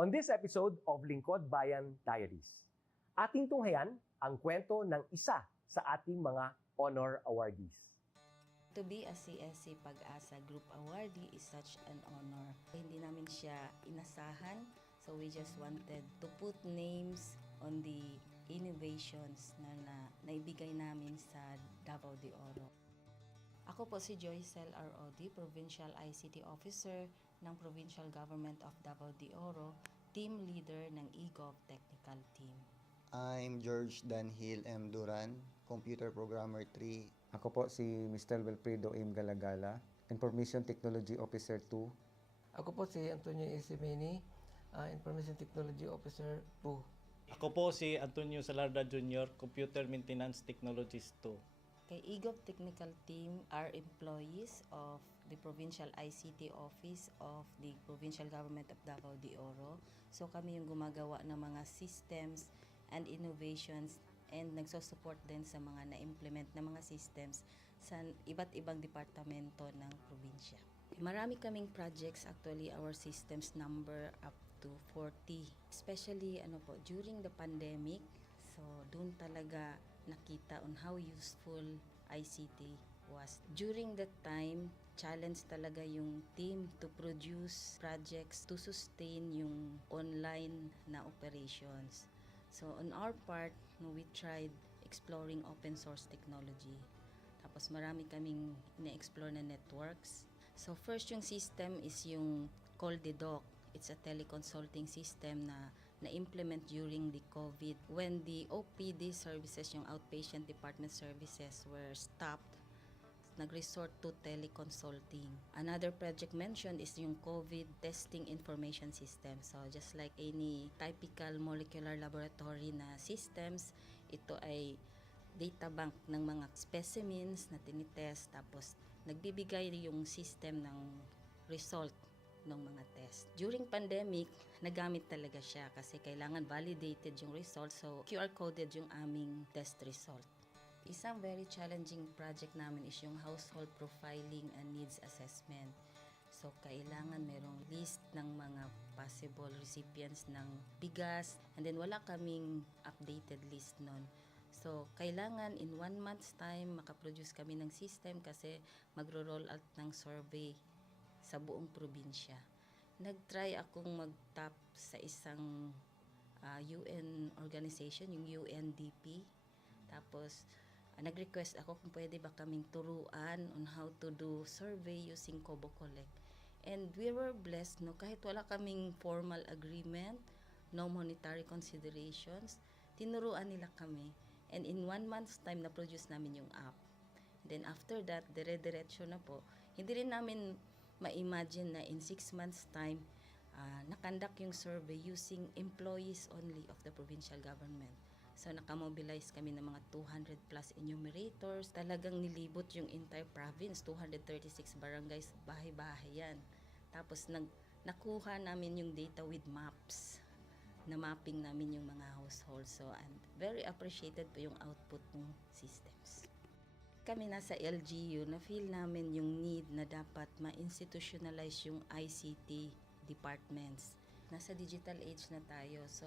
On this episode of Lingkod Bayan Diaries, ating tunghayan ang kwento ng isa sa ating mga honor awardees. To be a CSC Pag-asa Group Awardee is such an honor. Hindi namin siya inasahan, so we just wanted to put names on the innovations na naibigay namin sa Davao de Oro. Ako po si Joycel ROD, Provincial ICT Officer ng Provincial Government of Davao de Oro, Team Leader ng eGov Technical Team. I'm George Danhil M. Duran, Computer Programmer 3. Ako po si Mr. Wilfredo M. Galagala, Information Technology Officer 2. Ako po si Antonio Isimini, Information Technology Officer 2. Ako po si Antonio Salarda Jr., Computer Maintenance Technologist 2. Kay eGov Technical Team are employees of the Provincial ICT Office of the Provincial Government of Davao de Oro. So kami yung gumagawa ng mga systems and innovations and nagsusupport din sa mga na-implement na mga systems sa iba't ibang departamento ng probinsya. Marami kaming projects, actually our systems number up to 40. Especially during the pandemic, so doon talaga nakita on how useful ICT was. During that time, challenge talaga yung team to produce projects to sustain yung online na operations. So on our part, we tried exploring open source technology. Tapos marami kaming ina-explore na networks. So first yung system is yung Call-the-Doc. It's a teleconsulting system na na-implement during the COVID. When the OPD services, yung outpatient department services were stopped, nag-resort to teleconsulting. Another project mentioned is yung COVID testing information system. So just like any typical molecular laboratory na systems, ito ay data bank ng mga specimens na tinitest, tapos nagbibigay yung system ng result ng mga test. During pandemic, nagamit talaga siya kasi kailangan validated yung result, so QR coded yung aming test result. Isang very challenging project namin is yung household profiling and needs assessment. So kailangan merong list ng mga possible recipients ng bigas, and then wala kaming updated list nun. So kailangan in 1 month's time makaproduce kami ng system kasi magro-roll out ng survey sa buong probinsya. Nag-try akong mag-tap sa isang UN organization, yung UNDP. Tapos, nag-request ako kung pwede ba kaming turuan on how to do survey using Kobo Collect. And we were blessed, kahit wala kaming formal agreement, no monetary considerations, tinuruan nila kami. And in 1 month's time, na-produce namin yung app. Then after that, dire-diretso na po. Hindi rin namin ma-imagine na in 6 months' time, nakandak yung survey using employees only of the provincial government. So nakamobilize kami ng mga 200 plus enumerators. Talagang nilibot yung entire province, 236 barangays, bahay-bahay yan. Tapos nakuha namin yung data with maps. Na mapping namin yung mga households. So and very appreciated po yung output ng systems. Kami nasa LGU, na-feel namin yung need na dapat ma-institutionalize yung ICT departments. Nasa digital age na tayo, so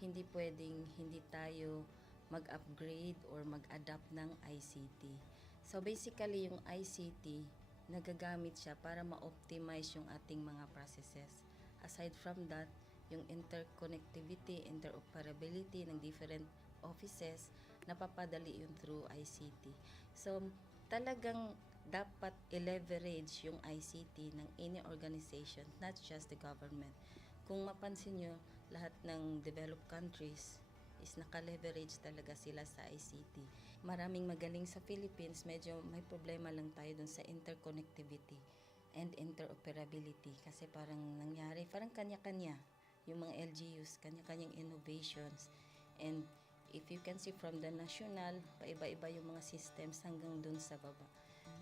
hindi pwedeng hindi tayo mag-upgrade or mag-adapt ng ICT. So basically, yung ICT, nagagamit siya para ma-optimize yung ating mga processes. Aside from that, yung interconnectivity, interoperability ng different offices, napapadali yun through ICT. So, talagang dapat i-leverage yung ICT ng any organization, not just the government. Kung mapansin nyo, lahat ng developed countries is naka-leverage talaga sila sa ICT. Maraming magaling sa Philippines, medyo may problema lang tayo dun sa interconnectivity and interoperability kasi parang nangyari, parang kanya-kanya yung mga LGUs, kanya-kanyang innovations. And if you can see from the national, paiba-iba yung mga systems hanggang dun sa baba.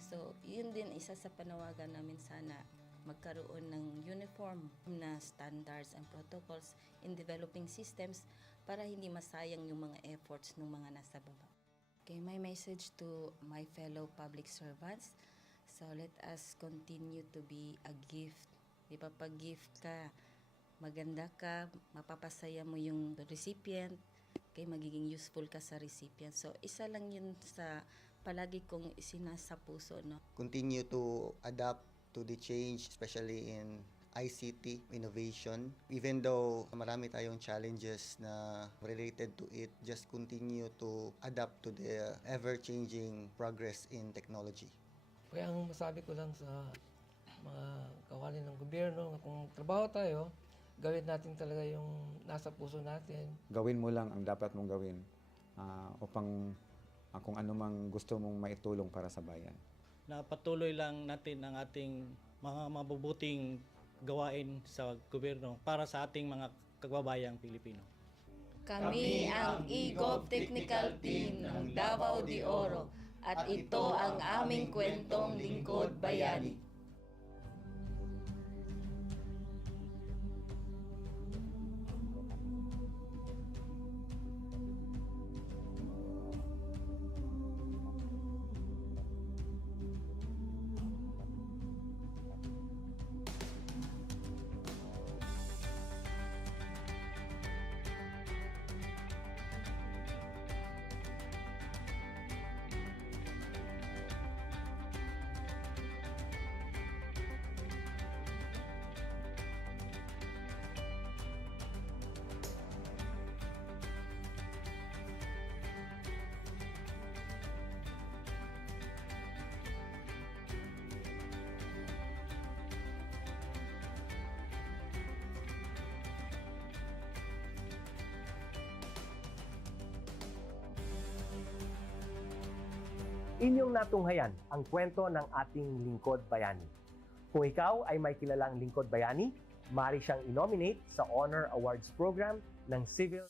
So, yun din isa sa panawagan namin, sana magkaroon ng uniform na standards and protocols in developing systems para hindi masayang yung mga efforts ng mga nasa baba. Okay, my message to my fellow public servants, so let us continue to be a gift. Di ba, pag gift ka, maganda ka, mapapasaya mo yung recipient, kay magiging useful ka sa recipient. So, isa lang yun sa palagi kong isinasa puso, no? Continue to adapt to the change, especially in ICT innovation. Even though marami tayong challenges na related to it, just continue to adapt to the ever-changing progress in technology. Kaya ang masabi ko lang sa mga kawani ng gobyerno, kung trabaho tayo, gawin natin talaga yung nasa puso natin. Gawin mo lang ang dapat mong gawin upang kung ano mang gusto mong maitulong para sa bayan. Na patuloy lang natin ang ating mga mabubuting gawain sa gobyerno para sa ating mga kababayang Pilipino. Kami ang EGOV Technical Team ng Davao de Oro at ito ang aming kwentong lingkod bayani. Inyong natunghayan ang kwento ng ating lingkod bayani. Kung ikaw ay may kilalang lingkod bayani, maaari siyang i-nominate sa Honor Awards Program ng Civil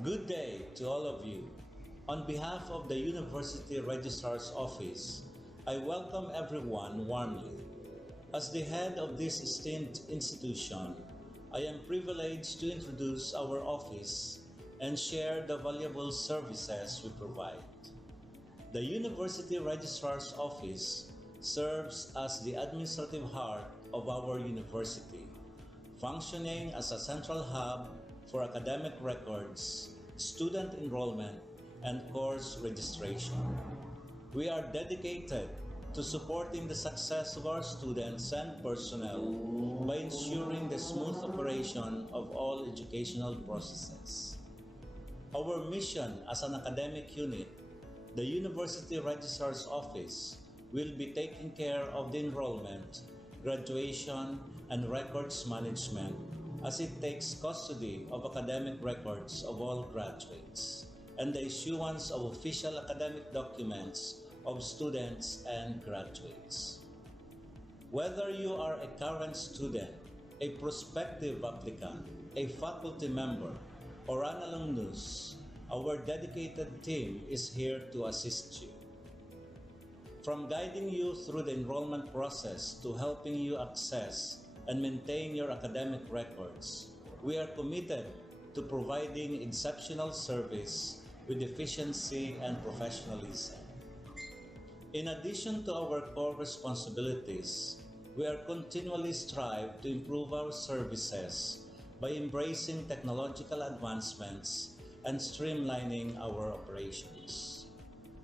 Good day to all of you. On behalf of the University Registrar's Office, I welcome everyone warmly. As the head of this esteemed institution, I am privileged to introduce our office and share the valuable services we provide. The University Registrar's Office serves as the administrative heart of our university, functioning as a central hub for academic records, student enrollment, and course registration. We are dedicated to supporting the success of our students and personnel by ensuring the smooth operation of all educational processes. Our mission as an academic unit, the University Registrar's Office, will be taking care of the enrollment, graduation, and records management as it takes custody of academic records of all graduates and the issuance of official academic documents of students and graduates. Whether you are a current student, a prospective applicant, a faculty member, or an alumnus, our dedicated team is here to assist you. From guiding you through the enrollment process to helping you access and maintain your academic records, we are committed to providing exceptional service with efficiency and professionalism. In addition to our core responsibilities, we are continually strive to improve our services by embracing technological advancements and streamlining our operations.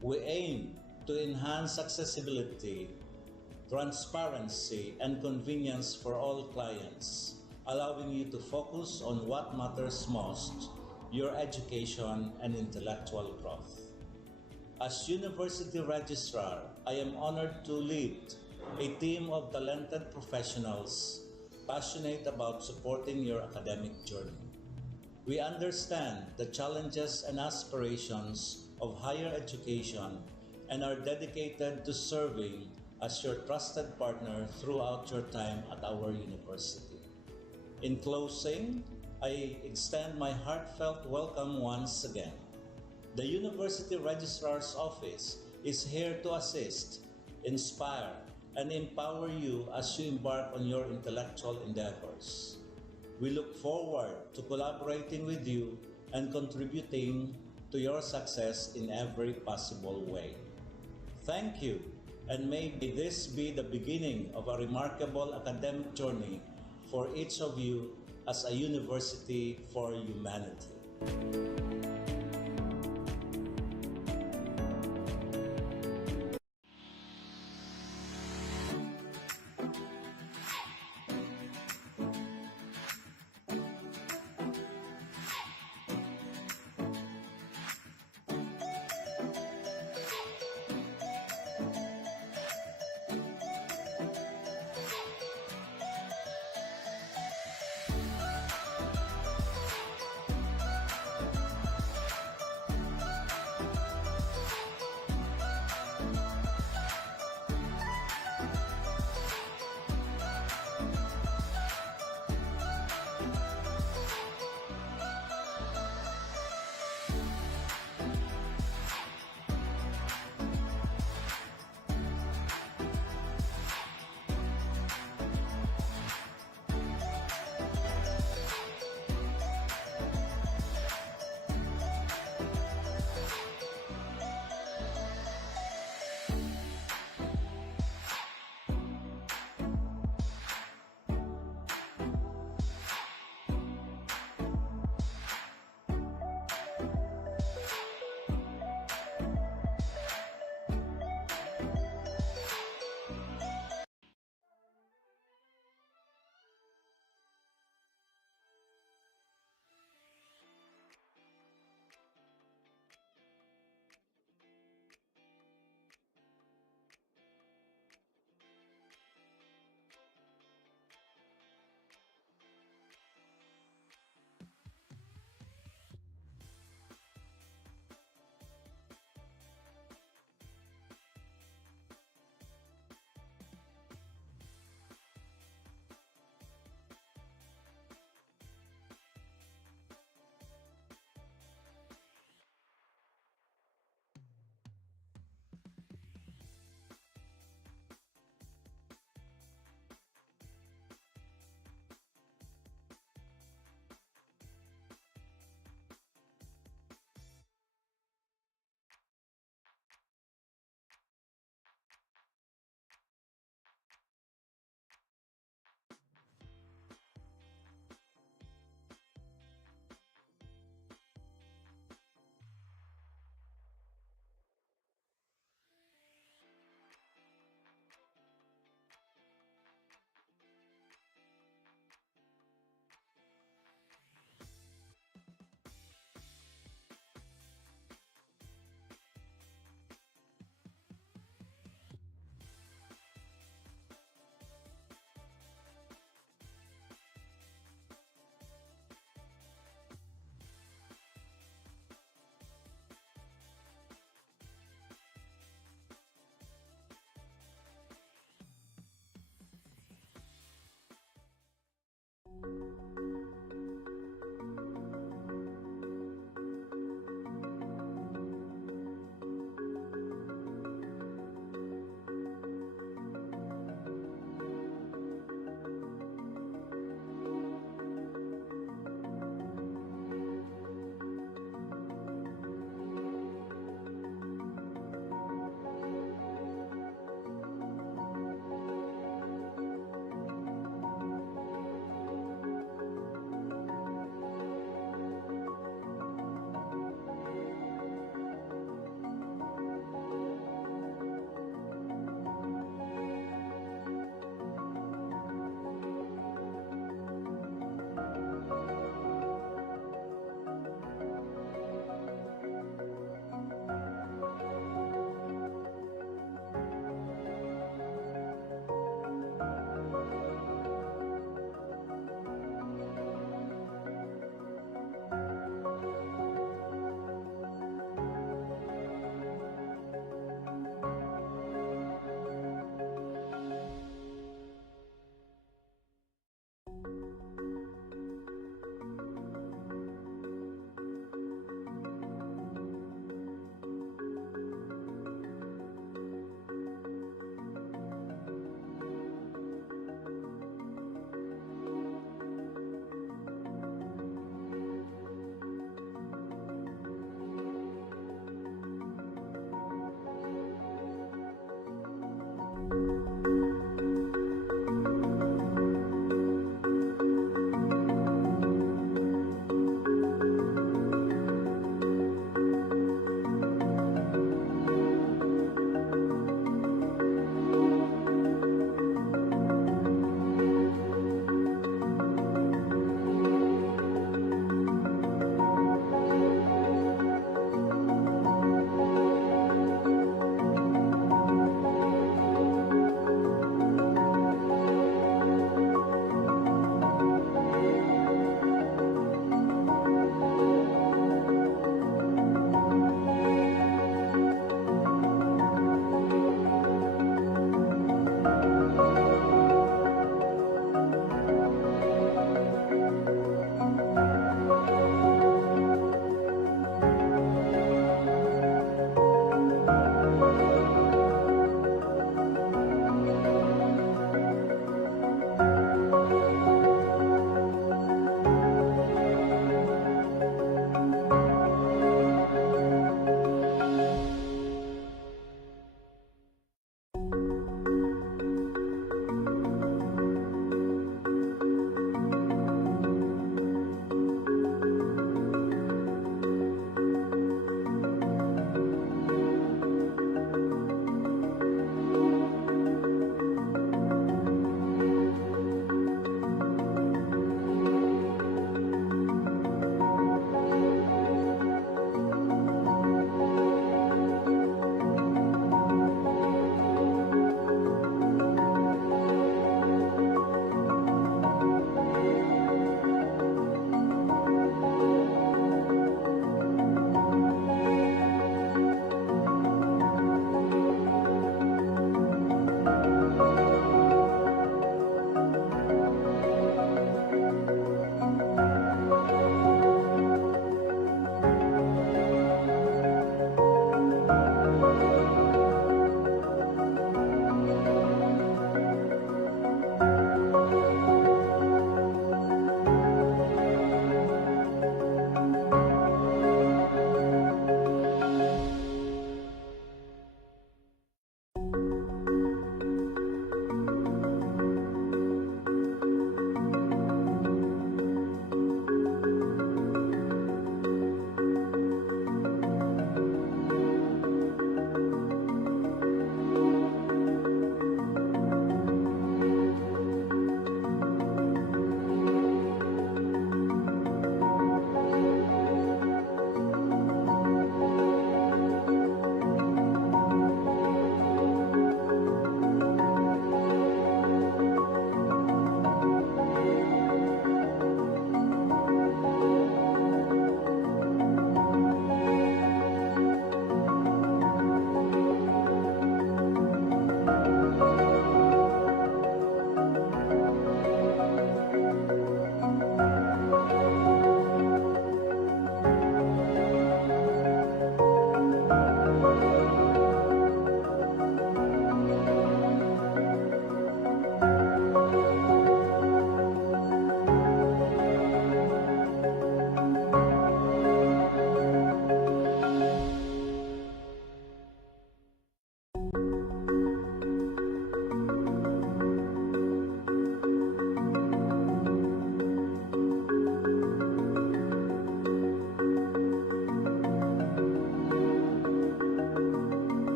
We aim to enhance accessibility, transparency, and convenience for all clients, allowing you to focus on what matters most, your education and intellectual growth. As University Registrar, I am honored to lead a team of talented professionals passionate about supporting your academic journey. We understand the challenges and aspirations of higher education and are dedicated to serving as your trusted partner throughout your time at our university. In closing, I extend my heartfelt welcome once again. The University Registrar's Office is here to assist, inspire, and empower you as you embark on your intellectual endeavors. We look forward to collaborating with you and contributing to your success in every possible way. Thank you, and may this be the beginning of a remarkable academic journey for each of you as a university for humanity.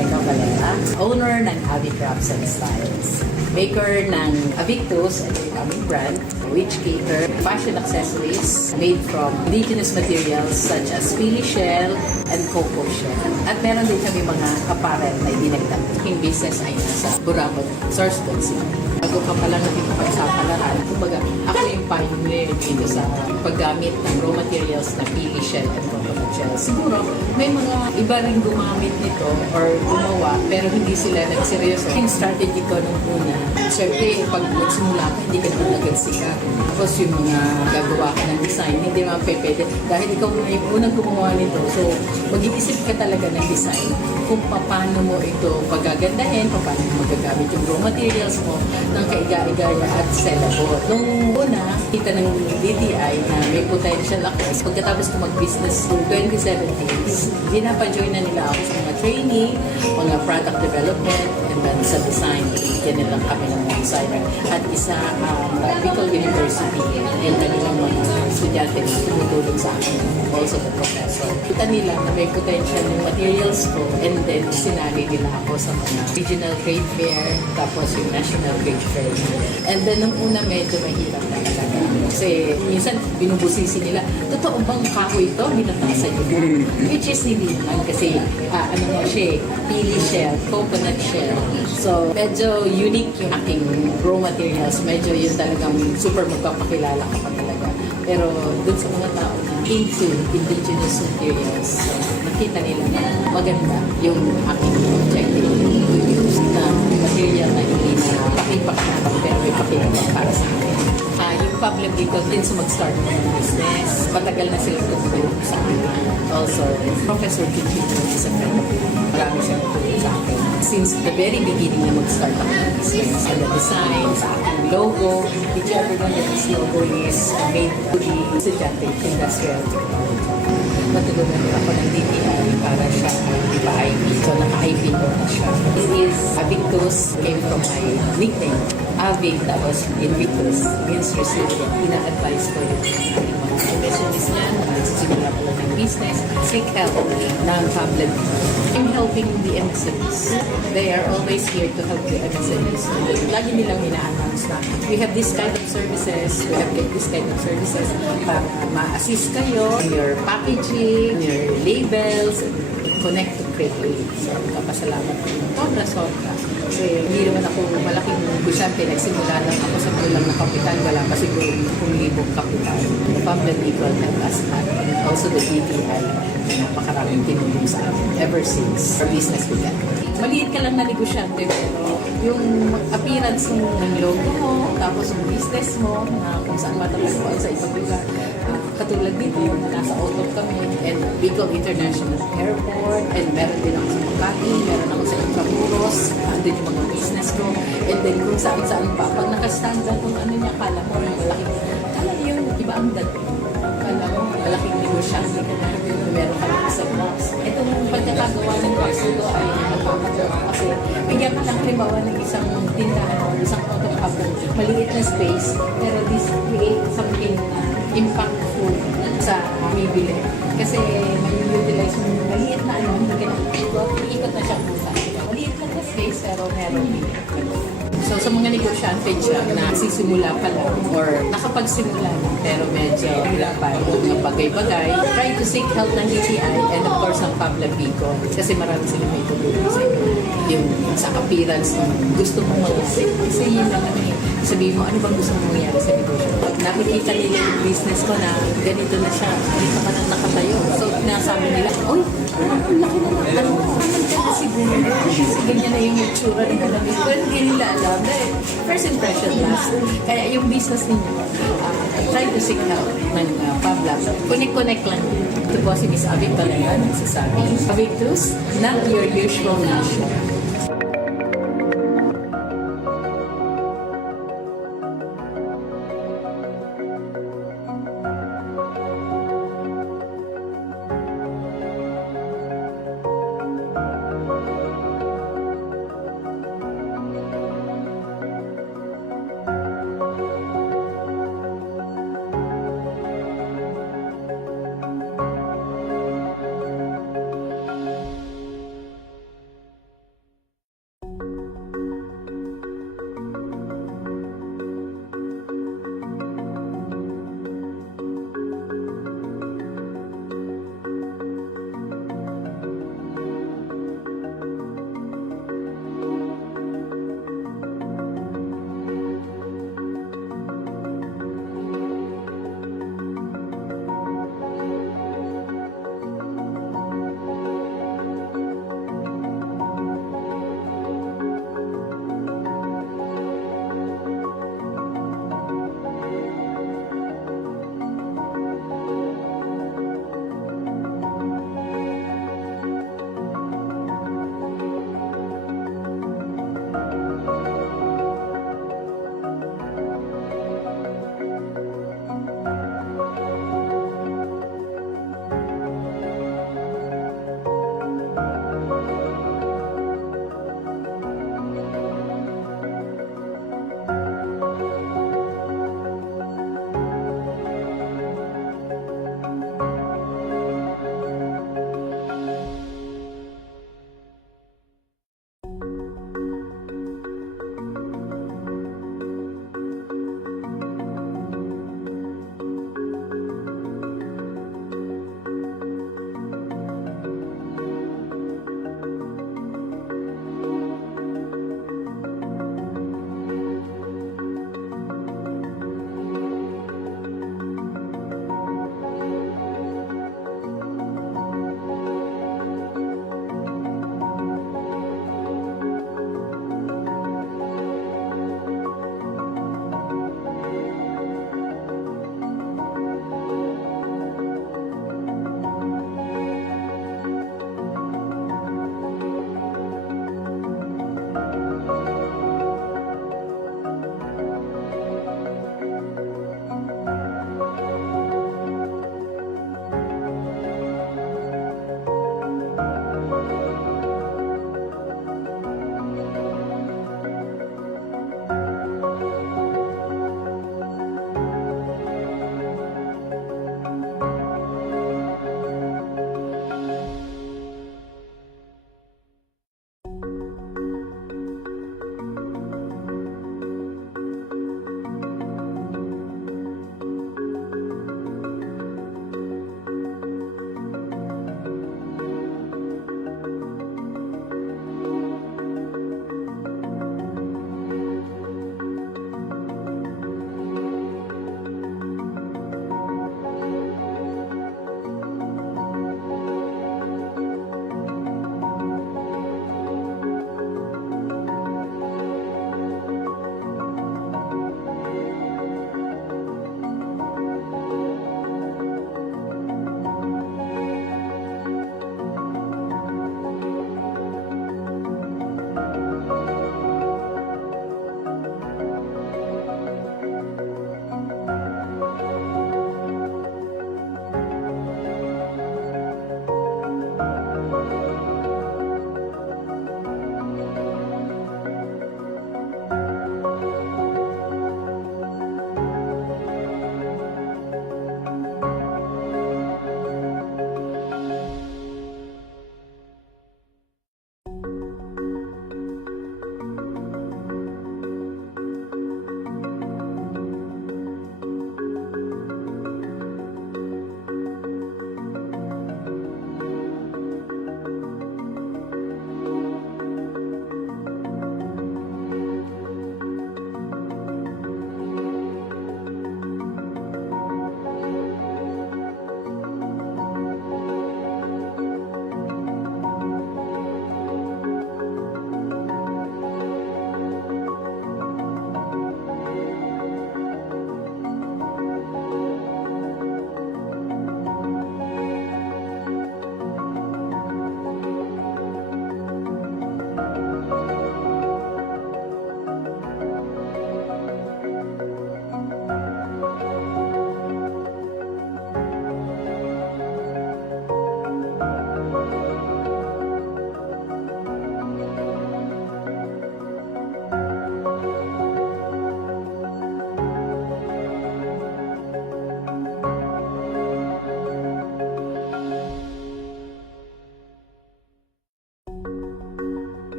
Rebecca Valera, owner ng Avi Crafts and Styles. Maker ng Avictus, ito yung aming brand, which cater fashion accessories made from indigenous materials such as pili shell and cocoa shell. At meron din kami mga apparel na idinagdag. Yung business ay nasa Burabot, Sourcebell City. Bago ka pala natin pagsapalaran, kumbaga, ako yung pioneer dito sa paggamit ng raw materials na pili shell and coconut shell. Siguro, may mga iba rin gumamit nito or gumawa, pero hindi sila nagseryoso. Yung strategy ko nung una, syempre, pag nagsimula ka, hindi ka naman nagsikat. Tapos yung mga gagawa ka ng design, hindi naman pwede. Dahil ikaw na yung unang gumawa nito, so mag-iisip ka talaga ng design kung paano mo ito pagagandahin, paano mo magagamit yung raw materials mo ng kaiga-igaya at sellable. Nung una, kita ng DTI na may potential ako. Pagkatapos ko mag-business noong 2017, dinapa-join na nila ako sa mga training, mga product development, and then sa design. Yan lang kami ng mga designer. At isa Bicol University, yung kanilang mga estudyante na tumutulong sa akin, also the professor. Kita nila na may potential yung materials ko, and then sinali nila ako sa mga regional trade fair, tapos yung national trade fair. And then nung una medyo mahirap na talaga. Kasi minsan binubusisi nila, totoo bang kahoy ito? Binatasan nyo. Which is hindi naman kasi ano nga siya, pili shell, coconut shell. So medyo unique yung aking raw materials. Medyo yun talagang super magpapakilala ka pa talaga. Pero dun sa mga tao na into indigenous materials, so, nakita nila na maganda yung aking objective to use na material na hindi na pakipakinabang pero may pakinabang para sa akin. Yung public dito din sa mag-start ng business. Matagal na silang tumulong sa akin. Also, Professor Kitchino is a friend of mine. Marami silang tumulong sa akin. Since the very beginning na mag-start ako ng business, sa design, sa aking logo, whichever one that this logo is made to the estudyante industrial technology. Natulungan din ako ng DTI para siya ipa-IP. So, naka-IP ko na siya. This is Avictus, came from my nickname. Avic, tapos Invictus, means resilient. Ina-advise ko yung mga MSMEs dyan, nagsisimula ko lang ng business, seek help ng tablet. I'm helping the MSMEs. They are always here to help the MSMEs. Lagi nilang ina-announce na we have this kind of services, we have this kind of services para ma-assist kayo in your packaging, your labels, and connect to create. So, kapasalamat ko. Sobra-sobra. Kasi hindi naman ako malaking negosyante. Nagsimula lang ako sa kulang na kapital. Wala pa siguro 10,000 kapital. The Pamela Bicol helped us out. And also the DTI. Napakaraming tinulong sa akin ever since our business began. Maliit ka lang na negosyante, pero yung appearance ng logo mo, tapos yung business mo, na kung saan matatagpuan sa ibang lugar. Katulad dito, na nasa auto kami, and Bicol International Airport, and meron din ako sa Makati, meron ako sa Intramuros, andun yung mga business ko, and then kung saan-saan pa. Pag nakastand ka kung ano niya, kala mo malaking, kala yung iba ang dating. Kala mo malaking negosyante ka na, meron ka lang sa box. Itong pagkakagawa ng box ito ay napakagawa kasi bigyan ka ng halimbawa ng isang tindahan o isang auto cabinet, maliit na space, pero this create something impactful sa bibili. Kasi may utilize mo maliit na ano, hindi ka na ikot na siya pusa. Maliit lang na space, pero meron bibili. So sa mga negosyante dyan na sisimula pa lang or nakapagsimula na pero medyo wala pa yung mga bagay-bagay, try to seek help ng DTI and of course ng Pamela Bicol kasi marami sila may tutulong sa yung sa appearance ng gusto mong mag-isip. Kasi yun lang ano sabihin mo, ano bang gusto mong mangyari sa negosyo? Pag nakikita nila yung business ko na ganito na siya, dito ka na nakatayo. So nasabi nila, oy, ang laki na ng ano, naman ka na siguro. Kasi ganyan na yung itsura ng alam. Pero hindi nila alam. First impression last. Kaya yung business ninyo, try to seek help ng Pabla. Connect lang. Ito po si Miss Avic Valera, nagsasabi. Avictus, not your usual nation.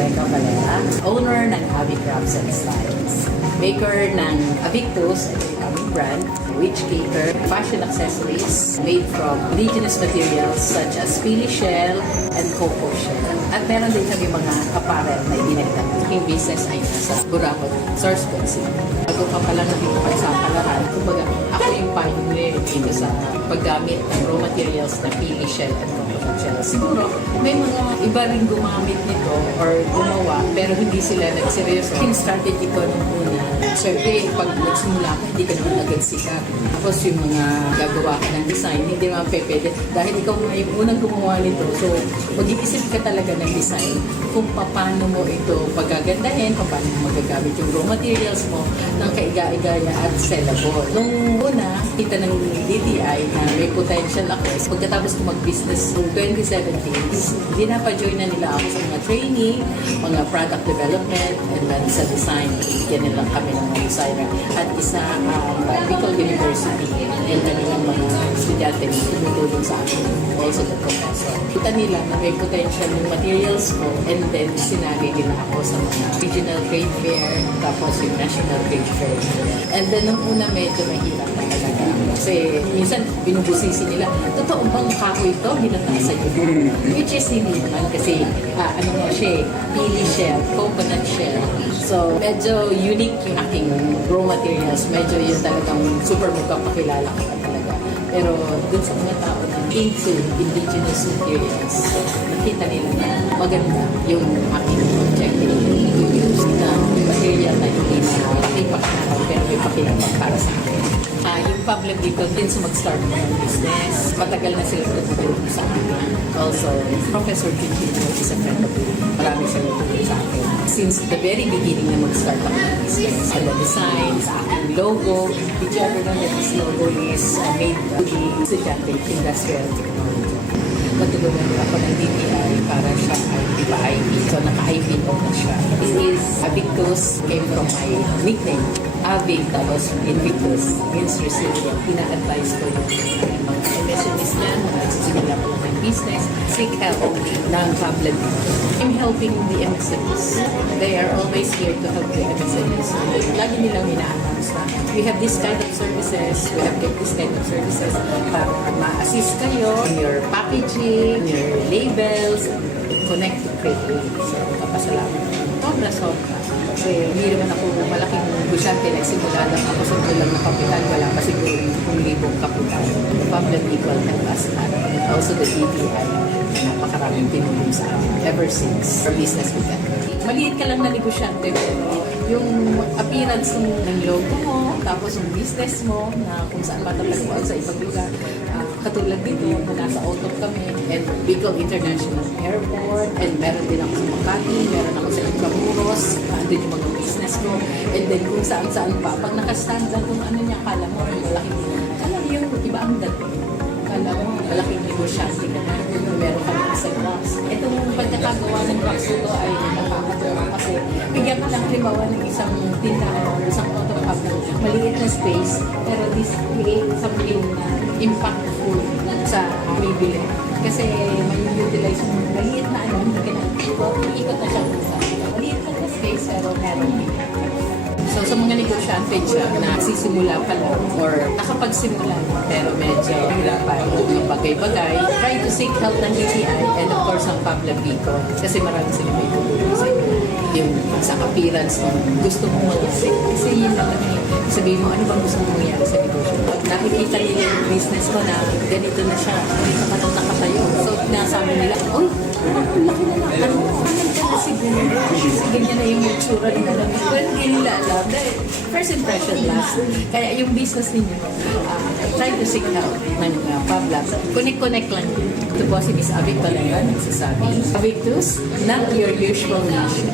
Rebecca Valera, owner ng Abby Crafts and Styles. Maker ng Avictus, aming brand, which cater fashion accessories made from indigenous materials such as pili shell and cocoa shell. At meron din kami mga apparel na ibinigay. Aking business ay nasa Burabot, Sourcebell City. Bago pa pala nakikipag sa Palaran, kumbaga ako yung pioneer dito sa paggamit ng raw materials na pili shell and cocoa shell. Siguro may mga iba rin gumamit nito or gumawa pero hindi sila nagseryoso. Yung strategy ko nung una, syempre pag nagsimula ka, hindi ka naman agad sikat. Tapos yung mga gagawa ka ng design, hindi naman pwede. Dahil ikaw nga yung unang gumawa nito, so mag-iisip ka talaga ng design kung paano mo ito pagagandahin, kung paano mo magagamit yung raw materials mo ng kaiga-igaya at sellable. Nung una, kita ng DTI na may potential ako. Pagkatapos ko mag-business noong 2017, dinapa-join na nila ako sa mga training, mga product development, and then sa design. Bigyan nila kami ng mga designer. At isa Bicol University, yung kanilang mga estudyante na tumutulong sa akin, also the professor. Kita nila na may potential yung materials ko, and then sinagay din ako sa mga regional trade fair, tapos yung national trade fair. And then nung una medyo mahirap na talaga. Kasi minsan binubusisi nila, totoo bang kahoy ito? Hinatasan nyo. Which is hindi naman kasi ano nga siya, pili shell, coconut shell. So medyo unique yung aking raw materials. Medyo yung talagang super magpapakilala ko talaga. Pero dun sa mga tao na into indigenous materials, nakita nila na maganda yung aking objective to use na material na hindi na pakipakinaw pero may pakinaw para sa akin. Yung public dito din sa mag-start ng business. Matagal na sila tutulong sa akin. Also, Professor Gigino is a friend of mine. Marami siya tutulong sa akin. Since the very beginning na mag-start ako ng business. Sa the design, sa aking logo. Did you ever know that this logo is made to the estudyante industrial technology? Natulungan niya ako ng DTI para siya ay ipa-IP. So, naka-IPO na siya. This is Avictus, came from my nickname. Avic, tapos Invictus, means resilient. Ina-advise ko yung mga MSMEs na nagsisimula po ng business, seek help ng public. I'm helping the MSMEs. They are always here to help the MSMEs. Lagi nilang ina-announce na we have this kind of services, we have this kind of services para ma-assist kayo in your packaging, your labels, connect to create. So, kapasalamat. Sobra. Kasi hindi naman ako malaking negosyante. Nagsimula lang ako sa lang na kapital. Wala pa siguro 10,000 kapital. The public equal help us at also the DTI. Napakaraming tinulong sa amin ever since our business began. Maliit ka lang na negosyante pero yung appearance ng logo mo, tapos yung business mo na kung saan matatagpuan sa ibang lugar. Katulad dito, nasa auto kami, and Bicol International Airport, and meron din ako sa Makati, meron ako sa Intramuros, andun yung mga business ko, and then kung saan-saan pa. Pag nakastand lang kung ano niya, kala mo, malaking, kala yung iba ang dating. Kala mo, malaking negosyante ka na, meron ka ng isang box. Itong pagkakagawa ng box ito ay nakakatawa kasi bigyan ka lang halimbawa ng isang tindahan or isang auto hub na maliit na space, pero this creates something impactful sa bibili. Kasi may utilize yung maliit na hindi ka na iikot na siya sa maliit na space pero meron. So sa mga negosyante dyan na sisimula pa lang or nakapagsimula pero medyo hirapan ng bagay-bagay, try to seek help ng DTI and of course ang Pablo Bicol kasi marami sila may tutulong sa inyo. Yung sa appearance ng gusto mong mag-isip kasi yun naman sabihin mo ano bang gusto mong mangyari sa negosyo. Pag nakikita nila yung business ko na ganito na siya, ganito ka nang nakatayo. So nasabi nila, uy, laki na lang, ano ka na siguro. Ganyan na yung itsura nila lang. Well, hindi nila alam. Dahil first impression last. Kaya yung business ninyo, try to seek help ng Pabla. Connect lang. Ito po si Miss Avic Valera, nagsasabi. Avictus, not your usual mission.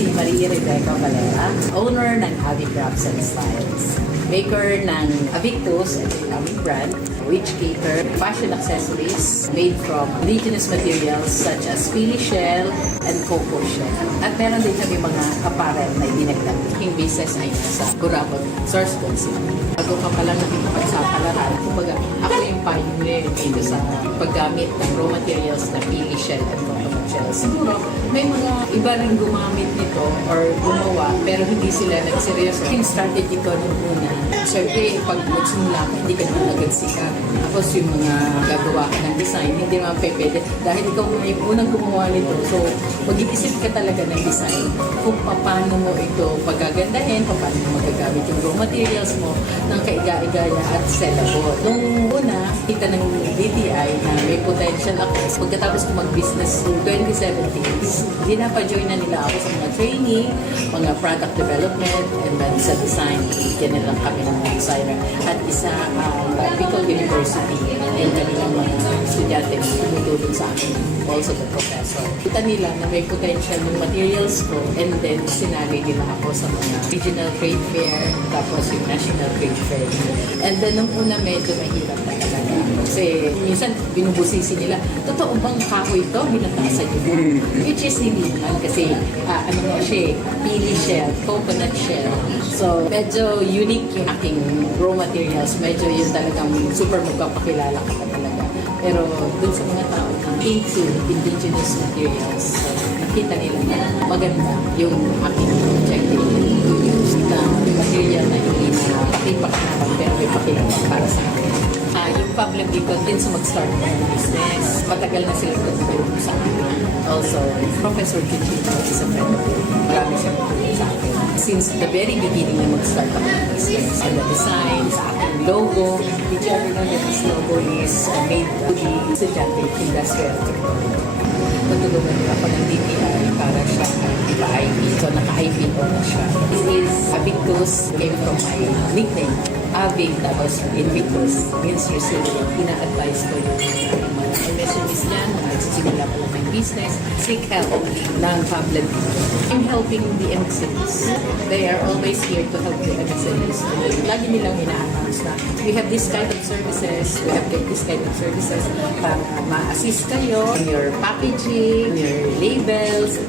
si Maria Rebecca Valera, owner ng Avi Crafts and Styles. Maker ng Avictus, ito yung aming brand, which cater fashion accessories made from indigenous materials such as pili shell and cocoa shell. At meron din kami mga apparel na idinagdag. Yung business ay nasa Burabon, Source Concept. Bago ka pala nakikipagsapalaran, kumbaga ako yung pioneer dito sa paggamit ng raw materials na pili shell and cocoa shell. Siguro may mga iba rin gumamit nito or gumawa pero hindi sila nagseryoso. Yung strategy ko nung una, syempre pag magsimula ka, hindi ka naman agad sikat. Tapos yung mga gagawa ka ng design, hindi naman pwede. Dahil ikaw yung unang gumawa nito, so mag-iisip ka talaga ng design kung paano mo ito pagagandahin, paano mo magagamit yung raw materials mo ng kaiga-igaya at sellable. Nung una, kita ng DTI na may potential ako. Pagkatapos ko mag-business in 2017, dinapa-join na nila ako sa mga training, mga product development, and then sa design, bigyan na lang kami ng designer. At isa Bicol University, yung kanilang mga estudyante na tumutulong sa akin, also the professor. Kita nila na may potential yung materials ko, and then sinali nila ako sa mga regional trade fair, tapos yung national trade fair. And then nung una medyo mahirap talaga. Kasi minsan binubusisi nila, totoo bang kahoy ito? Hinatasan nyo. Which is hindi naman kasi ano nga siya, pili shell, coconut shell. So medyo unique yung aking raw materials. Medyo yun talagang super magpapakilala ka pa talaga. Pero dun sa mga tao na into indigenous materials, so, nakita nila na maganda yung aking objective to use na material na hindi na pakipakinapan pero may pakinapan para sa akin. Yung public Bicol din sa mag-start ng business. Matagal na sila tutulong sa akin. Also, Professor Chichino is a friend of mine. Marami siyang tutulong sa akin. Since the very beginning na mag-start ako ng business, and the design, sa aking logo, did you ever know that this logo is made to the estudyante industrial technology? Matulungan nila ako ng DTI para siya ipa-IP. So, naka-IPO na siya. This is Avictus, came from my nickname. Avig, tapos Invictus. Means usually, ina-advise ko yung mga MSMEs niyan, na nagsisimula pa lang ng business, seek help ng public. I'm helping the MSMEs. They are always here to help the MSMEs. Lagi nilang ina-announce na we have this kind of services, we have this kind of services para ma-assist kayo in your packaging, your labels,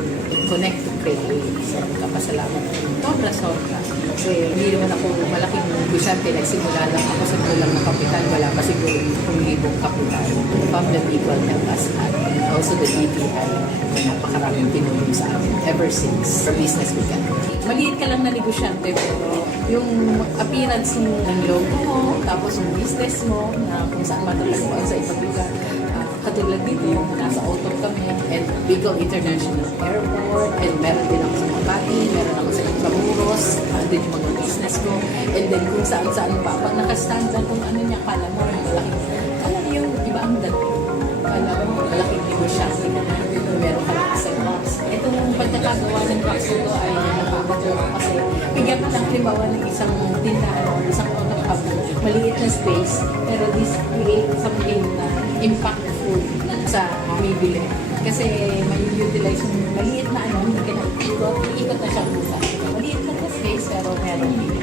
connect to create. So, kapasalamat ko. Sobra. Kasi hindi naman ako malaking negosyante. Nagsimula lang ako sa kulang na kapital. Wala pa siguro 10,000 kapital. Public Bicol help us out. Also the DTI. Napakaraming tinulong sa amin ever since our business began. Maliit ka lang na negosyante pero yung appearance ng logo mo, tapos yung business mo, na kung saan matatagpuan sa ibang lugar. Katulad dito, nasa auto kami, and Bicol International Airport, and meron din ako sa Makati, meron ako sa Intramuros, andun yung mga business ko, and then kung saan-saan pa, pag nakastand lang kung ano niya, kala mo malaking, kala yung iba ang dating, kala mo malaking negosyante ka na, meron ka lang isang box. Itong pagkakagawa ng box ito ay nakakatawa kasi bigyan ka ng halimbawa ng isang tindahan o isang auto hub, maliit na space, pero this create something na impactful sa bibili. Kasi may utilize yung maliit na hindi ka na ikot na siya busa. Maliit lang na space pero meron din.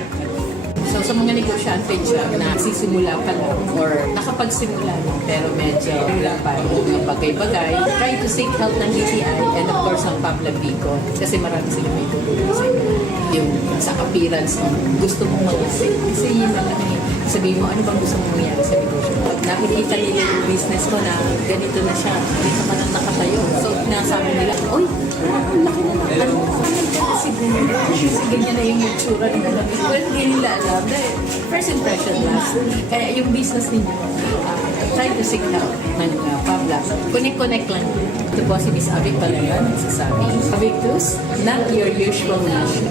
So sa mga negosyante dyan na nagsisimula pa lang or nakapagsimula na pero medyo hirapan ng bagay-bagay, try to seek help ng DTI and of course ang Public Bicol kasi marami sila may tutulong sa inyo. Yung sa appearance ng gusto mong mag-isip. Kasi yun na lang sabihin mo, ano bang gusto mong mangyari sa negosyo? Pag nakikita nila yung business ko na ganito na siya, dito ka na nakatayo. So, nasabi nila, oy, ang laki na lang. Ano ka kasi ganyan na yung itsura ng alam. Well, hindi nila alam. First impression last. Kaya yung business ninyo, try to seek help ng Pabla. Connect lang. Ito po si Miss Avic Valera, nagsasabi. Avictus, not your usual nation.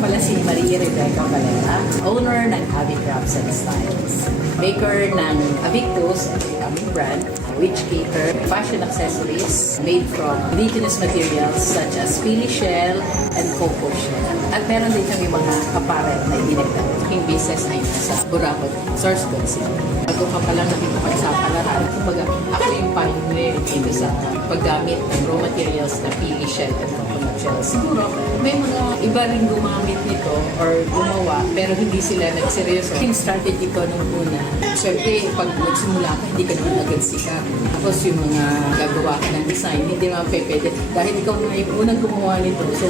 pala si Maria Rebecca Valera, owner ng Avi Crafts and Styles. Maker ng Avictus, ang aming brand, which cater fashion accessories made from indigenous materials such as pili shell and cocoa shell. At meron din kami mga apparel na idinagdag. Aking business ay nasa Burabot, Source City. Bago ka palang nakikipagsapalan, kumbaga ako yung pioneer dito sa paggamit ng raw materials na pili shell and coconut shell. Siguro may mga iba rin gumamit nito or gumawa pero hindi sila nagseryoso. Yung strategy ko nung una, syempre pag nagsimula ka, hindi ka naman agad sikat. Tapos yung mga gagawa ka ng design, hindi naman pwede. Dahil ikaw na yung unang gumawa nito, so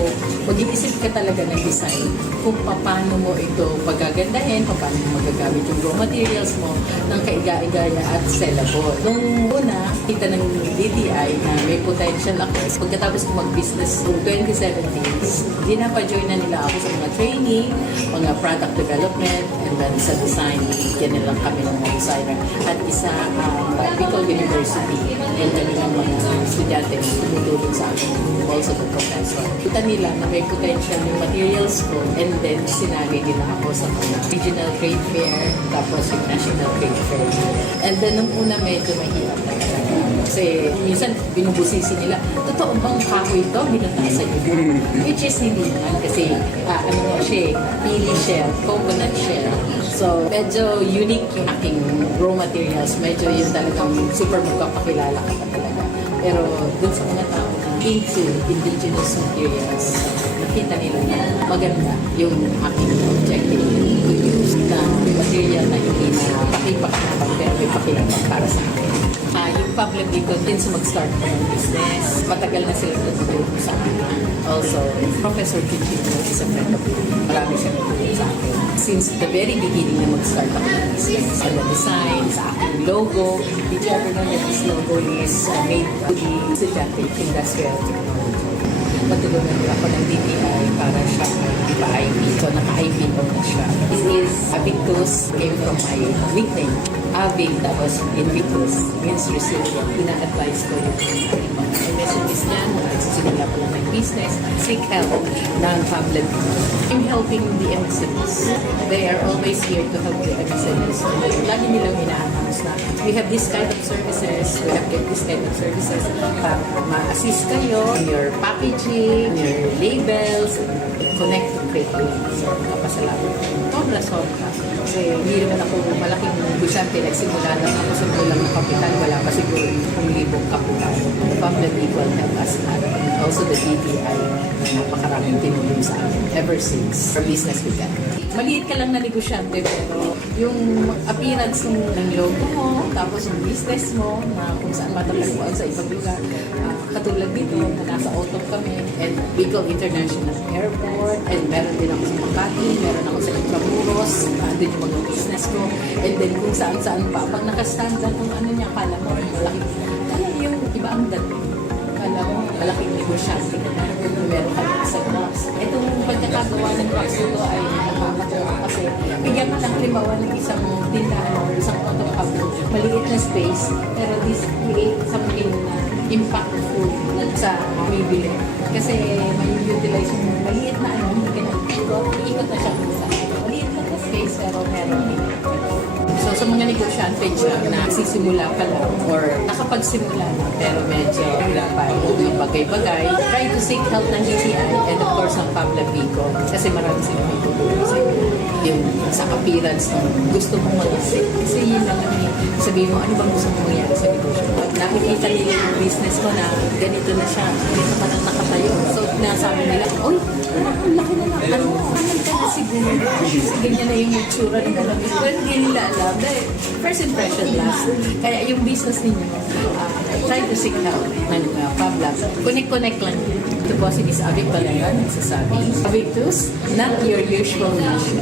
mag-iisip ka talaga ng design kung paano mo ito pagagandahin, paano mo magagamit yung raw materials mo ng kaiga-igaya at sellable. Nung una, kita ng DTI na may potential ako. Pagkatapos ko mag-business noong 2017, dinapa-join na nila ako sa mga training, mga product development, and then sa design, bigyan na lang kami ng mga designer. At isa Bicol University, yung kanilang mga estudyante na tumutulong sa akin, also the professor. Kita nila na may potential yung materials ko, and then sinagay din ako sa mga regional trade fair, tapos yung national trade fair. And then nung una medyo mahirap na talaga. Kasi minsan binubusisi nila, totoo bang kahoy ito? Binatasan nyo. Which is hindi naman kasi ano mo siya, pili shell, coconut shell. So medyo unique yung aking raw materials. Medyo yun talagang super magpapakilala ka pa talaga. Pero dun sa mga tao na into indigenous materials, nakita nila na maganda yung aking objective to use na material na hindi na pakipakinabang pero may pakinabang para sa akin. Yung public dito din sa mag-start ko ng business. Matagal na sila tutulong sa akin. Also, Professor Kichino is a friend of mine. Marami siyang tutulong sa akin. Since the very beginning na mag-start ako ng business, sa design, sa aking logo, did you ever know that this logo is made to the Estudiante Industrial Technology? Natulungan nila ako ng DTI para siya ipa-IP. So, naka-IP ko na siya. This is Avictus, came from my nickname. Aving, tapos Invictus, means resilient. Ina-advise ko yung mga MSMEs niyan, nagsisimula po ng business, seek help ng public. I'm helping the MSMEs. They are always here to help the MSMEs. Lagi nilang ina-announce na we have this kind of services, we have this kind of services para ma-assist kayo in your packaging, your labels, connect to create ways. So, kapasalamat. Sobra. Kasi hindi naman ako malaking negosyante. Nagsimula lang ako sa kulang ng kapital. Wala pa siguro 1,000 kapital. The public equal help us at also the DTI na napakaraming tinulong sa akin ever since our business began. Maliit ka lang na negosyante pero yung appearance ng logo mo, tapos yung business mo na kung saan matatagpuan sa ibang lugar. Katulad dito na nasa autumn kami and Bicol International Airport and meron din ako sa Makati, meron ako sa Intramuros, doon yung mga business ko and then kung saan-saan pa. Pag nakastand ka kung ano niya, kala mo malaki. Kaya yung iba ang dating. Kala mo malaking negosyante ka na meron ka sa box. Itong pagkakagawa ng box ito ay nakakatawa kasi bigyan ka ng halimbawa ng isang tindahan or isang photocopy. Maliit na space pero this create something na impactful sa bibili. Kasi may utilize yung maliit na hindi ka na ikot na siya sa maliit na space pero meron din. So sa mga negosyante dyan na nagsisimula pa lang or nakapagsimula na pero medyo hirapan ng bagay-bagay, try to seek help ng DTI and of course ng Pabla Bicol kasi marami sila may tutulong sa inyo. Yung sa appearance ng gusto mong mag-isip. Kasi yun lang naman sabihin mo, ano bang gusto mong mangyari sa negosyo? Pag nakikita nila yung business mo na ganito na siya, ganito ka lang nakatayo. So nasabi nila, oy, ang laki na lang. Ano ka na siguro? Ganyan na yung itsura ng alam. Pero hindi nila alam. Dahil first impression last. Kaya yung business ninyo, try to seek help ng Pabla. Connect lang. Ito po si Miss Avic Valera, nagsasabi, Avictus, not your usual mission.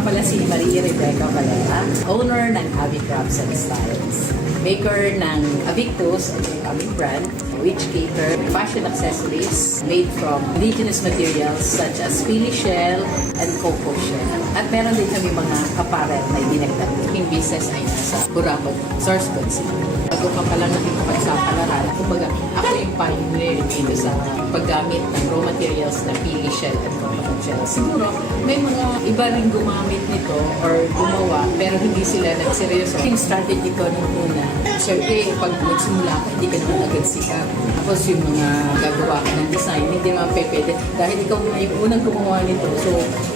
nga pala si Maria Rebecca Valera, owner ng Avi Crafts and Styles, maker ng Avictus, at yung aming brand, which cater fashion accessories made from indigenous materials such as pili shell and cocoa shell. At meron din kami mga apparel na idinagdag. Yung business ay nasa Burabot, Source City. Bago ka pala nakikipagsapalaran, kumbaga ako yung pioneer dito sa paggamit ng raw materials na pili shell and cocoa shell. Siguro may mga iba rin gumamit nito or gumawa pero hindi sila nagseryoso. Yung strategy ko nung una, syempre pag magsimula ka, hindi ka naman agad sikat. Tapos yung mga gagawa ka ng design, hindi naman pwede. Dahil ikaw na yung unang gumawa nito, so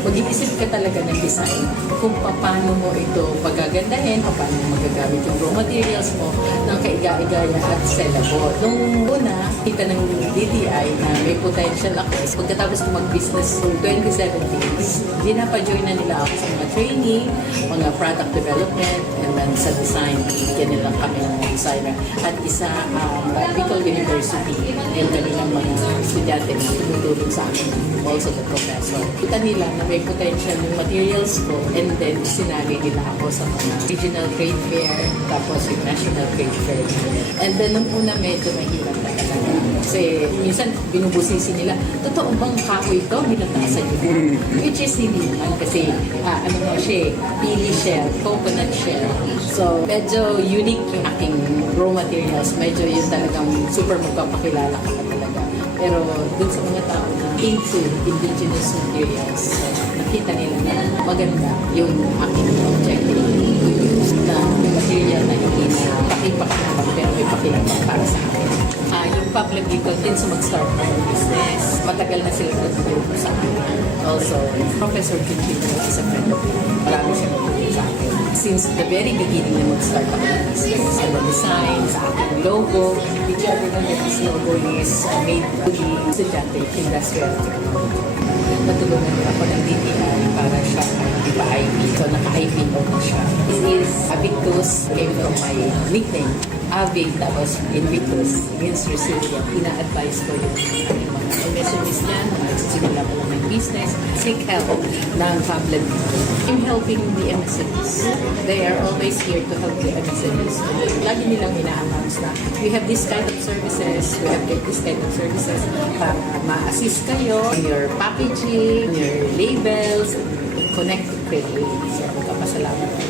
mag-iisip ka talaga ng design kung paano mo ito pagagandahin, paano mo magagamit yung raw materials mo ng kaiga-igaya at sellable. Nung una, kita ng DTI na may potential ako. Pagkatapos ko mag-business noong 2017, dinapa-join na nila ako sa mga training, mga product development, and then sa design, bigyan nila kami ng mga designer. At isa Bicol University, yung kanilang mga estudyante na tumutulong sa akin, also the professor. Kita nila na may potential yung materials ko, and then sinali nila ako sa mga regional trade fair, tapos yung national trade fair. And then nung una medyo mahirap na talaga. Kasi minsan binubusisi nila, totoo bang kahoy ito? Binatasan nyo. Which is hindi naman kasi ano nga siya, pili shell, coconut shell. So medyo unique yung aking raw materials. Medyo yun talagang super magpapakilala ka talaga. Pero dun sa mga tao na into indigenous materials, nakita nila na maganda yung aking objective na material na hindi na pakipakinabang pero may pakinabang para sa akin. Yung public dito din sa mag-start ng business. Matagal na sila nagtutulong sa akin. Also, Professor Chichino is a friend of mine. Marami siya nagtutulong sa akin. Since the very beginning na mag-start ako ng business, sa design, sa aking logo, which everyone that this logo is made to the estudyante industrial. Natulungan niya ako ng DTI para siya ipa-IP. So, naka-IP ko na siya. This is Avictus, came from my nickname. Avig, tapos Invictus, means resilient. Ina-advise ko yung mga MSMEs dyan, na nagsisimula ko lang ng business, seek help ng public. I'm helping the MSMEs. They are always here to help the MSMEs. Lagi nilang ina-announce na we have this kind of services, we have this kind of services para ma-assist kayo in your packaging, your labels, connect to create. So, kapasalamat ko.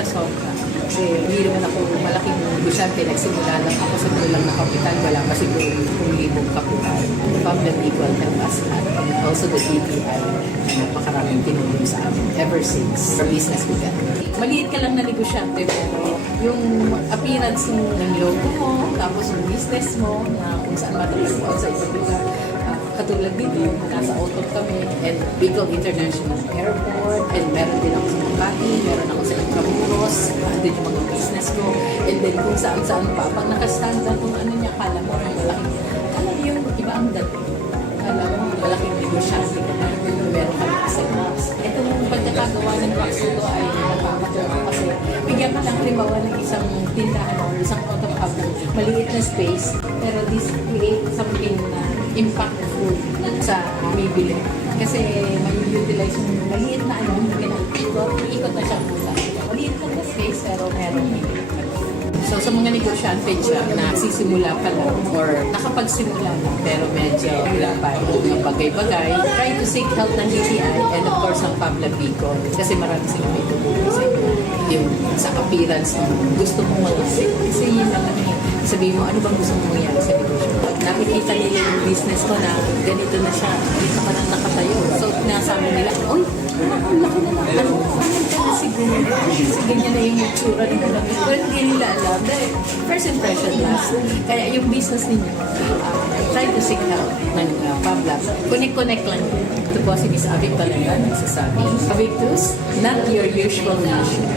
Sobra. Kasi hindi naman ako malaking negosyante. Nagsimula lang ako sa kulang na kapital. Wala pa siguro 1,000 kapital. The public equal help us and also the DTI. Napakaraming tinulong sa amin ever since our business began. Maliit ka lang na negosyante pero yung appearance ng logo mo, tapos yung business mo, na kung saan matatagpuan sa isang lugar. Katulad dito, nasa auto kami, and Bicol International Airport, and meron din ako sa Makati, meron ako sa Intramuros, andun yung mga business ko, and then kung saan-saan pa, pag nakastand ka kung ano niya, kala mo, malaking, kala yung iba ang dating, kala mo, malaking negosyante ka na, meron ka lang sa box. Ito yung pagkakagawa ng box ito ay nakakatawa kasi bigyan ka lang halimbawa ng isang tindahan or isang auto hub, maliit na space, pero this create something na impactful sa bibili. Kasi may utilize yung maliit na ikot na siya pusa. Maliit lang na space pero meron So sa mga negosyante dyan na sisimula pa lang or nakapagsimula lang pero medyo wala pa yung mga bagay-bagay, try to seek help ng DTI and of course ng Public Bicol kasi marami silang may tutulong sa inyo. Yung sa appearance ng gusto mong mag-isip. Kasi yun lang sabihin mo, ano bang gusto mong mangyari sa negosyo? Nakikita nila yung business ko na ganito na siya, dito ka na nakatayo. So, nasabi nila, oy, ang laki na lang. Ano ka siguro? Kasi ganyan na yung itsura ng mga. Pero hindi nila alam. Dahil first impression last. Kaya yung business ninyo, try to seek help ng Pablas. Connect lang. Ito po si Miss Avic talaga nagsasabi. Avictus, not your usual nation.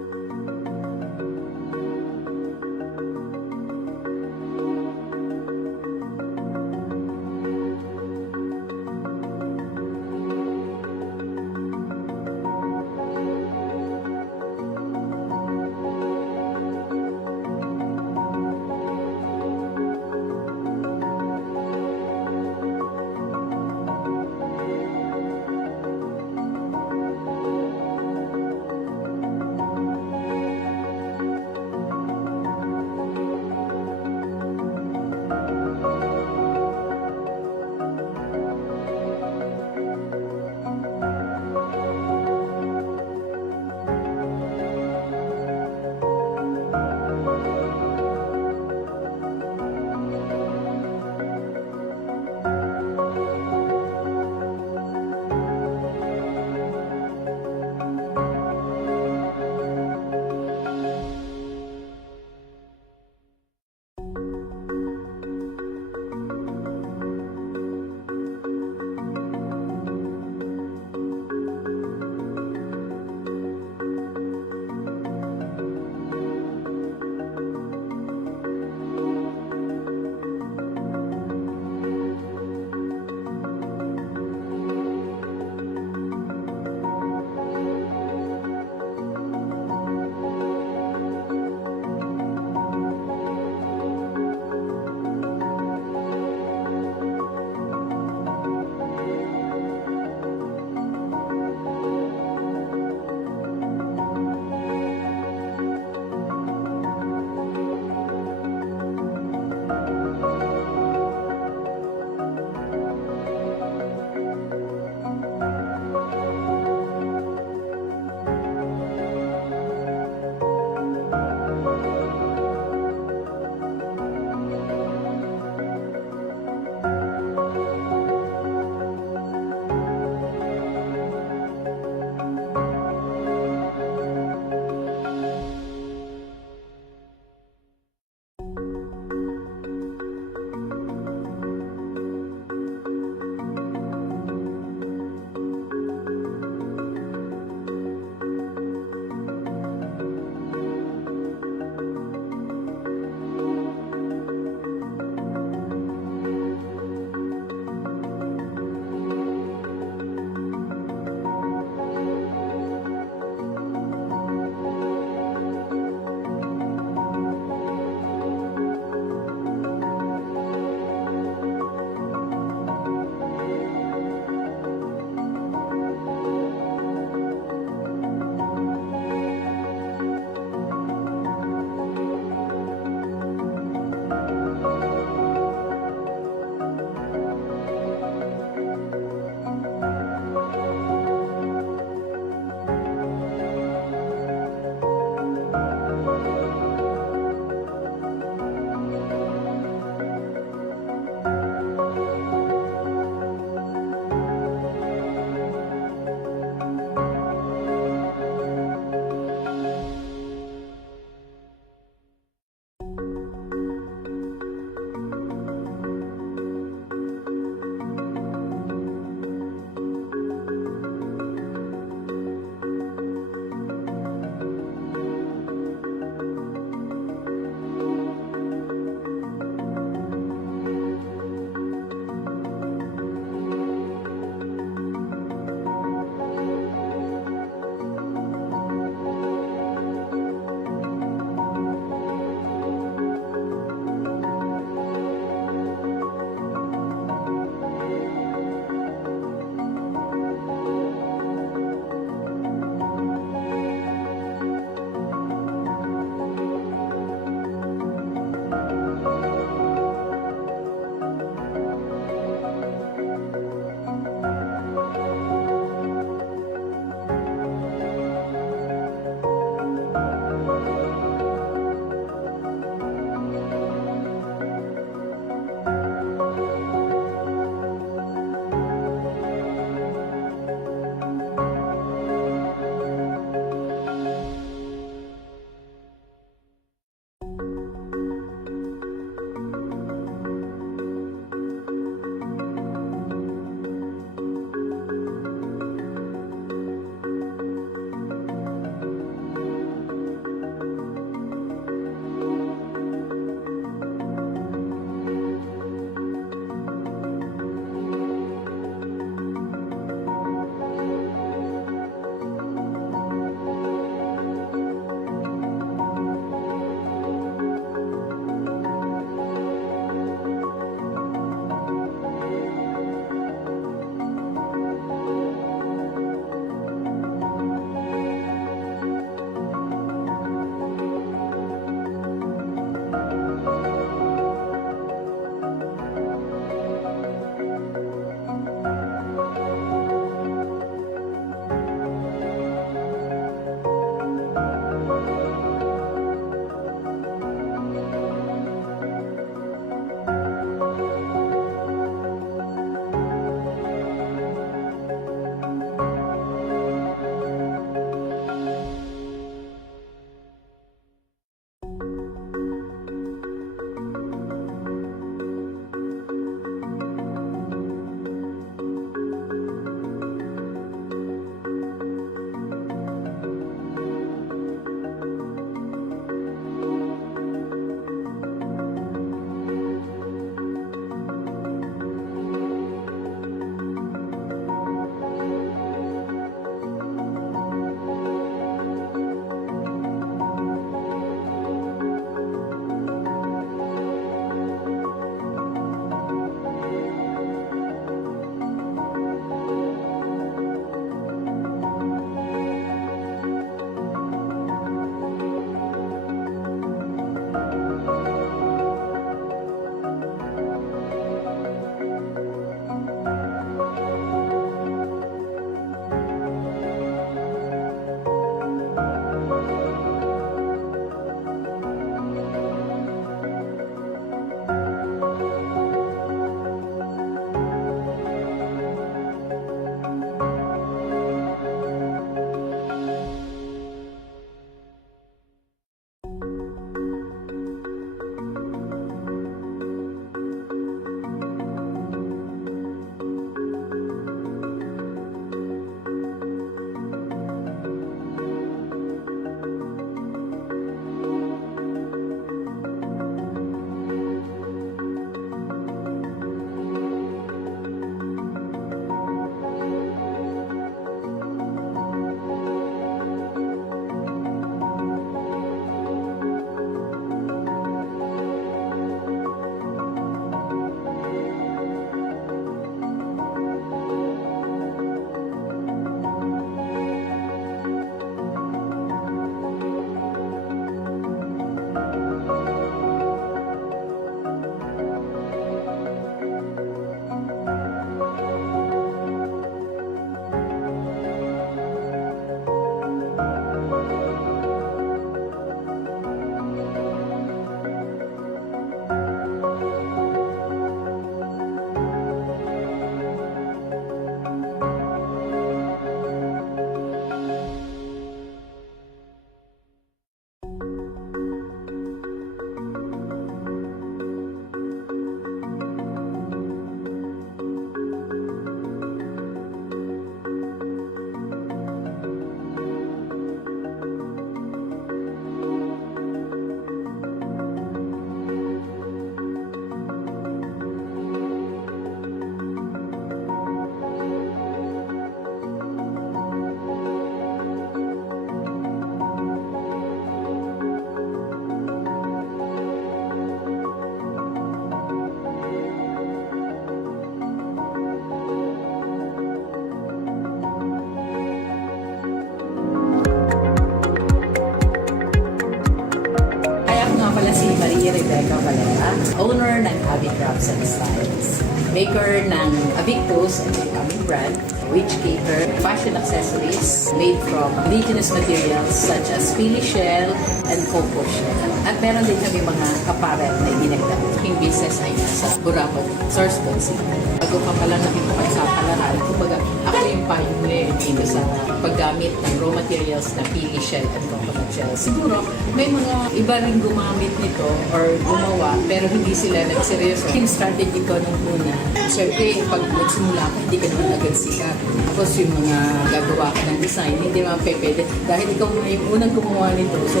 Rebecca Valera, owner ng Abby Crafts and Styles, maker ng Avictus and becoming brand, which cater fashion accessories made from indigenous materials such as pili shell and cocoa shell. At meron din kami mga apparel na idinagdag. Aking business ay nasa Burabot, Sourceball City. Bago pa pala nakipagsapalaran, kumbaga ako yung pioneer dito sa paggamit ng raw materials na pili shell and coconut shell. Siguro may mga iba rin gumamit nito or gumawa pero hindi sila nagseryoso. Yung strategy ko nung una, syempre pag nagsimula ka, hindi ka naman agad sikat. Tapos yung mga gagawa ka ng design, hindi naman pwede. Dahil ikaw na yung unang gumawa nito, so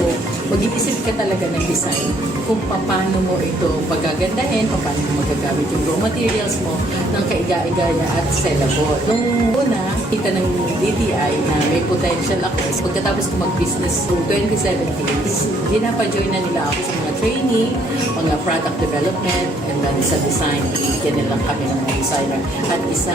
mag-iisip ka talaga ng design kung paano mo ito pagagandahin, paano mo magagamit yung raw materials mo ng kaiga-igaya at sellable. Nung una, kita ng DTI na may potential ako. Pagkatapos ko mag-business through 2017, ginapa-join na nila ako sa mga training, mga product development, and then sa design. Bigyan nila kami ng mga designer. At isa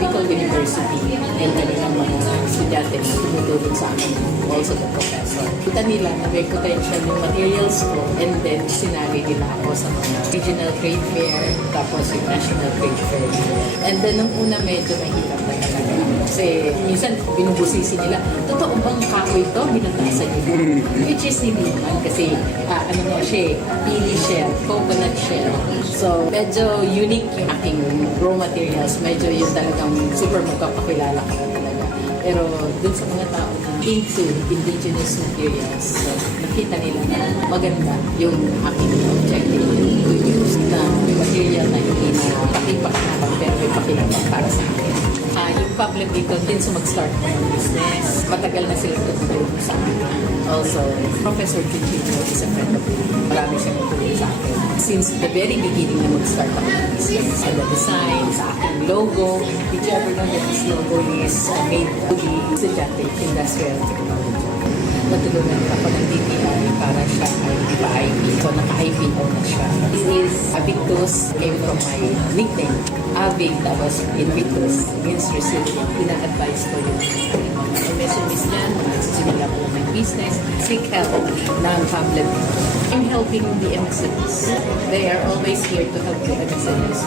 Bicol University, and kanilang mga estudyante na tumutulong sa akin, also the professor. Kita nila na may potential yung materials ko, and then sinali nila ako sa mga regional trade fair, tapos yung national trade fair. And then nung una medyo mahirap na talaga. Kasi minsan binubusisi nila, totoo bang kahoy ito? Binatasan nila. Which is hindi naman kasi ano nga siya, pili shell, coconut shell. So medyo unique yung aking raw materials. Medyo yung talagang super magpapakilala ka talaga. Pero dun sa mga tao na into indigenous materials, so, nakita nila na maganda yung aking objective to use na material na hindi na pakipakinapan pero may pakinapan para sa akin. Yung public dito din so mag-start ng business. Matagal na sila tutulong sa akin. Also, Professor Chichino is a friend of mine. Marami siyang tutulong sa akin. Since the very beginning na mag-start ako ng business, sa the design, sa aking logo, did you ever know that this logo is made to be estudyante industrial technology? Natulungan ako ng DTI para siya ay ipa-IP. So, naka-IPO na siya. This is Avictus, came from my nickname. Avic, tapos Invictus, means resilient. Ina-advise ko yung mga MSMEs dyan, mga nagsisimula po ng business, seek help ng family. I'm helping the MSMEs. They are always here to help the MSMEs.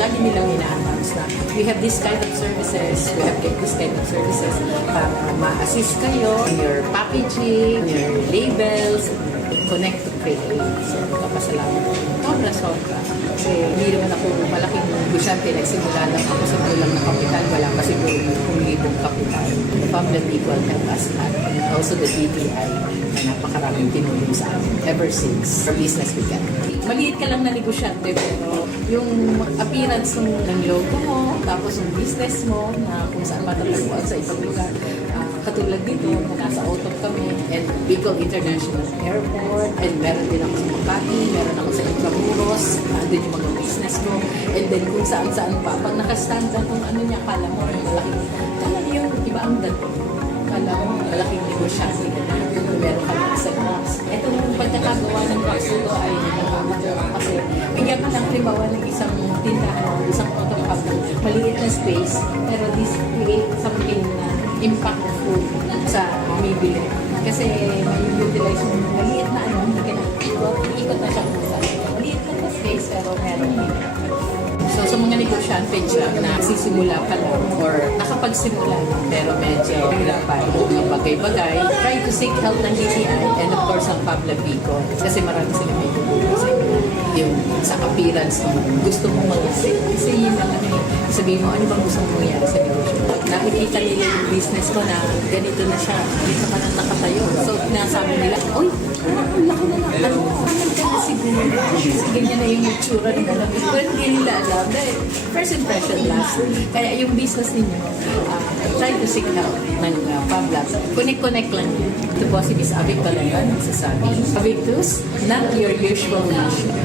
Lagi nilang ina-announce na we have this kind of services, we have this kind of services para ma-assist kayo in your packaging, your labels, connect to create. So, kapasalamat ko. Sobra. Kasi hindi naman ako malaking negosyante. Nagsimula lang ako sa kulang na kapital. Wala pa siguro kung libong kapital. The public equal help us at also the DTI na napakaraming tinulong sa amin ever since our business began. Maliit ka lang na negosyante pero yung appearance ng logo mo, tapos yung business mo na kung saan matatagpuan sa ibang lugar. Katulad dito, na nasa Otop kami, and Bicol International Airport, and meron din ako sa Makati, meron ako sa Intramuros, andun yung mga business ko, and then kung saan-saan pa, pag nakastand ka kung ano niya, kala mo, yung iba ang dating. Kala mo, malaking negosyante ka na, meron ka lang sa box. Itong pagkakagawa ng box ito ay nakakatawa kasi bigyan ka ng primawa ng isang tindahan, isang photocop ng maliit na space, pero this create something na impactful sa bibili. Kasi may utilize yung maliit na hindi ka na ikot na siya kung saan. Maliit lang na space pero meron impact. So sa mga negosyante dyan na sisimula pa lang or nakapagsimula lang pero medyo hirapan ng bagay-bagay, try to seek help ng DTI and of course ang Public Bicol kasi marami sila may tutulong sa inyo. Yung sa appearance mo, gusto mo mag-isip. Kasi yun lang sabihin mo, ano bang gusto mo mangyari sa negosyo? Nakikita nila yung business ko na ganito na siya, dito ka na nakatayo. So, nasabi nila, oy, ang laki na lang. Ano ka na siguro? Kasi ganyan na yung itsura nila. Pero hindi nila alam. Dahil first impression last. Kaya yung business ninyo, try to seek help ng Fablabs. Connect lang yan. Ito po si Miss Avic Valera, nagsasabi. Avictus, not your usual mission.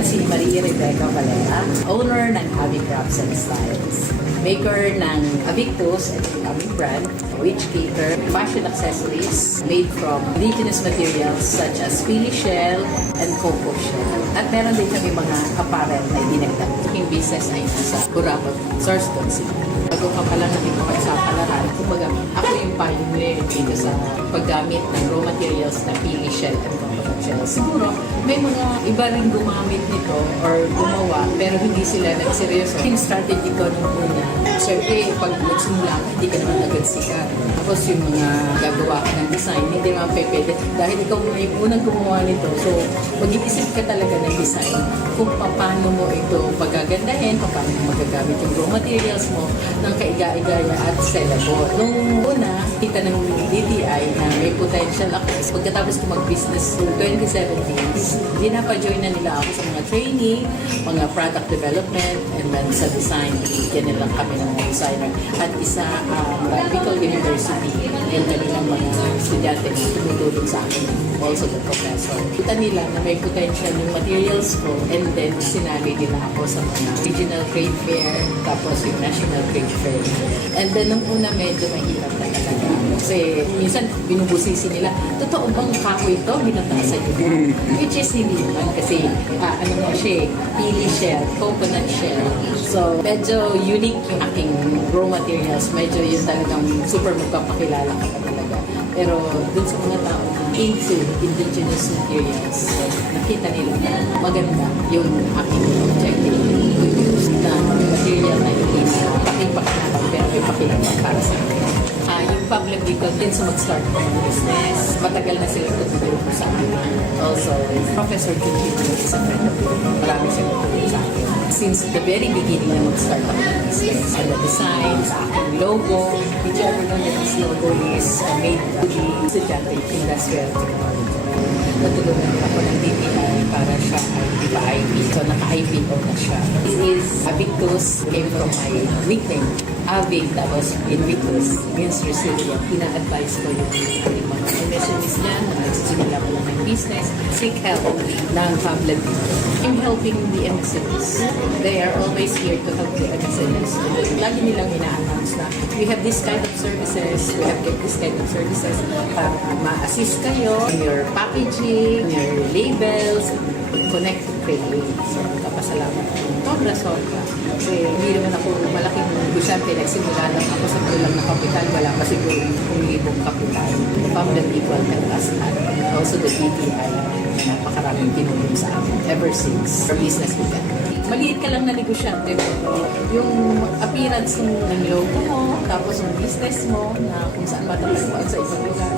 na si Maria Rebecca Valera, owner ng Avi Crafts and Styles, maker ng Avictus and aming brand, which cater fashion accessories made from indigenous materials such as pili shell and cocoa shell. At meron din kami mga apparel na dinagdag. Yung business ay nasa Burabot, Sourcetown City. Bago ka pala nakikipag-sapalaran, kumbaga ako yung pioneer dito sa paggamit ng raw materials na pili shell and cocoa shell. Siguro, may mga iba rin gumamit nito or gumawa, pero hindi sila nagseryoso. Yung strategy ko nung una, syempre, pag magsimula ka, hindi ka naman agad sikat. Tapos yung mga gagawa ka ng design, hindi naman pwede. Dahil ikaw na yung unang gumawa nito, so mag-iisip ka talaga ng design kung paano mo ito pagagandahin, paano mo magagamit yung raw materials mo ng kaiga-igaya at sellable. Nung una, kita ng DTI na may potential ako. Pagkatapos ko mag-business noong 2017, dinapa-join na nila ako sa mga training, mga product development, and then sa design. Yan na lang kami ng mga designer. At isa Bicol University, yung kanilang mga estudyante na tumutulong sa akin, also the professor. Kita nila na may potential yung materials ko, and then sinali nila ako sa mga regional trade fair, tapos yung national trade fair. And then nung una medyo mahirap na talaga. Kasi minsan binubusisi nila, totoo bang kahoy ito? Binatasan nyo. Which is hindi naman kasi ano nga siya, pili shell, coconut shell. So medyo unique yung aking raw materials. Medyo yun talagang super magpapakilala ka talaga. Pero dun sa mga tao into indigenous materials, nakita nila na maganda yung aking objective na material na hindi na pakipakilabang pero may pakilabang para sa akin. Yung public Bicol din sa mag-start ng business. Matagal na sila tutulong sa akin. Also, Professor Junji is a friend of mine. Marami sila tutulong sa akin. Since the very beginning na mag-start ako ng business, and the design, sa aking logo, which everyone that this logo is made to the estudyante industrial technology. Natulungan ako ng DTI para siya ay ipa-IP. So, naka-IPO na siya. This is Avictus, came from my nickname. Avic, tapos Invictus, means resilient. Ina-advise ko yung mga MSMEs dyan, na nagsisimula ko lang ng business, seek help ng public. I'm helping the MSMEs. They are always here to help the MSMEs. Lagi nilang ina-announce na we have this kind of services, we have this kind of services para ma-assist kayo in your packaging, your labels, connect to trade. So, kapasalamat. Sobra. Kasi hindi naman ako malaking negosyante. Nagsimula lang ako sa kulang na kapital. Wala pa siguro 1,000 kapital. The public equal help us and also the DTI na napakaraming tinulong sa amin ever since our business began. Maliit ka lang na negosyante mo. Yung appearance ng logo mo, tapos yung business mo, na kung saan matatagpuan sa isang lugar.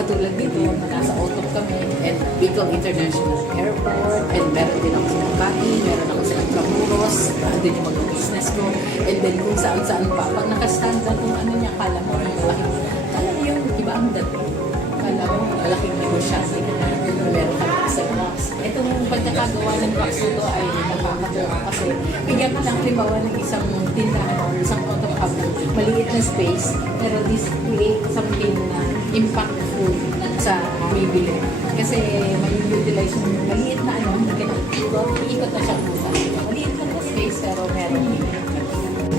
Katulad dito, na nasa Otop kami, and Bicol International Airport, and meron din ako sa Makati, meron ako sa Camuros, andun yung mga business ko, and then kung saan-saan pa. Pag nakastand ka kung ano niya, kala mo, yung iba ang dating. Kala mo, malaking negosyante ka na, meron ka ng isang box. Itong pagkakagawa ng box nito ay nakakatawa kasi bigyan ka lang halimbawa ng isang tindahan or isang Otop hub, maliit na space, pero this create something na impactful sa bibili. Kasi may utilize yung maliit na iikot na siya pusa. Maliit na space pero meron.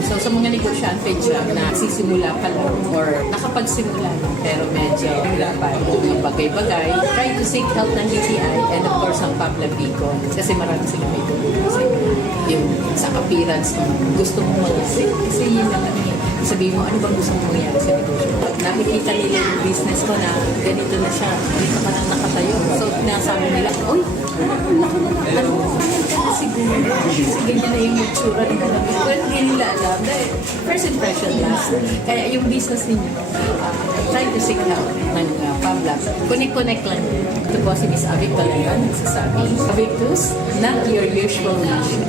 So sa mga negosyante dyan na sisimula pa lang or nakapagsimula lang pero medyo hirapan ng bagay-bagay, try to seek help ng DTI and of course ang Pabla Bicol kasi marami sila may tulong sa yung sa appearance ng gusto mong mag-isip kasi yun lang sabihin mo, ano bang gusto mong mangyari sa negosyo? Pag nakikita nila yung business ko na ganito na siya, dito ka nang nakatayo. So, nasabi nila, uy, laki na lang. Ano? Siguro. Kasi ganyan na yung magsura nila. Well, hindi nila alam. First impression last. Kaya yung business ninyo, try to seek help ng Pabla. Connect lang. Ito po si Miss Avic Valera, nagsasabi, Avictus, not your usual mission.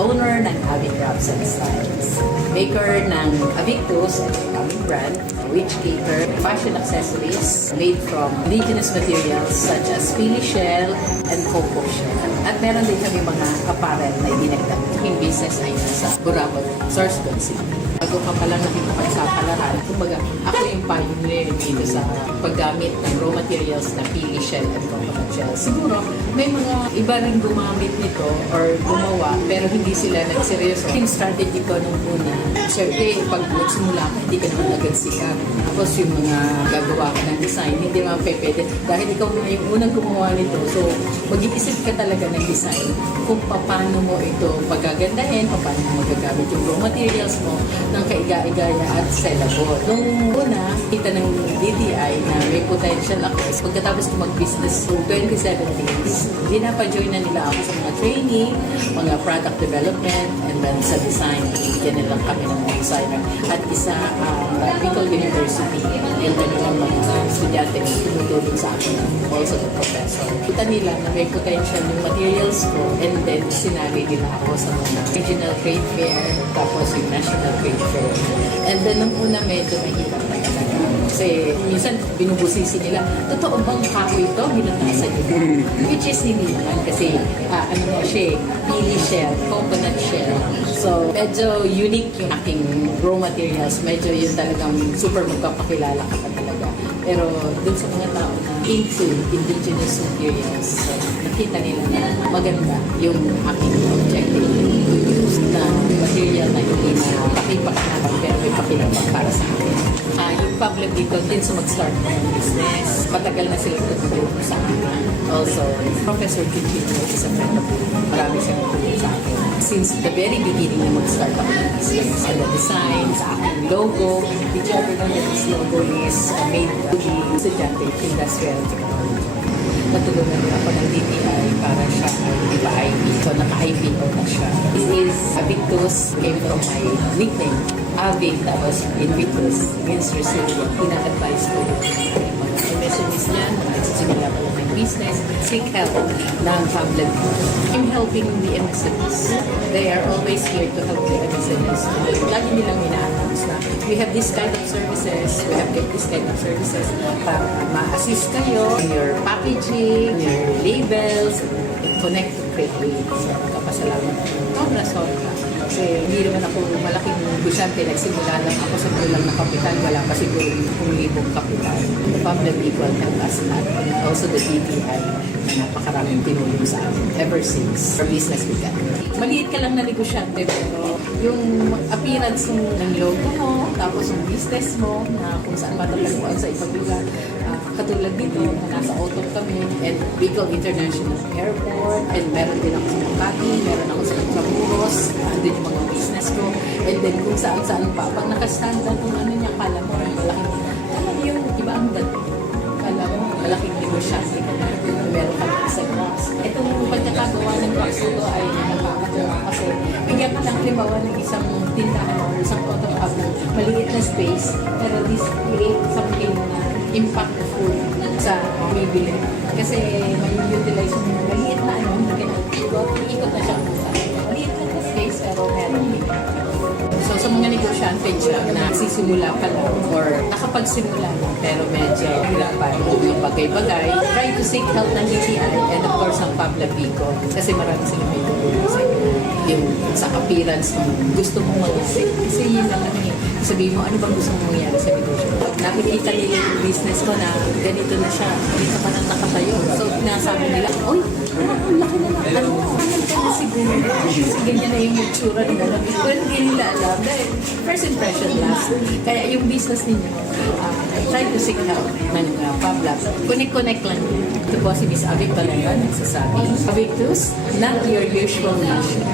owner ng Abby Crafts and Styles, maker ng Avictus and aming brand, which cater fashion accessories made from indigenous materials such as pili shell and coco shell. At meron din kami mga apparel na idinagdag. Yung business ay nasa Burabot, Sorsogon City. Bago ka pala nakikipagsapalaran, kumbaga, ako yung pioneer dito sa paggamit ng raw materials na pili shell and coconut shell. Siguro, may mga iba rin gumamit nito or gumawa, pero hindi sila nagseryoso. Yung strategy ko nung una, syempre, pag nagsimula ka, hindi ka naman agad sikat. Tapos yung mga gagawa ka ng design, hindi naman pwede. Dahil ikaw na yung unang gumawa nito, so mag-iisip ka talaga ng design kung paano mo ito pagagandahin, paano mo magagamit yung raw materials mo ng kaiga-igaya at sellable. Nung una, kita ng DTI na may potential ako. Pagkatapos ko mag-business for 2017, dinapa-join na nila ako sa mga training, mga product development, and then sa design. Bigyan nila kami ng mga designer. At isa Bicol University, yung kanilang mga estudyante na tumutulong sa akin, also the professor. Kita nila na may potential yung materials ko, and then sinali nila ako sa mga regional trade fair, tapos yung national trade fair. And then nung una medyo mahirap na talaga. Kasi minsan binubusisi nila, totoo bang kahoy ito? Binatasan nila. Which is hindi naman kasi ano nga siya, pili shell, coconut shell. So medyo unique yung aking raw materials. Medyo yun talagang super magpapakilala ka pa talaga. Pero dun sa mga tao na into indigenous materials, so, nakita nila na maganda yung aking objective to use na material na hindi na pakipakinabang pero may pakinabang para sa akin. Yung public dito din sa mag-start ng business. Matagal na sila tutulong sa akin. Also, Professor Chichino is a friend of mine. Marami siyang tutulong sa akin. Since the very beginning na mag-start ako ng business, sa design, sa aking logo, whichever one that this logo is made to be estudyante in industrial technology. Natulungan niya ako ng DTI para siya ay ipa-IP. So, naka-IPO na siya. This is Avictus, came from my nickname. Avic, tapos Invictus, means resilient. Ina-advise ko yung mga MSMEs dyan, na nagsisimula pa lang ng business, seek help ng public. I'm helping the MSMEs. They are always here to help the MSMEs. Lagi nilang ina-announce na we have this kind of services, we have this kind of services para ma-assist kayo in your packaging, your labels, connect to create waves. So, kapasalamat ko. Kasi hindi naman ako malaking negosyante. Nagsimula lang ako sa kulang na kapital. Wala pa siguro 10,000 kapital. The public equal help us at and also the DTI na napakaraming tinulong sa amin ever since our business began. Maliit ka lang na negosyante pero yung appearance ng logo mo, tapos yung business mo, na kung saan matatagpuan sa ibang lugar, katulad dito na nasa auto kami and Bicol International Airport, and meron din ako sa Makati, meron ako sa Camuros, andun yung mga business ko, and then kung saan-saan pa. Pag nakastanda kung ano niya, kala mo rin malaking, alam yung iba ang dating. Kala mo, malaking negosyante ka na, meron ka ng isang box. Itong pagkakagawa ng box ito ay nakakatawa kasi bigyan ka ng halimbawa ng isang tindahan o isang auto hub ng maliit na space, pero this create something na impactful sa bibili. Kasi may utilize yung maliit na ano, ikot na siya kung saan. Maliit na space, pero meron din. So sa mga negosyante dyan na sisimula pa lang or nakapagsimula na pero medyo hirapan yung bagay-bagay, try to seek help ng DTI and of course ang Pabla Bicol kasi marami sila may tulong sa yung sa appearance mo gusto mong mag-isip. Kasi yun lang naman sabihin mo, ano bang gusto mong mangyari sa negosyo? Nakikita nila yung business ko na ganito na siya, dito pa nang nakatayo. So, pinasabi nila, oy, ang laki na lang. Ano ka na siguro? Kasi ganyan na yung itsura nila. Pero hindi nila alam. Dahil first impression last. Kaya yung business ninyo, try to seek help ng Pabla. Connect lang yun. Ito po si Miss Avic Palanga, nagsasabi, Avictus, not your usual nation.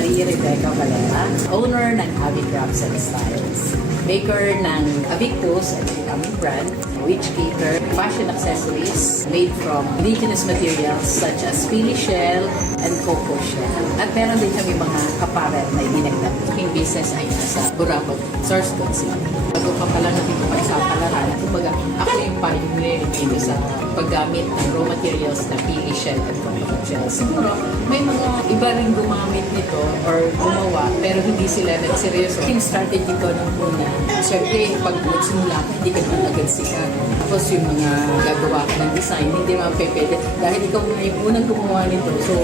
Maria Rebecca Valera, owner ng Avi Crafts and Styles. Maker ng Avictus, at aming brand, which cater fashion accessories made from indigenous materials such as pili shell and cocoa shell. At meron din kami mga apparel na idinagdag. Aking business ay nasa Burabag, Source City. Bago pa pala natin ito pagsapalaran, kumbaga ako yung pioneer dito sa paggamit ng raw materials na pili shell and cocoa shell. Siguro may mga iba rin gumamit nito or gumawa pero hindi sila nagseryoso. Yung strategy ko nung una, siyempre pag nagsimula ka, hindi ka naman agad sikat. Tapos yung mga gagawa ka ng design, hindi naman pwede. Dahil ikaw na yung unang gumawa nito. So,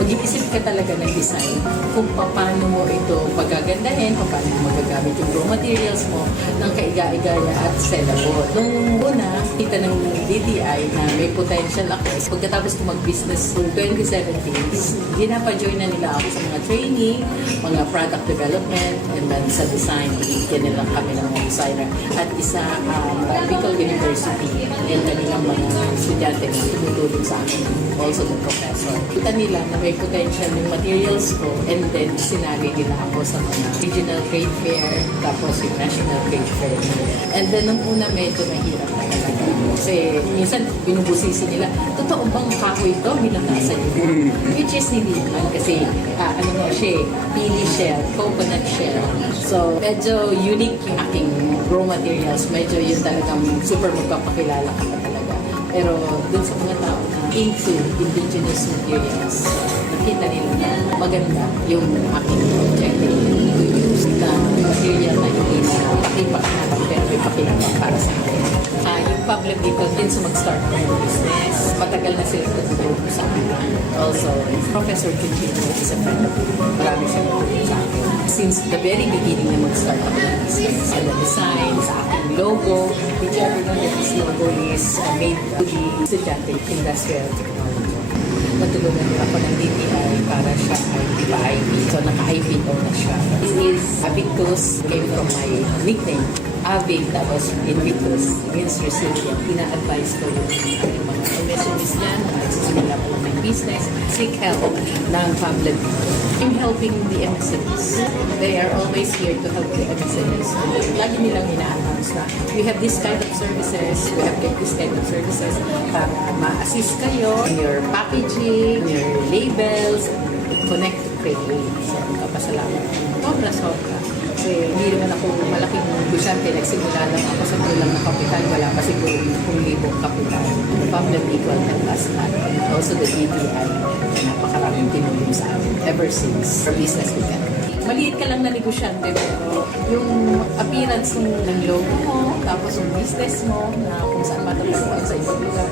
mag-iisip ka talaga ng design kung paano mo ito pagagandahin, kung paano mo magagamit yung raw materials mo ng kaiga-igaya at sellable. Nung una, kita ng DTI na may potential ako. Pagkatapos ko mag-business noong 2017, ginapa-join na nila ako sa mga training, mga product development, and then sa design, bigyan nila kami ng mga designer. At isa, Bicol University, yung kanilang mga estudyante na tumutulong sa akin, also the professor. Kita nila na may potential yung materials ko, and then sinali nila ako sa mga regional trade fair, tapos yung national trade fair. And then nung una medyo mahirap na talaga. Kasi minsan binubusisi nila, totoo bang kahoy ito? Binatasan nila. Which is hindi naman kasi ano nga siya, pili shell, coconut shell. So medyo unique yung aking raw materials. Medyo yun talagang super magpapakilala ka pa talaga. Pero dun sa mga tao na into indigenous materials, nakita nila na maganda yung aking objective to use na material na hindi na pakipakinapan pero may pakinapan para sa akin. Yung problem dito din sa mag-start ng business, matagal na sila tutulong sa akin. Also, Professor Quintino is a friend of mine. Marami siya tutulong sa akin. Since the very beginning na mag-start ako ng business, sa design, sa aking logo, which ever know that this logo is made to the estudyante industrial technology. Natulungan niya ako ng DTI para siya ay ipa-IP. So, naka-IPO na siya. This is Avictus, came from my nickname. Avic, tapos Invictus, means resilient. Ina-advise ko yung mga MSMEs dyan, na nagsisimula po ng business, seek help ng public. I'm helping the MSMEs. They are always here to help the MSMEs. Lagi nilang ina-announce na we have this kind of services, we have this kind of services para ma-assist kayo in your packaging, your labels, connect to create. So, kapasalamat. Sobra-sobra. Kasi hindi naman ako malaking negosyante. Nagsimula lang ako sa kulang na kapital. Wala pa siguro 10,000 kapital. The public equal help us lahat. Also the DTI. Napakaraming tinulong sa amin ever since our business began. Maliit ka lang na negosyante pero yung appearance ng logo mo, tapos yung business mo, na kung saan matatagpuan sa ibang lugar.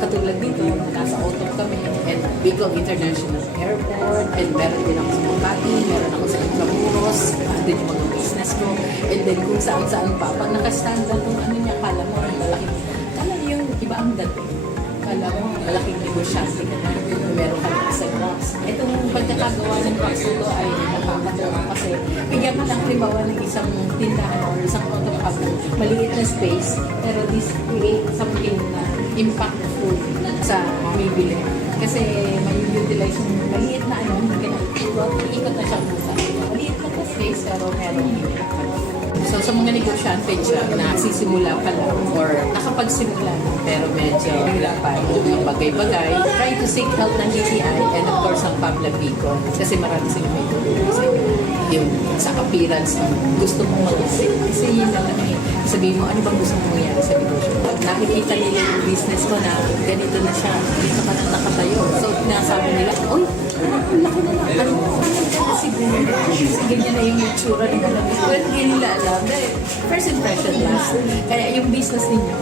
Katulad dito, nasa auto kami, and Bicol International Airport, and meron din ako sa Makati, meron ako sa Intramuros, andun yung mga business ko, and then kung saan-saan pa. Pag nakastanda itong ano niya, kala mo, malaking, kala yung iba ang dating. Kala mo, malaking negosyante ka na, meron ka na sa box. Itong pagkakagawa ng box nito ay nakakatawa kasi bigyan mo lang halimbawa ng isang tindahan or isang auto maliit na space, pero this create something na impactful sa bibili. Kasi may utilize yung maliit na ano, hindi ka na ikot na siya sa maliit na space, pero meron impact. So sa mga negosyante dyan na sisimula pa lang or nakapagsimula na pero medyo wala pa yung mga bagay-bagay, try to seek help ng DTI and of course ng Public Bicol kasi marami silang may tulong sa inyo. Yung sa appearance ng gusto mong mag-isip. Kasi yun lang naman sabihin mo, ano bang gusto mong mangyari sa negosyo? Nakikita nila yung business mo na ganito na siya, dito ka na nakatayo. So pinasabi nila, oy, ang laki na lang. Kasi ganyan na yung itsura ng alam. Well, hindi nila alam. First impression last. Kaya yung business ninyo,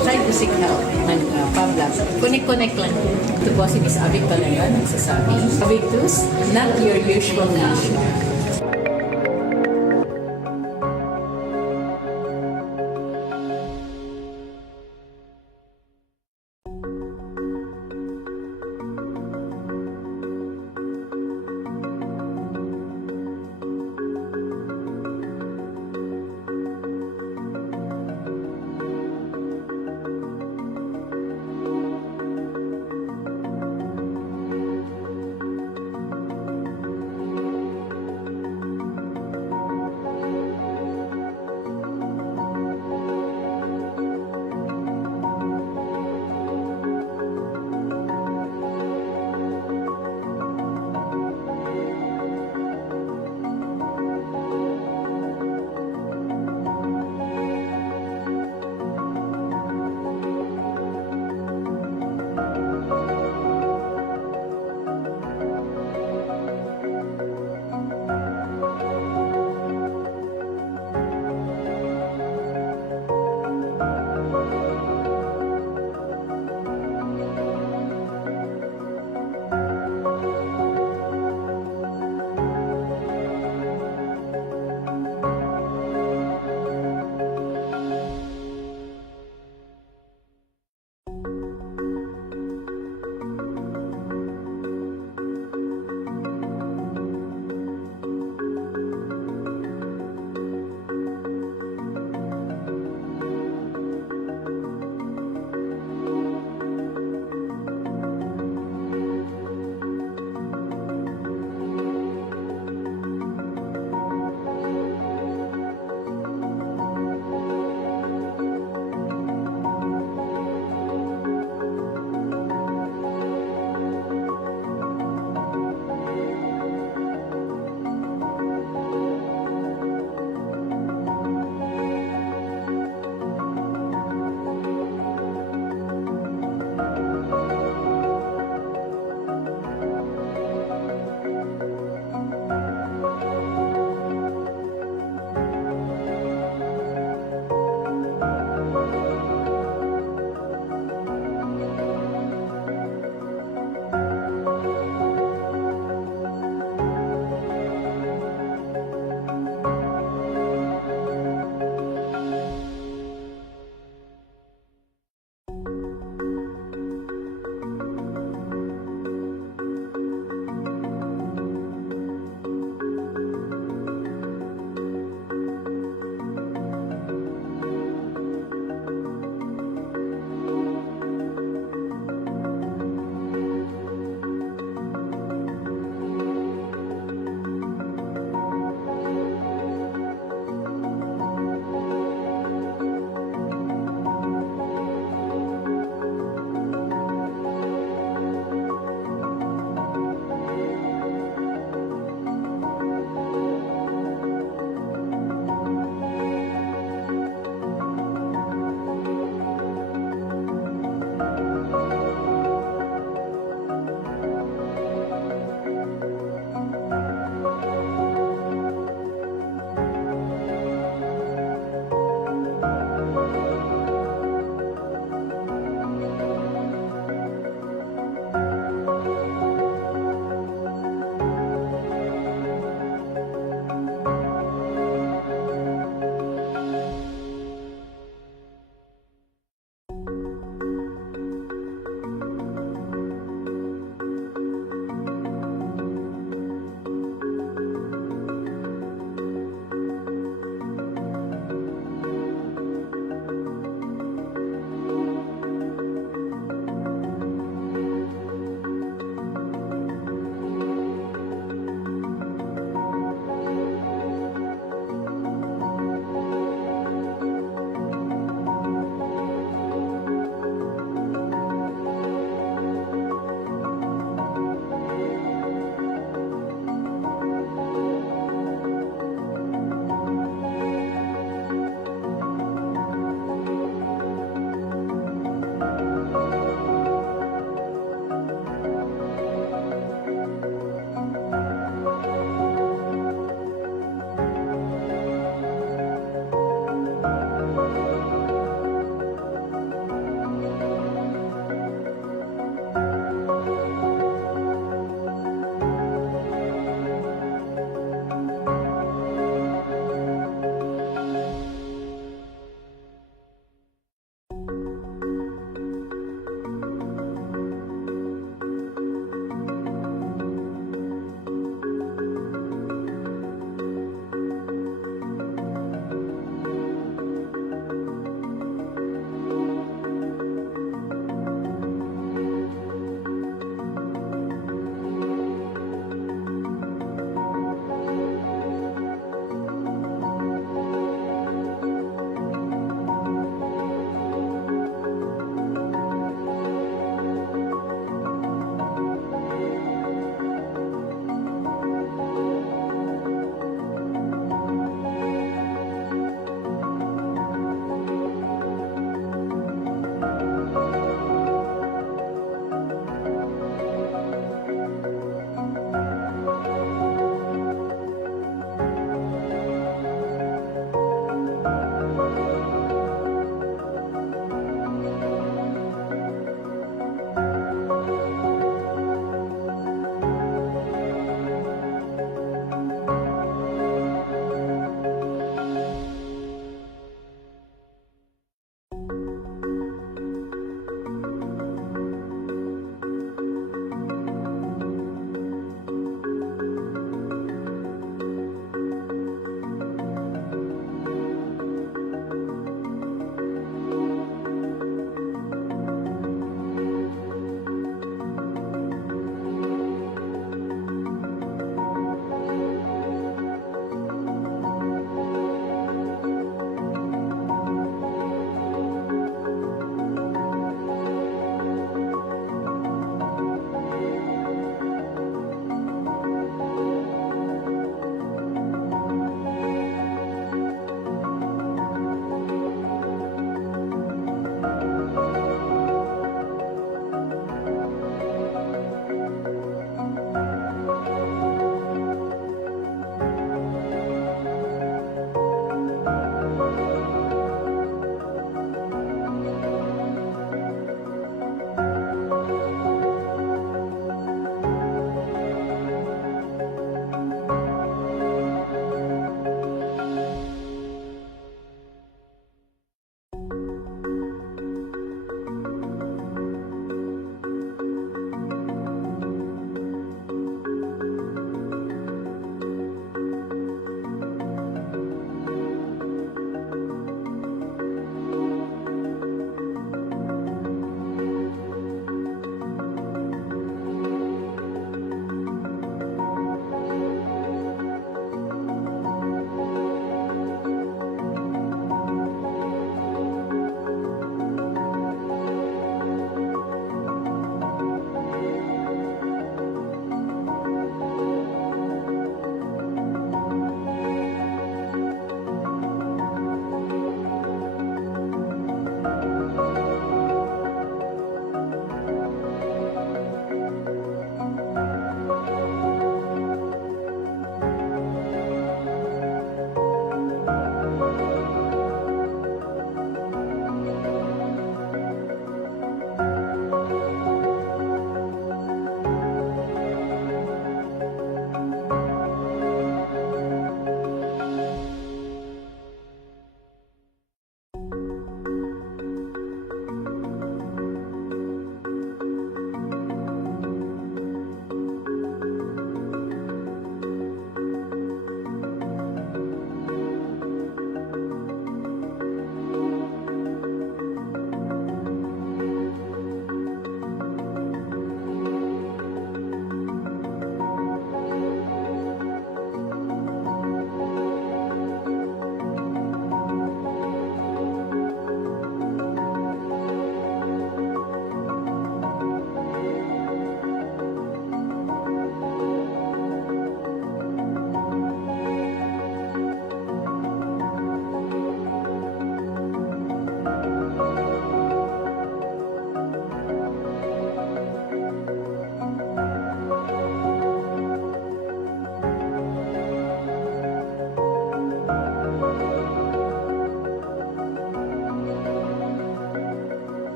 try to seek help ng Pablas. Connect lang. Ito po si Miss Avic talaga nagsasabi. Avictus, not your usual national.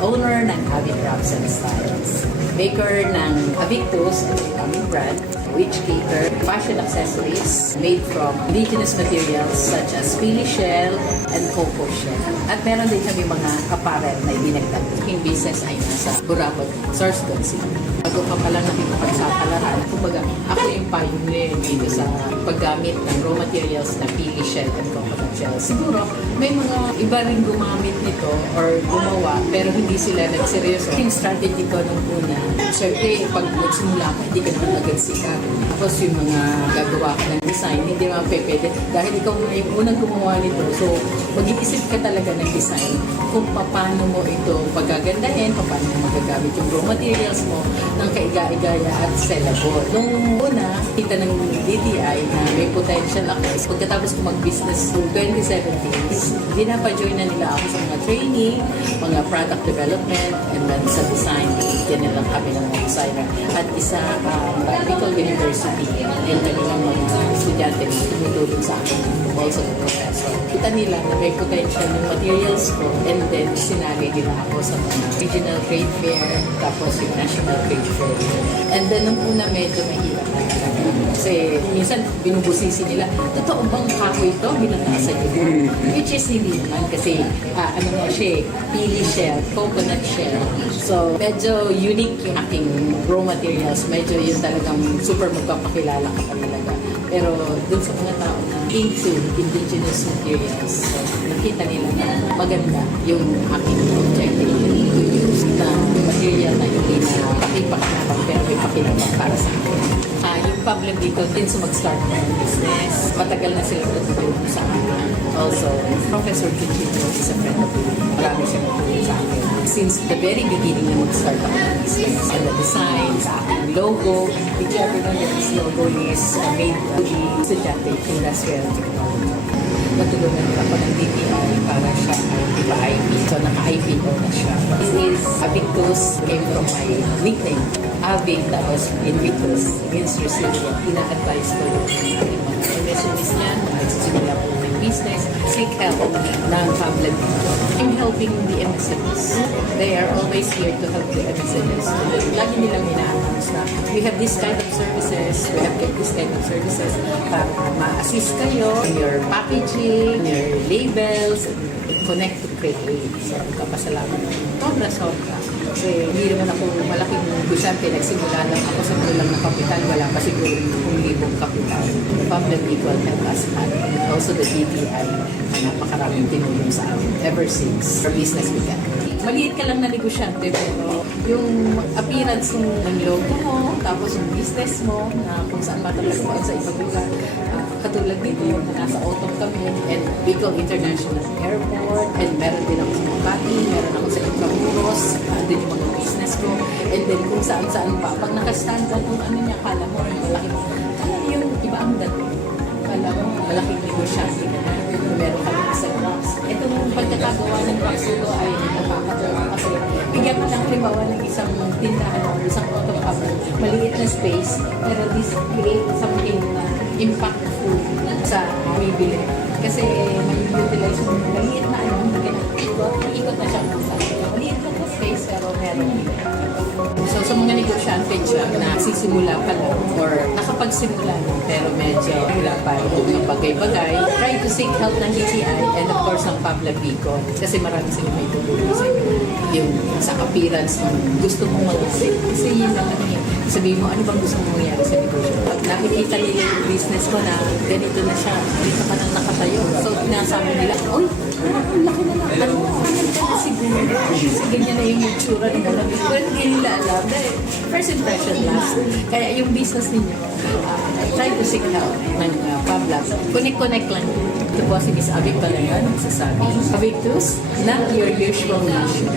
owner ng Avi Crafts and Styles, maker ng Avictus, ang aming brand, which cater fashion accessories made from indigenous materials such as pili shell and cocoa shell. At meron din kami mga apparel na idinagdag. Yung business ay nasa Burabot, Sourcedon City. Bago pa pala natin pagsapalaran, kumbaga ako yung pioneer dito sa paggamit ng raw materials na pili shell and coconut shell. Siguro may mga iba rin gumamit nito or gumawa pero hindi sila nagseryoso. Yung strategy ko nung una, syempre pag nagsimula ka, hindi ka naman agad sikat. Tapos yung mga gagawa ka ng design, hindi naman pwede. Dahil ikaw na yung unang gumawa nito, so mag-iisip ka talaga ng design kung paano mo ito pagagandahin, paano mo magagamit yung raw materials mo ng kaiga-igaya at sellable. Nung una, kita ng DTI na may potential ako. Pagkatapos ko mag-business noong 2017, dinapa-join na nila ako sa mga training, mga product development, and then sa design, bigyan na lang kami ng mga designer. At isa, Bicol University, yung kanilang mga estudyante na tumutulong sa akin, also the professor. Kita nila na may potential ng materials ko, and then sinali nila ako sa mga regional trade fair, tapos yung national trade fair. And then nung una medyo mahirap na talaga. Kasi minsan binubusisi nila, totoo bang kahoy ito? Binatasan nyo. Which is hindi naman kasi ano nga siya, pili shell, coconut shell. So medyo unique yung aking raw materials. Medyo yun talagang super magpapakilala ka pa talaga. Pero dun sa mga tao na into indigenous materials, nakita nila na maganda yung aking objective to use na material na hindi na pakipakinabang pero may pakinabang para sa akin. Yung Pablo dito din sa mag-start ng business. Matagal na sila tutulong sa akin. Also, Professor Chichino is a friend of mine. Marami siya tutulong sa akin. Since the very beginning na mag-start ako ng business. And the design, sa aking logo. Did you ever know that this logo is made to be estudyante industrial technology? Natulungan nila ako ng DTI para siya ay ipa-IP. So, naka-IPO na siya. This is Avictus, came from my nickname. Avic, tapos Invictus, means resilient. Ina-advise ko yung mga MSMEs niyan, nagsisimula po ng business, seek help ng public. I'm helping the MSMEs. They are always here to help the MSMEs. Lagi nilang ina-announce na we have this kind of services, we have this kind of services para ma-assist kayo in your packaging, your labels, connect to create. So, kapasalamat. Sobra-sobra. Kasi hindi naman ako malaking negosyante. Nagsimula lang ako sa kulang na kapital. Wala pa siguro 1,000 kapital. The public equal help us and also the DTI na napakaraming tinulong sa amin ever since our business began. Maliit ka lang na negosyante pero yung appearance ng logo mo, tapos yung business mo, na kung saan matatagpuan sa ibang lugar, katulad dito na nasa autumn kami and Bicol International Airport, and meron din ako sa Makati, meron ako sa Intramuros, din yung mga business ko, and then kung saan-saan pa. Pag nakastand ka kung ano niya, kala mo malaking, kaya yung iba ang dating. Kala mo malaking negosyante ka na, meron kami sa box. Itong pagkakagawa ng box ito ay nakakatawa kasi bigyan mo ng halimbawa ng isang tindahan o isang auto cabinet, maliit na space, pero this create something na impactful sa bibili. Kasi may utilize mo maliit na ikot na siya kung saan. Maliit lang na space pero meron. So sa mga negosyante dyan na sisimula pa lang or nakapagsimula lang pero medyo wala pa yung mga bagay-bagay, try to seek help ng DTI and of course ng Pablo Bicol kasi marami sila may tutulong sa inyo. Yung sa appearance ng gusto mong mag-isip. Kasi yun naman yun. Sabihin mo, ano bang gusto mong mangyari sa negosyo? Pag nakikita nila yung business mo na ganito na siya, dito ka nang nakatayo. So, pinasabi nila, uy, ang laki na lang. Ano ka na siguro? Kasi ganyan na yung itsura ng alam. Pero hindi nila alam. Dahil first impression last. Kaya yung business ninyo, try to seek help ng Pablo. Connect lang. Ito po si Miss Avic Palayan, nagsasabi. Avictus, not your usual nation.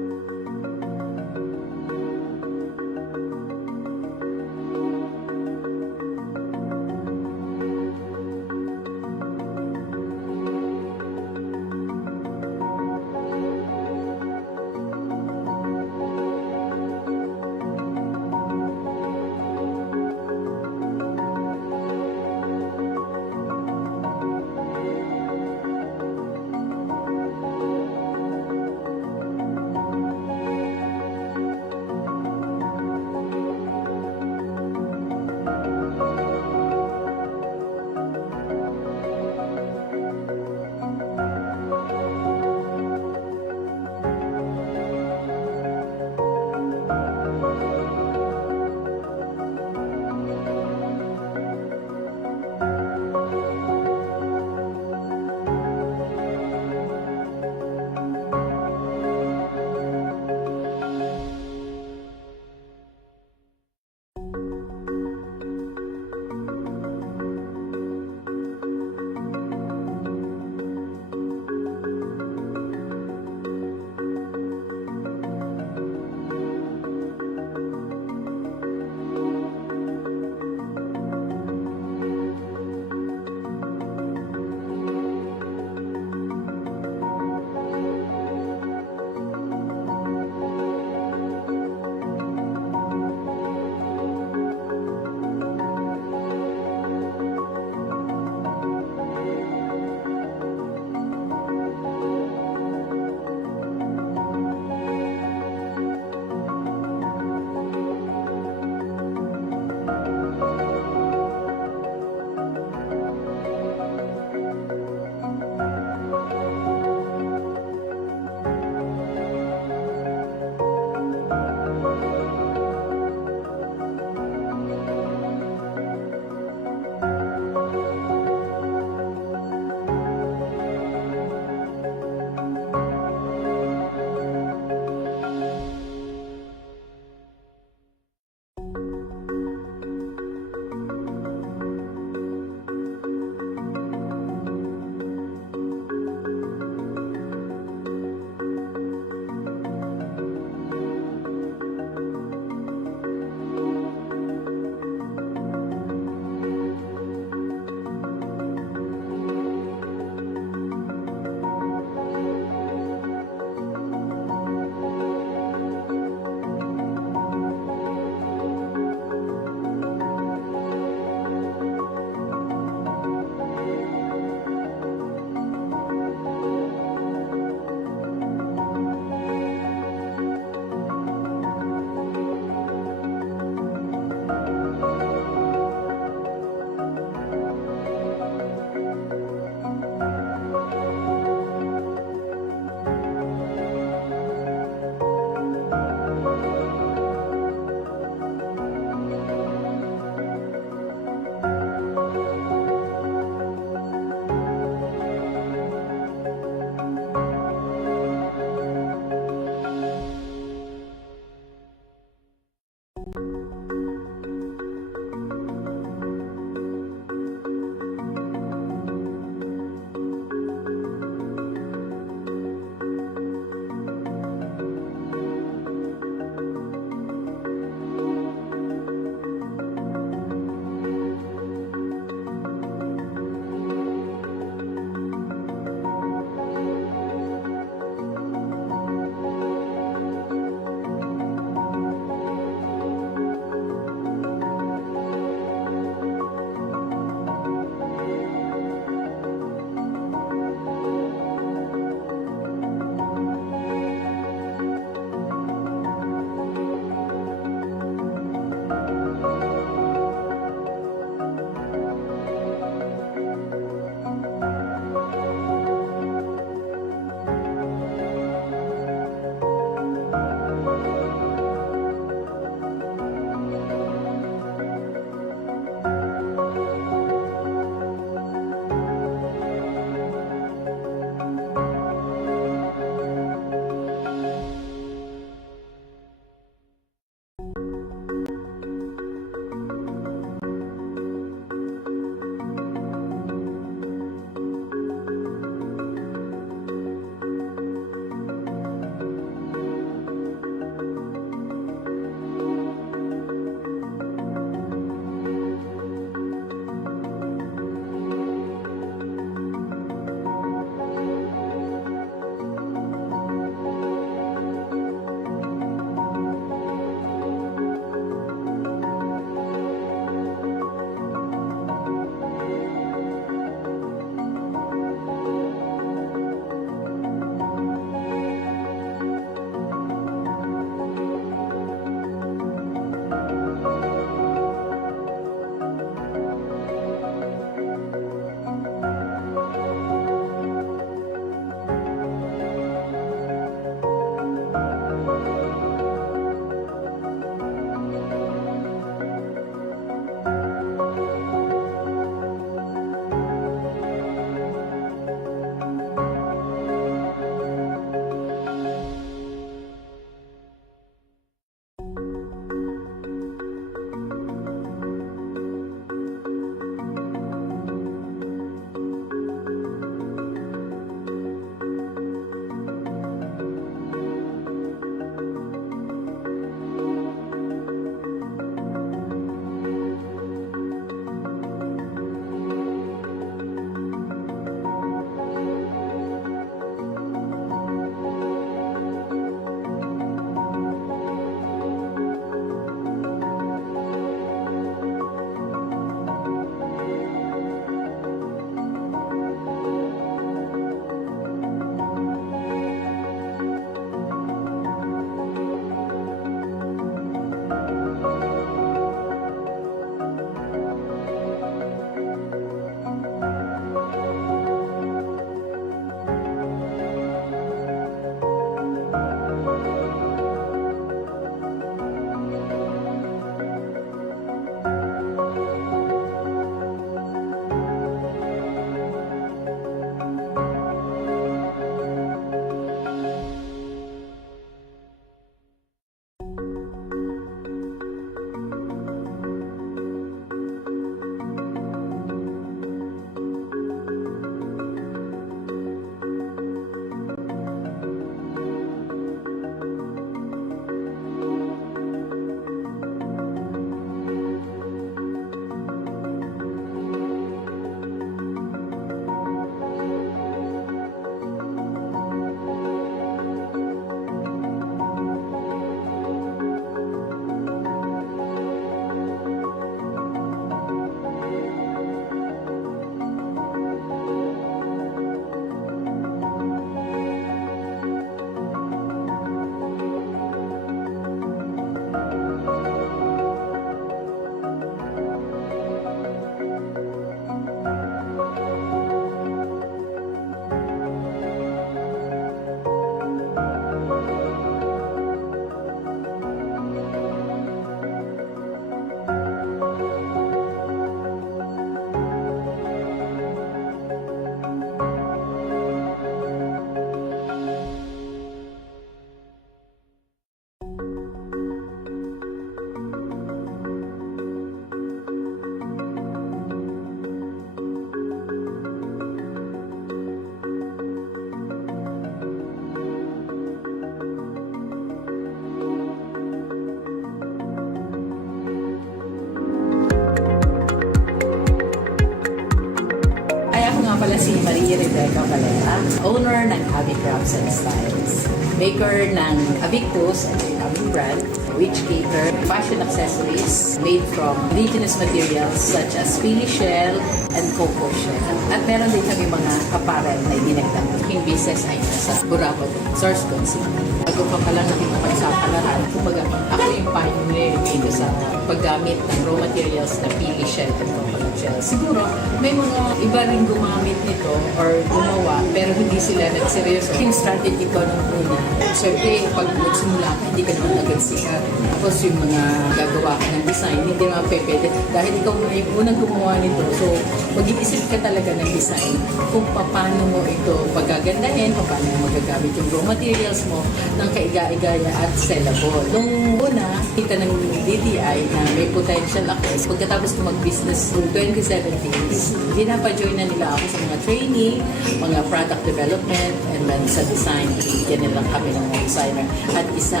Cavalera, owner ng Abby Crafts and Styles, maker ng Avictus, at yung aming brand, which cater fashion accessories made from indigenous materials such as pili shell and cocoa shell. At meron din kami mga apparel na idinagdag. Yung business ay nasa Burabot, Source Concept. Bago pa pala natin mapagsapalaran, kumbaga ako yung pioneer dito sa paggamit ng raw materials na pili shell and cocoa shell. Siguro, may mga iba rin gumamit nito or gumawa, pero hindi sila nagseryoso. Yung strategy ko nung una, syempre, pag magsimula ka, hindi ka naman agad sikat. Tapos yung mga gagawa ka ng design, hindi naman pwede. Dahil ikaw na yung unang gumawa nito, so mag-iisip ka talaga ng design kung paano mo ito pagagandahin, paano mo magagamit yung raw materials mo ng kaiga-igaya at sellable. Nung una, kita ng DTI na may potential ako. Pagkatapos ko mag-business noong 2017, dinapa-join na nila ako sa mga training, mga product development, and then sa design, yan lang kami ng mga designer. At isa,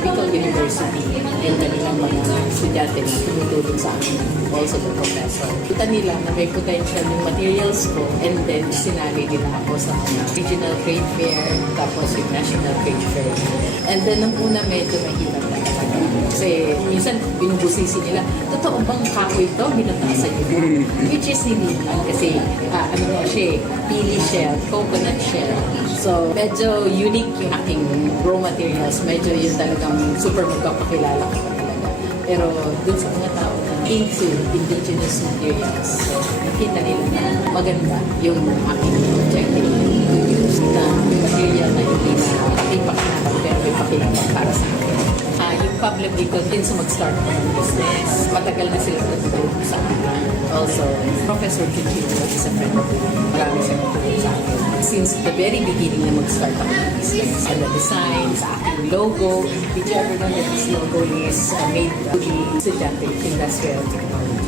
Bicol University, yung kanilang mga estudyante na tumutulong sa akin, also the professor. Kita nila na may potential yung materials ko, and then sinali nila ako sa mga regional trade fair, tapos yung national trade fair. And then nung una medyo mahirap na talaga. Kasi minsan binubusisi nila, totoo bang kahoy ito? Binatasan nyo. Which is hindi naman kasi ano nga siya, pili shell, coconut shell. So medyo unique yung aking raw materials. Medyo yun talagang super magpapakilala ko talaga. Pero dun sa mga tao na into indigenous materials, so nakita nila na maganda yung aking objective to use na material na hindi na ipakinabang pero may pakinabang para sa akin. Yung public dito din sa mag-start ko ng business. Matagal na sila natutulong sa akin. Also, Professor Chichino is a friend of mine. Marami siya natutulong sa akin. Since the very beginning na mag-start ako ng business. And the design, sa aking logo, did you ever know that this logo is made to the estudyante industrial technology?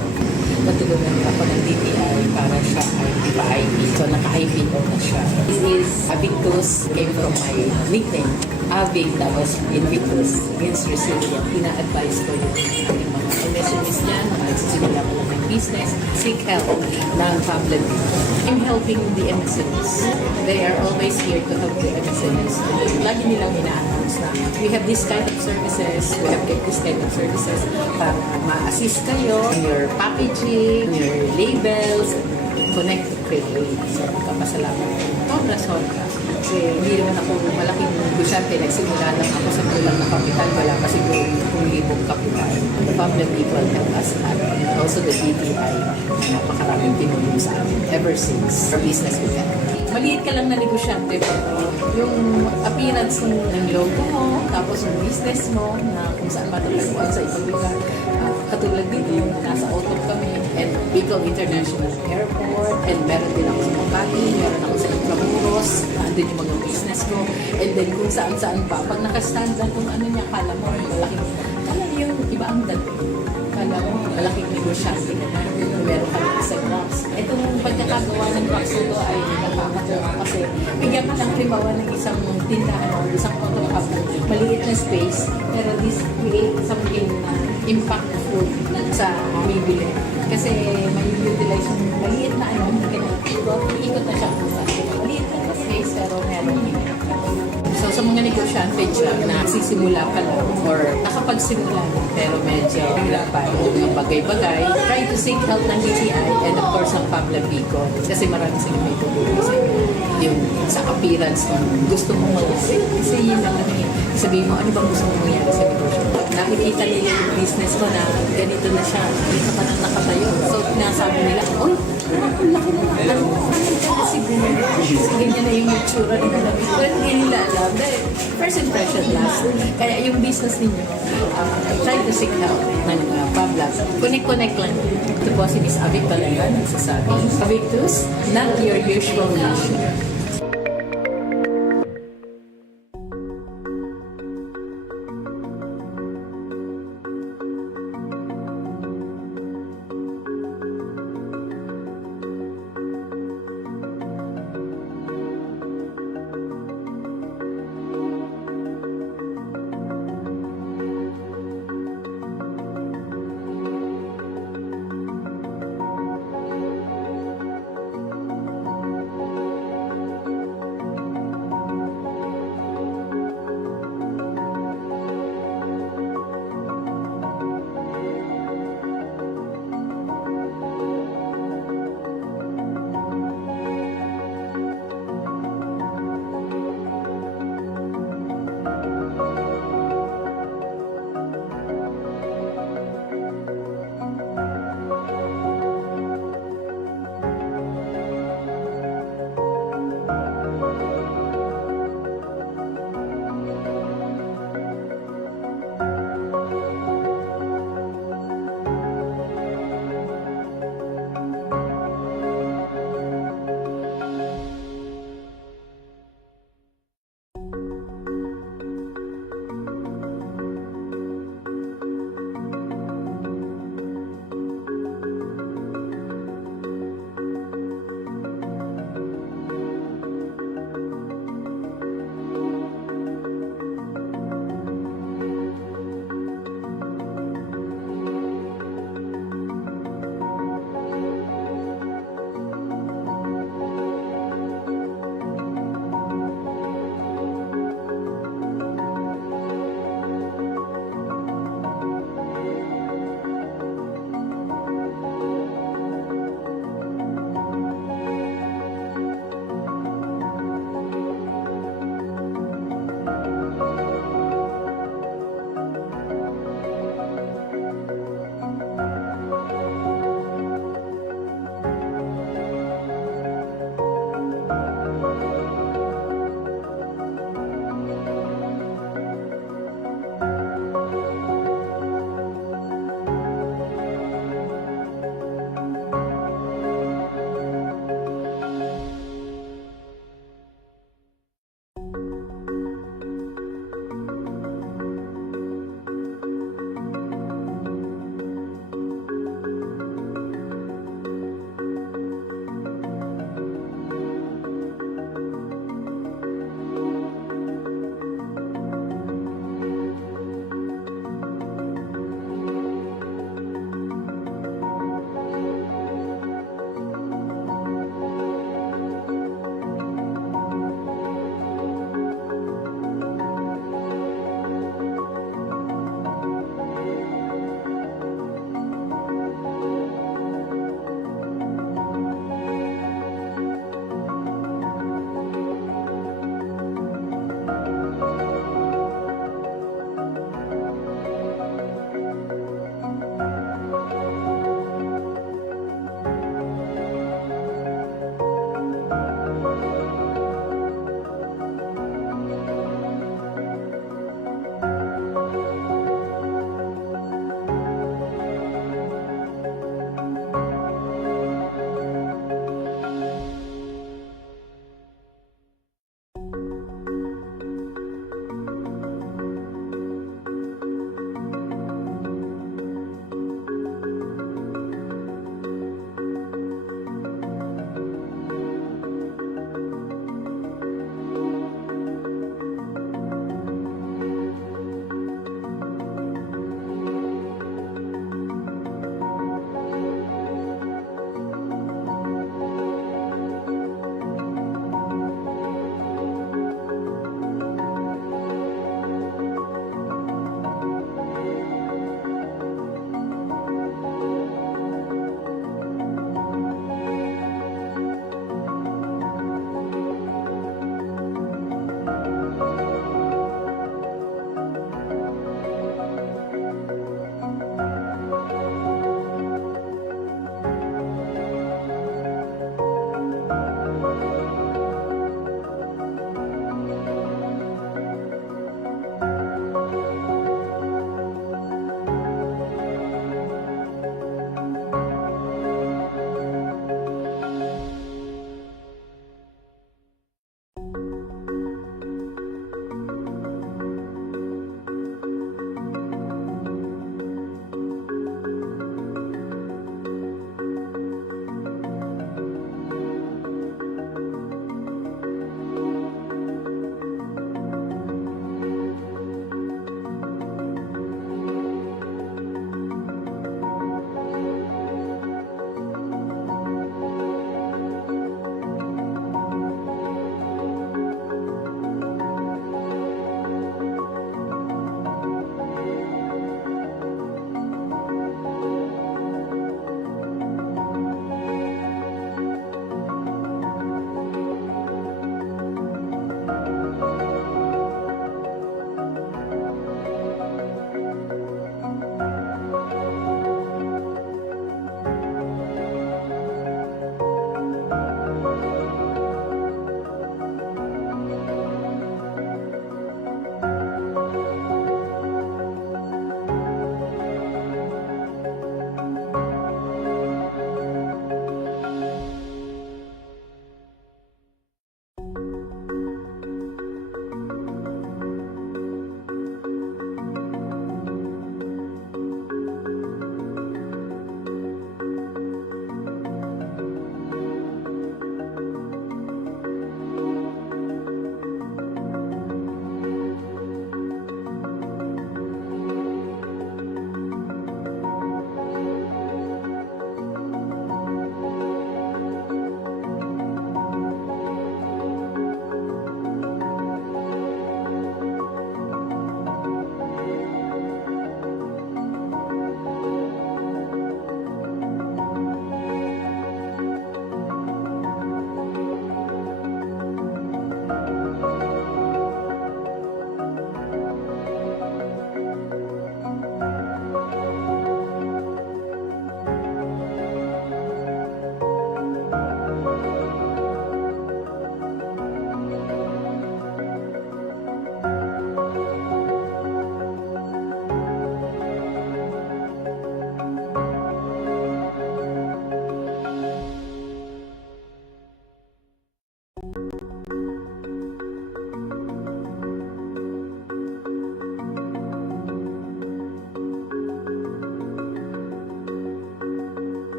Natulungan ako ng DTI para siya ay ipa-IP. So, naka-IPO na siya. This is Avictus, came from my nickname. Avig, tapos Invictus, means resilient. Ina-advise ko yung ating mga MSMEs dyan, mga nagsisimula ko ng business, seek help ng public. I'm helping the MSMEs. They are always here to help the MSMEs. Lagi nilang ina-announce na we have this kind of services, we have this kind of services para ma-assist kayo in your packaging, your labels, connect to create. So, kapasalamat ko. Sobra. Kasi hindi naman ako malaking negosyante. Nagsimula lang ako sa kulang na kapital. Wala pa siguro 10,000 kapital. The public people help us a lot. And also the DTI. Napakaraming tinulong sa amin ever since our business began. Maliit ka lang na negosyante pero yung appearance ng logo mo, tapos yung business mo na kung saan matatagpuan sa ibang lugar. Katulad dito, nasa Otop kami and Bicol International Airport and meron din ako sa Makati, meron ako sa Intramuros, andun yung mga business ko and then kung saan-saan pa. Pag nakastand lang kung ano niya, kala mo malaking, kala yung iba ang dating. Kala mo malaking negosyante ka na, meron ka ng isang box. Itong pagkakagawa ng box ito ay nakakatawa kasi bigyan ka ng limawan ng isang tindahan o isang photocop, maliit na space, pero this create something na impactful sa bibili. Kasi may utilize yung maliit na ano, hindi ka na ikot na siya kung saan. Maliit na space pero meron impact. So sa mga negosyante dyan na sisimula pa lang or nakapagsimula na pero medyo hirapan o mga bagay-bagay, try to seek help ng DTI and of course ng Pabla Bicol kasi marami silang may tutulong sa inyo. Yung sa appearance ng gusto mong mag-isip. Kasi yun lang ano yun. Sabihin mo, ano bang gusto mong mangyari sa negosyo? Nakikita nila yung business ko na ganito na siya. Dito ka nang nakatayo. So, nasabi nila, oh, ang laki na lang. Ano ka siguro? Ganyan na yung itsura nila. Pero hindi nila alam. Dahil first impression last. Kaya yung business ninyo, try to seek help ng Pabla. Connect lang. Ito po si Miss Avic talaga nagsasabi. Avictus, not your usual nation.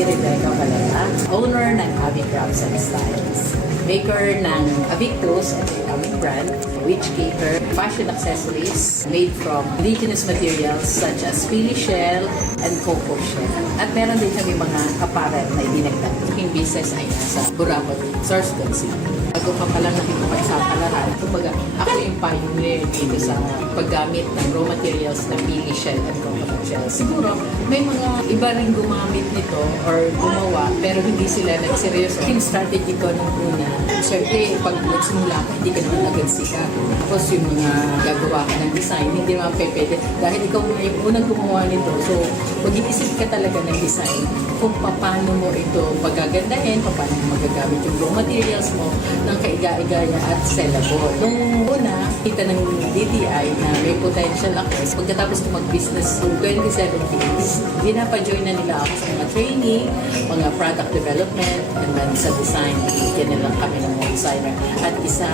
si Rebecca Valera, owner ng Abby Crafts and Styles. Maker ng Avictus, at ang aming brand, which cater fashion accessories made from indigenous materials such as pili shell and cocoa shell. At meron din kami mga apparel na idinagdag. Aking business ay nasa Burabot, Sorsogon City. Bago pa palang nakikipagsapalaran, kumbaga ako yung pioneer dito sa paggamit ng raw materials na pili shell and coconut shell. Siguro may mga iba rin gumamit nito or gumawa pero hindi sila nagseryoso. Yung strategy ko nung una, siyempre pag nagsimula ka, hindi ka naman agad sikat. Tapos yung mga gagawa ka ng design, hindi naman pwede. Dahil ikaw na yung unang gumawa nito, so mag-iisip ka talaga ng design kung paano mo ito pagagandahin, paano mo magagamit yung raw materials mo ng kaiga-igaya at sellable. Nung una, kita ng DTI na may potential ako. Pagkatapos ko mag-business noong 2017, dinapa-join na nila ako sa mga training, mga product development, and then sa design. Bigyan na lang kami ng mga designer. At isa,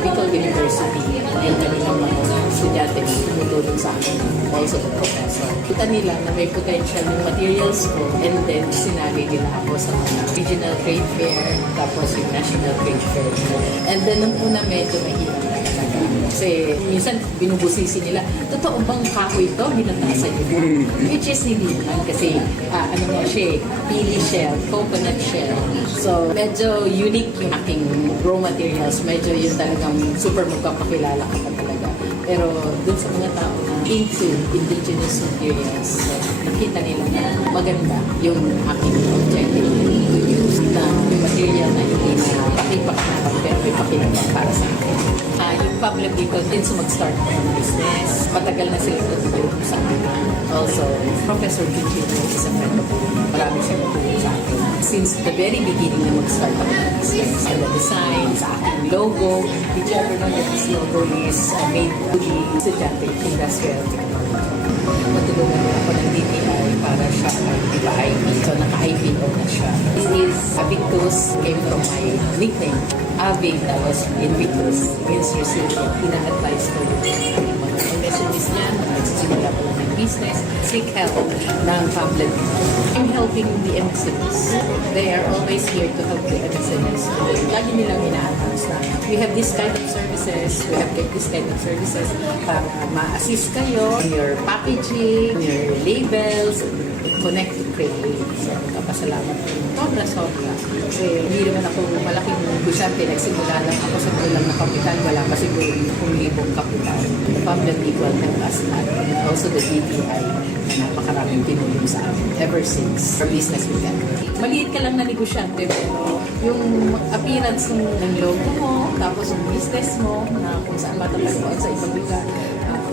Bicol University, yung kanilang mga estudyante na tumutulong sa akin, also the professor. Kita nila na may potential yung materials ko, and then sinali nila ako sa mga regional trade fair, tapos yung national trade fair. And then nung una medyo mahirap na talaga. Kasi minsan binubusisi nila, totoo bang kahoy ito? Hinatasan nila. Which is hindi naman kasi ano nga siya, pili shell, coconut shell. So medyo unique yung aking raw materials. Medyo yung talagang super magpapakilala ka pa talaga. Pero dun sa mga tao na into indigenous materials, nakita nila na maganda yung aking objective to use na yung material na hindi na pakipak-napak pero may pakinabang para sa akin. Yung public dito din sa mag-start ng business. Matagal na sila tutulong sa akin. Also, Professor Gugino is a friend of mine. Marami siya tutulong sa akin. Since the very beginning na mag-start ako ng business, sa design, sa aking logo, did you ever know that this logo is made to the Estudyante Industrial Technology? Natulungan mo ako ng DTI para siya ay ipa-IP. So, naka-IPO na siya. This is Avictus, came from my nickname. Avic, that was Invictus, means resilient. Ina-advise ko yung mga MSMEs niyan, nagsisimula ko ng business, seek help ng public. I'm helping the MSMEs. They are always here to help the MSMEs. Lagi nilang ina-announce na we have this kind of services, we have this kind of services para ma-assist kayo in your packaging, your labels, connect to create. So, kapasalamat ko. Sobra. Kasi hindi naman ako malaking negosyante. Nagsimula lang ako sa kulang na kapital. Wala pa siguro yung 10,000 kapital. The public equal help us that. And also the DTI na napakaraming tinulong sa amin ever since our business with them. Maliit ka lang na negosyante pero yung appearance ng logo mo, tapos yung business mo, na kung saan matatagpuan sa ibang lugar,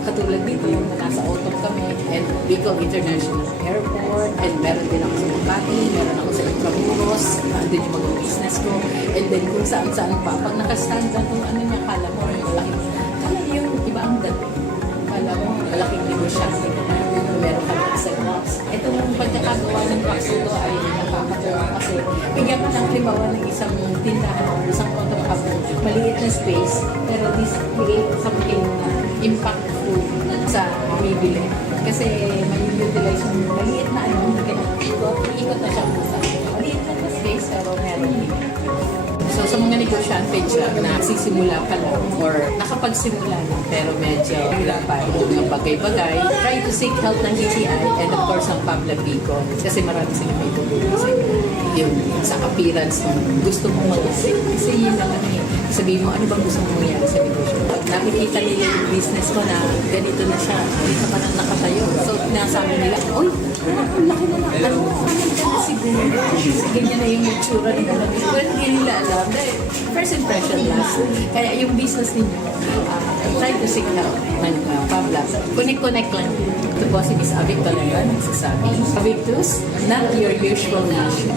katulad dito na nasa Autumn kami and Bicol International Airport and meron din ako sa Makati, meron ako sa Intramuros, andun yung mga business ko and then kung saan-saan pa pag nakastand dyan kung ano niya kala mo malaking kaya yung iba ang dati kala mo malaking negosyante na meron ka lang sa box. Itong pagkakagawa ng box ito ay nakakatawa kasi bigyan ka ng klimawan ng isang tindahan o isang pagkakabot maliit na space pero this create something na impactful sa bibili. Kasi may utilize yung maliit na hindi ka ikot na siya sa maliit na space pero meron din. So sa mga negosyante dyan na sisimula pa lang or nakapagsimula na pero medyo wala pa yung mga bagay-bagay, try to seek help ng DTI and of course ng Public Bicol kasi marami sila may tutulong sa yung sa appearance ng gusto mong mag-isip. Kasi yun lang sabihin mo, ano bang gusto mong mangyari sa negosyo? Nakikita nila yung business ko na ganito na siya, dito pa lang nakatayo. So, nasabi nila, oy, ang laki na lang. Ano ganda siguro. Ganyan na yung itsura nila. Pero hindi nila alam. Dahil first impression last. Kaya yung business ninyo, try to seek help ng Pablas. Connect lang. Ito po si Miss Avic talaga, nagsasabi. Avictus, not your usual nation.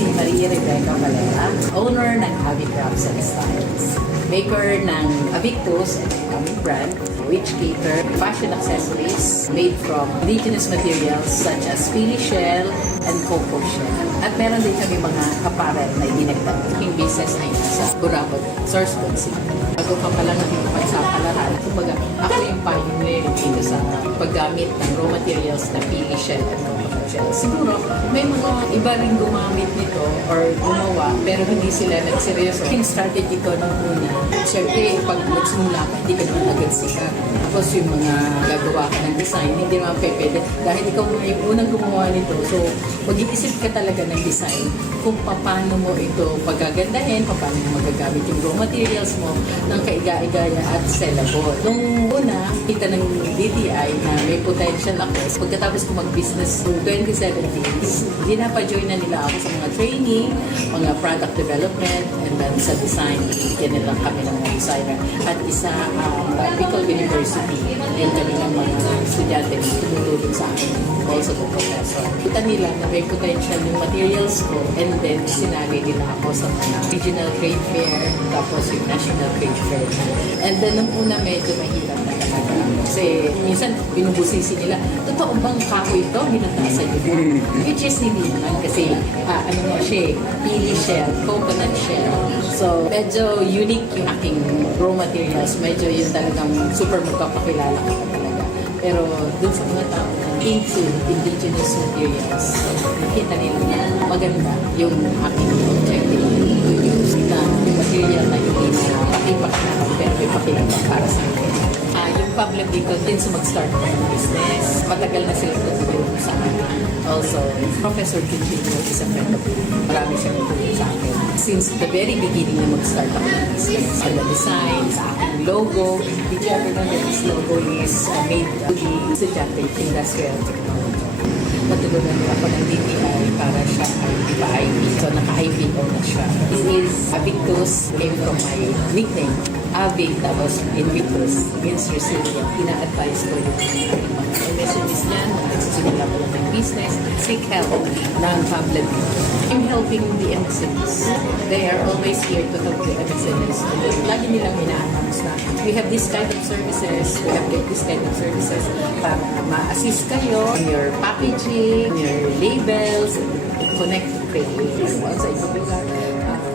si Maria Rebecca Valera, owner ng Avi Crafts and Styles, maker ng Avictus and aming brand, which cater fashion accessories made from indigenous materials such as pili shell and cocoa shell. At meron din kami mga apparel na idinagdag. Aking business ay sa Burabot, Sourcebone City. Bago pa pala natin pagsapalaran, kumbaga ako yung pioneer dito sa paggamit ng raw materials na pili shell at cocoa shell. Siguro may mga iba rin gumamit nito or gumawa pero hindi sila nagseryoso. Yung strategy ko nung una, syempre pag nagsimula ka, hindi ka naman agad sikat. Tapos yung mga gagawa ka ng design, hindi naman pwede. Dahil ikaw nga yung unang gumawa nito, so mag-iisip ka talaga ng design kung paano mo ito pagagandahin, paano mo magagamit yung raw materials mo ng kaiga-igaya at sellable. Nung una, kita ng DTI na may potential ako. Pagkatapos ko mag-business noong 2017, dinapa-join na nila ako sa mga training, mga product development, and then sa design, yan na lang kami ng mga designer. At isa Bicol University, yung kanilang mga estudyante na tumutulong sa akin, also the professor. Kita nila na may potential yung materials ko, and then sinali nila ako sa mga regional trade fair, tapos yung national trade fair. And then nung una medyo mahirap na talaga. Kasi minsan binubusisi nila, totoo bang kahoy ito? Hinatasan nila. Which is hindi naman kasi ano mo siya, pili shell, coconut shell. So medyo unique yung aking raw materials. Medyo yun talagang super magpapakilala ka talaga. Pero dun sa mga tao na into indigenous materials, nakita nila na maganda yung aking objective to use na yung material na hindi na pakipakinapan pero may pakinapan para sa akin. Yung Pablo Bicol din sa mag-start ng business. Matagal na sila tutulong sa akin. Also, Professor Quintino is a friend of mine. Marami siyang tutulong sa akin. Since the very beginning na mag-start ako ng business, sa design, sa aking logo, did you ever know that this logo is made to the estudyante industrial technology? Natulungan niya ako ng DTI para siya ay ipa-IP. So, naka-IPO na siya. This is Avictus, came from my nickname. Avi, tapos Invictus, means resilient. Ina-advise ko yung mga MSMEs niyan, nagsisimula ko lang ng business, seek help ng public. I'm helping the MSMEs. They are always here to help the MSMEs. Lagi nilang ina-announce na we have this kind of services, we have this kind of services para ma-assist kayo in your packaging, your labels, connect to creators. Sa ibang lugar,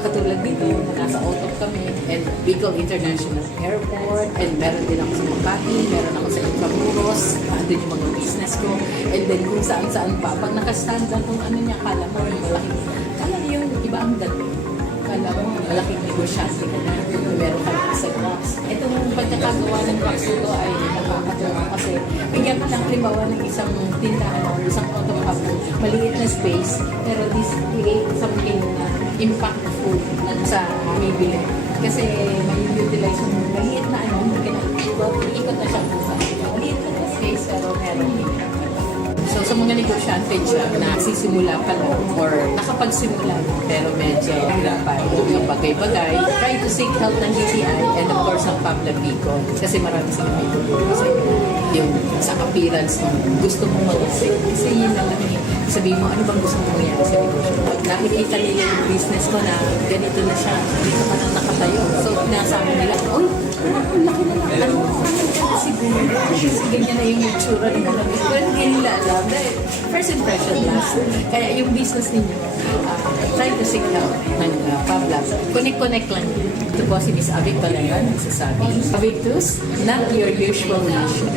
katulad dito, nasa auto kami, and Bicol International Airport, and meron din ako sa Makati, meron ako sa Intramuros, andun yung mga business ko, and then kung saan-saan pa, pag nakastand ka kung ano niya, kala mo yung malaking, kala yung iba ang dating, kala mo malaking negosyante ka na, meron ka lang sa box. Itong pagkakagawa ng box ito ay nakakatulong kasi bigyan ka ng halimbawa ng isang tindahan o isang auto hub, maliit na space, pero this create something na impactful sa bibili. Kasi may utilize yung maliit na ano, ikot na siya sa maliit na space, pero meron impact. So sa mga negosyante dyan na sisimula pa lang or nakapagsimula pero medyo hirapan yung bagay-bagay, try to seek help ng DTI and of course ang Pablo Bicol kasi marami sila may tulong sa yung sa appearance ng gusto mong mag-isip. Kasi yun lang namin sabihin mo, ano bang gusto mong mangyari sa negosyo? Pag nakikita nila yung business ko na ganito na siya, dito ka na nakatayo. So pinasabi nila, uy, ang laki na lang. Ano siguro? Kasi ganyan na yung itsura ng mga business. Well, hindi nila alam. First impression last. Kaya yung business ninyo, try to seek help ng Pablo. Connect lang. Ito po si Miss Avic Valera, nagsasabi, Avictus, not your usual nation.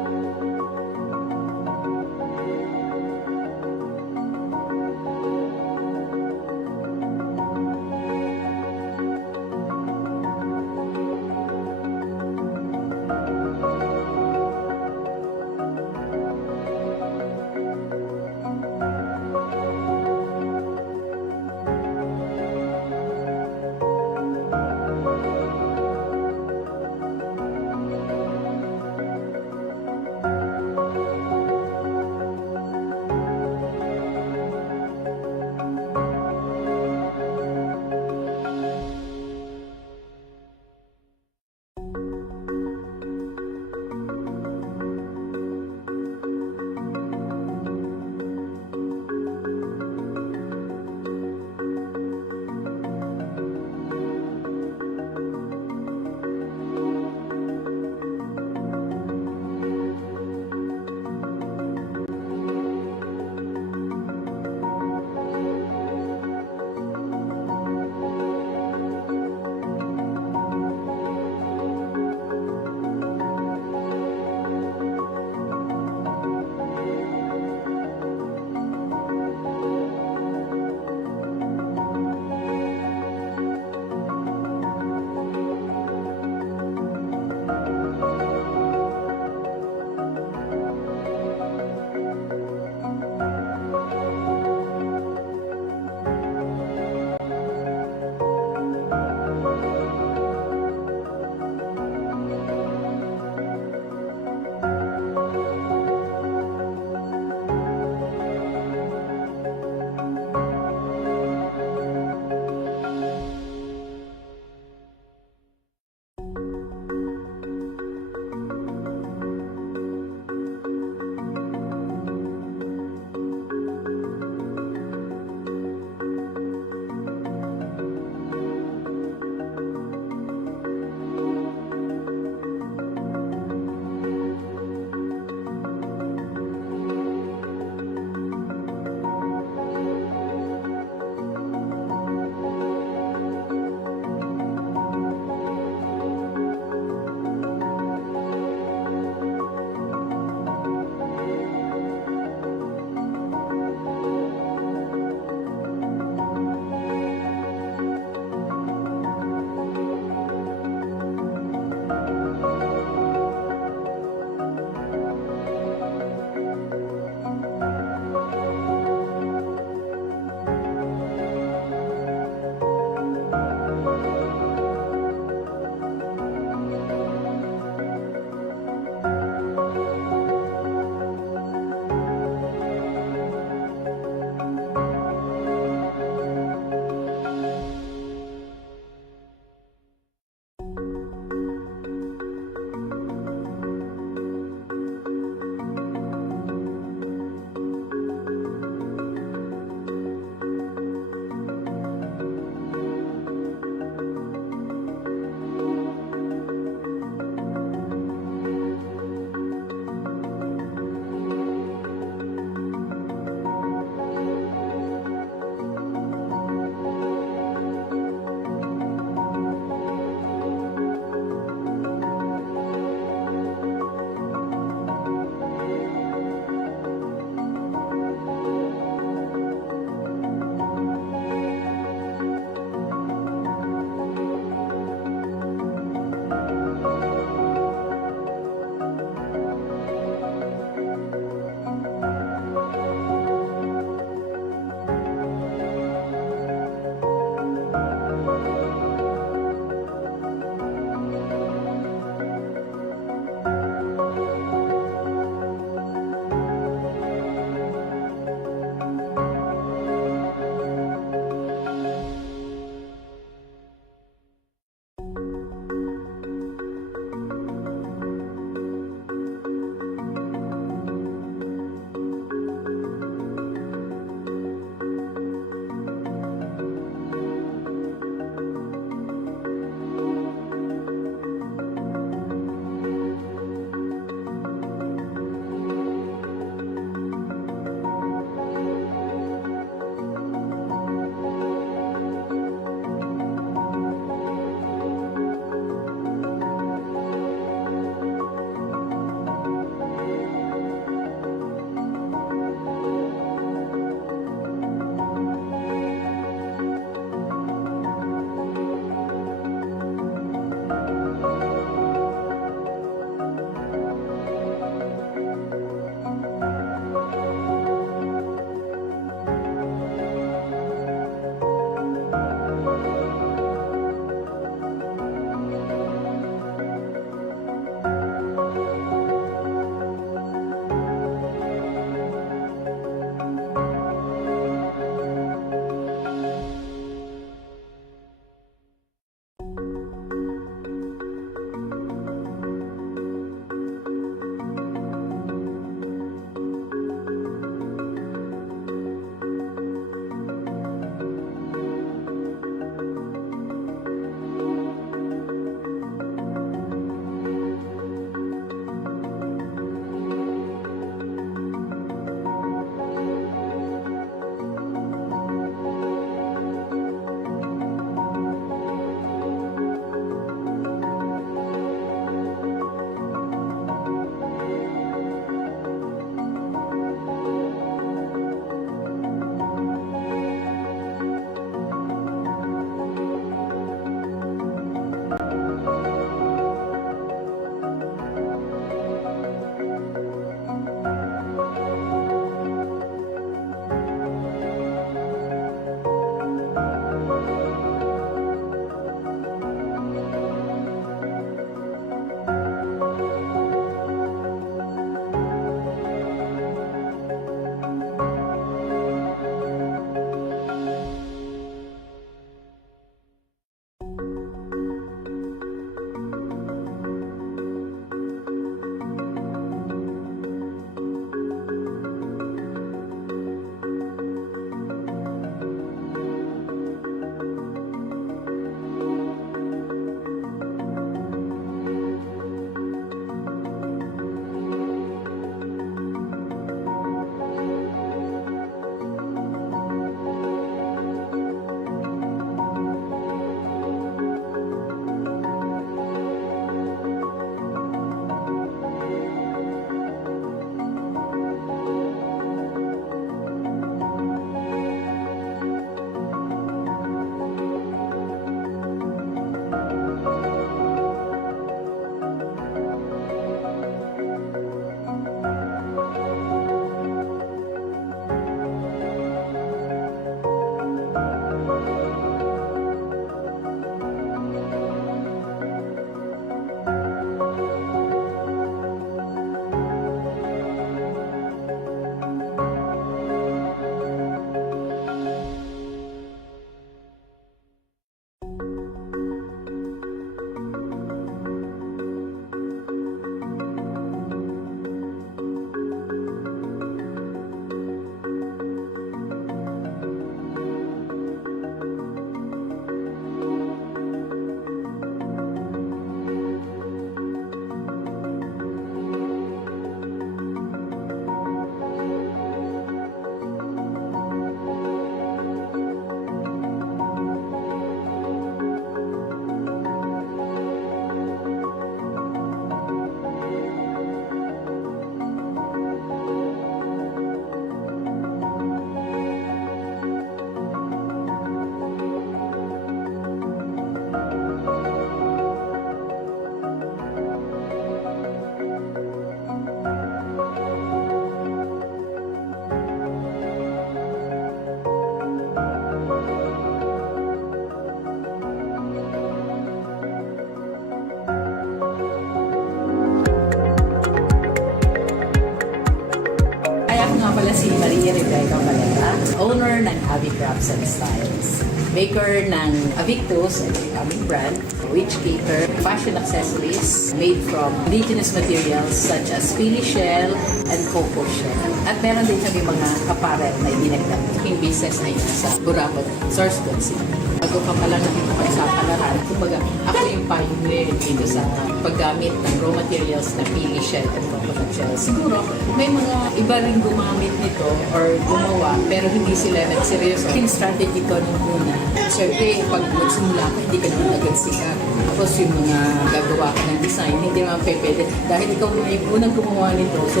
owner ng Avi Crafts and Styles. Maker ng Avictus, and aming brand, which cater fashion accessories made from indigenous materials such as pili shell and cocoa shell. At meron din kami mga apparel na dinagdag. Yung business ay nasa Burabot, Source Goods. Bago pa pala natin pagsapalaran, kumbaga ako yung pioneer dito sa paggamit ng raw materials na pili shell and coconut shell. Siguro may mga iba rin gumamit nito or gumawa pero hindi sila nagseryoso. Yung strategy ko nung una, syempre pag magsimula ka, hindi ka naman agad sikat. Tapos yung mga gagawa ka ng design, hindi naman pwede. Dahil ikaw na yung unang gumawa nito, so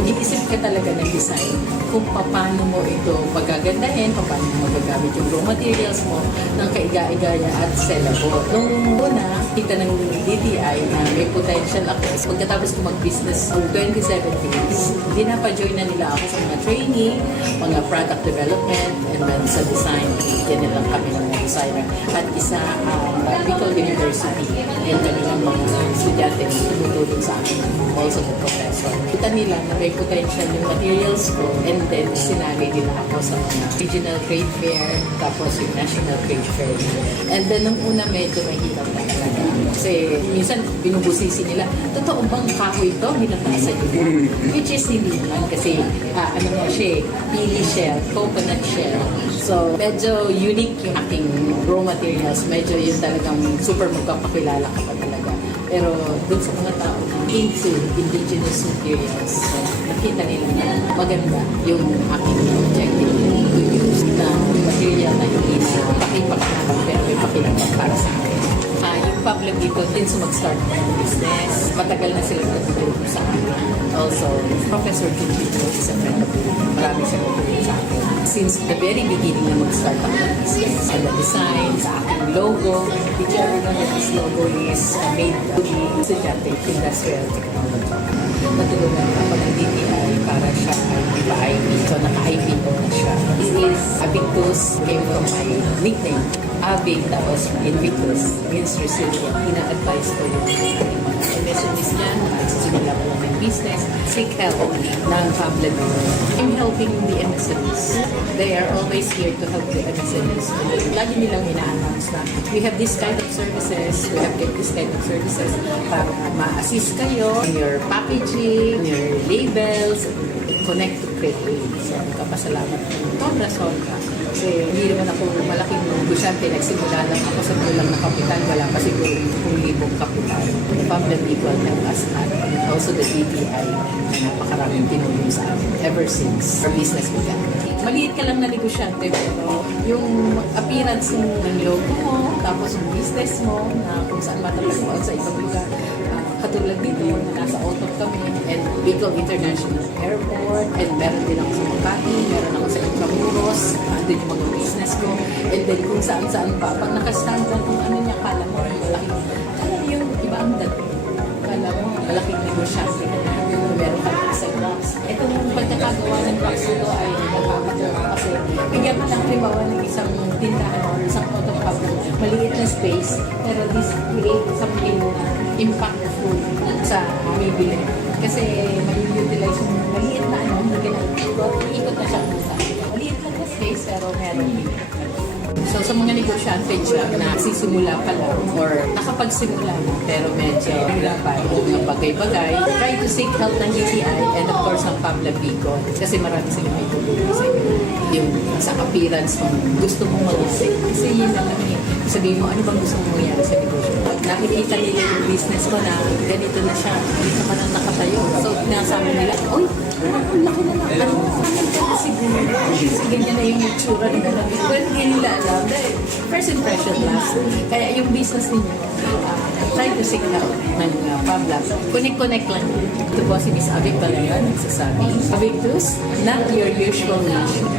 mag-iisip ka talaga ng design kung paano mo ito pagagandahin, paano mo magagamit yung raw materials mo ng kaiga-igaya at sellable. Nung una, kita ng DTI na may potential ako. Pagkatapos ko mag-business for 27 dinapa-join na nila ako sa mga training, mga product development, and then sa design. Yan lang kami ng mga designer. At isa ang Bicol University, yung kanilang mga estudyante na tumutulong sa akin, also the professor. Kita nila na may potential yung materials ko, and then sinali nila ako sa mga regional trade fair, tapos yung national trade fair. And then nung una medyo mahirap na talaga. Kasi minsan binubusisi nila, totoo bang kahoy ito? Binatasan yun. Which is hindi naman kasi ano nga siya, pili shell, coconut shell. So medyo unique yung aking raw materials. Medyo yun talagang super magpapakilala ka pa talaga. Pero dun sa mga tao na into indigenous materials, so, nakita nila na maganda yung aking objective to use na material na hindi na pakipakilala pero may pakilala para sa akin. Yung public dito din sa mag-start ng business. Matagal na sila nagtutulong sa akin. Also, Professor Chichito is a friend of mine. Marami siya nagtutulong sa akin. Since the very beginning na mag-start ako ng business, sa design, sa aking logo, did you ever know that this logo is made to be estudyante industrial technology? Natulungan ako ng DTI para siya ay ipa-IP. So, naka-IPO na siya. This is Avictus, came from my nickname. Avig, tapos Invictus, means resilient. Ina-advise ko yung mga MSMEs dyan, nagsisimula ko lang ng business, seek help ng public. I'm helping the MSMEs. They are always here to help the MSMEs. Lagi nilang ina-announce na we have this kind of services, we have this kind of services para ma-assist kayo in your packaging, your labels, connect to create. So, kapasalamat ko. Sobra. Kasi hindi naman ako malaking negosyante. Nagsimula lang ako sa kulang na kapital. Wala pa siguro 10,000 kapital. The public equal help us at also the DTI na napakaraming tinulong sa amin ever since our business began. Maliit ka lang na negosyante pero yung appearance ng logo mo, tapos yung business mo na kung saan matatagpuan sa ibang lugar. Katulad dito na nasa auto kami and Bicol International Airport and meron din ako sa Makati, meron ako sa Intramuros, andun yung mga business ko and then kung saan-saan pa. Pag nakastand ka kung ano niya, kala mo malaking, kala yung iba ang dating. Kala mo malaking negosyante ka na meron ka ng isang box. Itong pagkakagawa ng box ito ay nagpapatuwa kasi bigyan ka ng halimbawa ng isang tindahan o isang auto hub, maliit na space pero this create something impactful sa bibili. Kasi may-utilize yung maliit na hindi ka ikot na siya sa maliit lang na space pero meron impact. So sa mga negosyante dyan na sisimula pa lang or nakapagsimula na pero medyo hirapan kung mga bagay-bagay, try to seek help ng DTI and of course ang Pabla Bicol kasi marami sila may tulong sa yung sa appearance kung gusto mong mag-isip. Kasi yun lang naman sabihin mo, ano bang gusto mong mangyari sa negosyo? Nakikita nila yung business ko na ganito na siya, dito ka na nakatayo. So pinasabi nila, oy, ang laki na lang. Siguro, kasi ganyan na yung itsura nila. Well, hindi nila alam. First impression last. Kaya yung business ninyo, try to seek help ng Pabla. Connect lang. Ito po si Miss Avic Balaya, nagsasabi. Avictus, not your usual nation.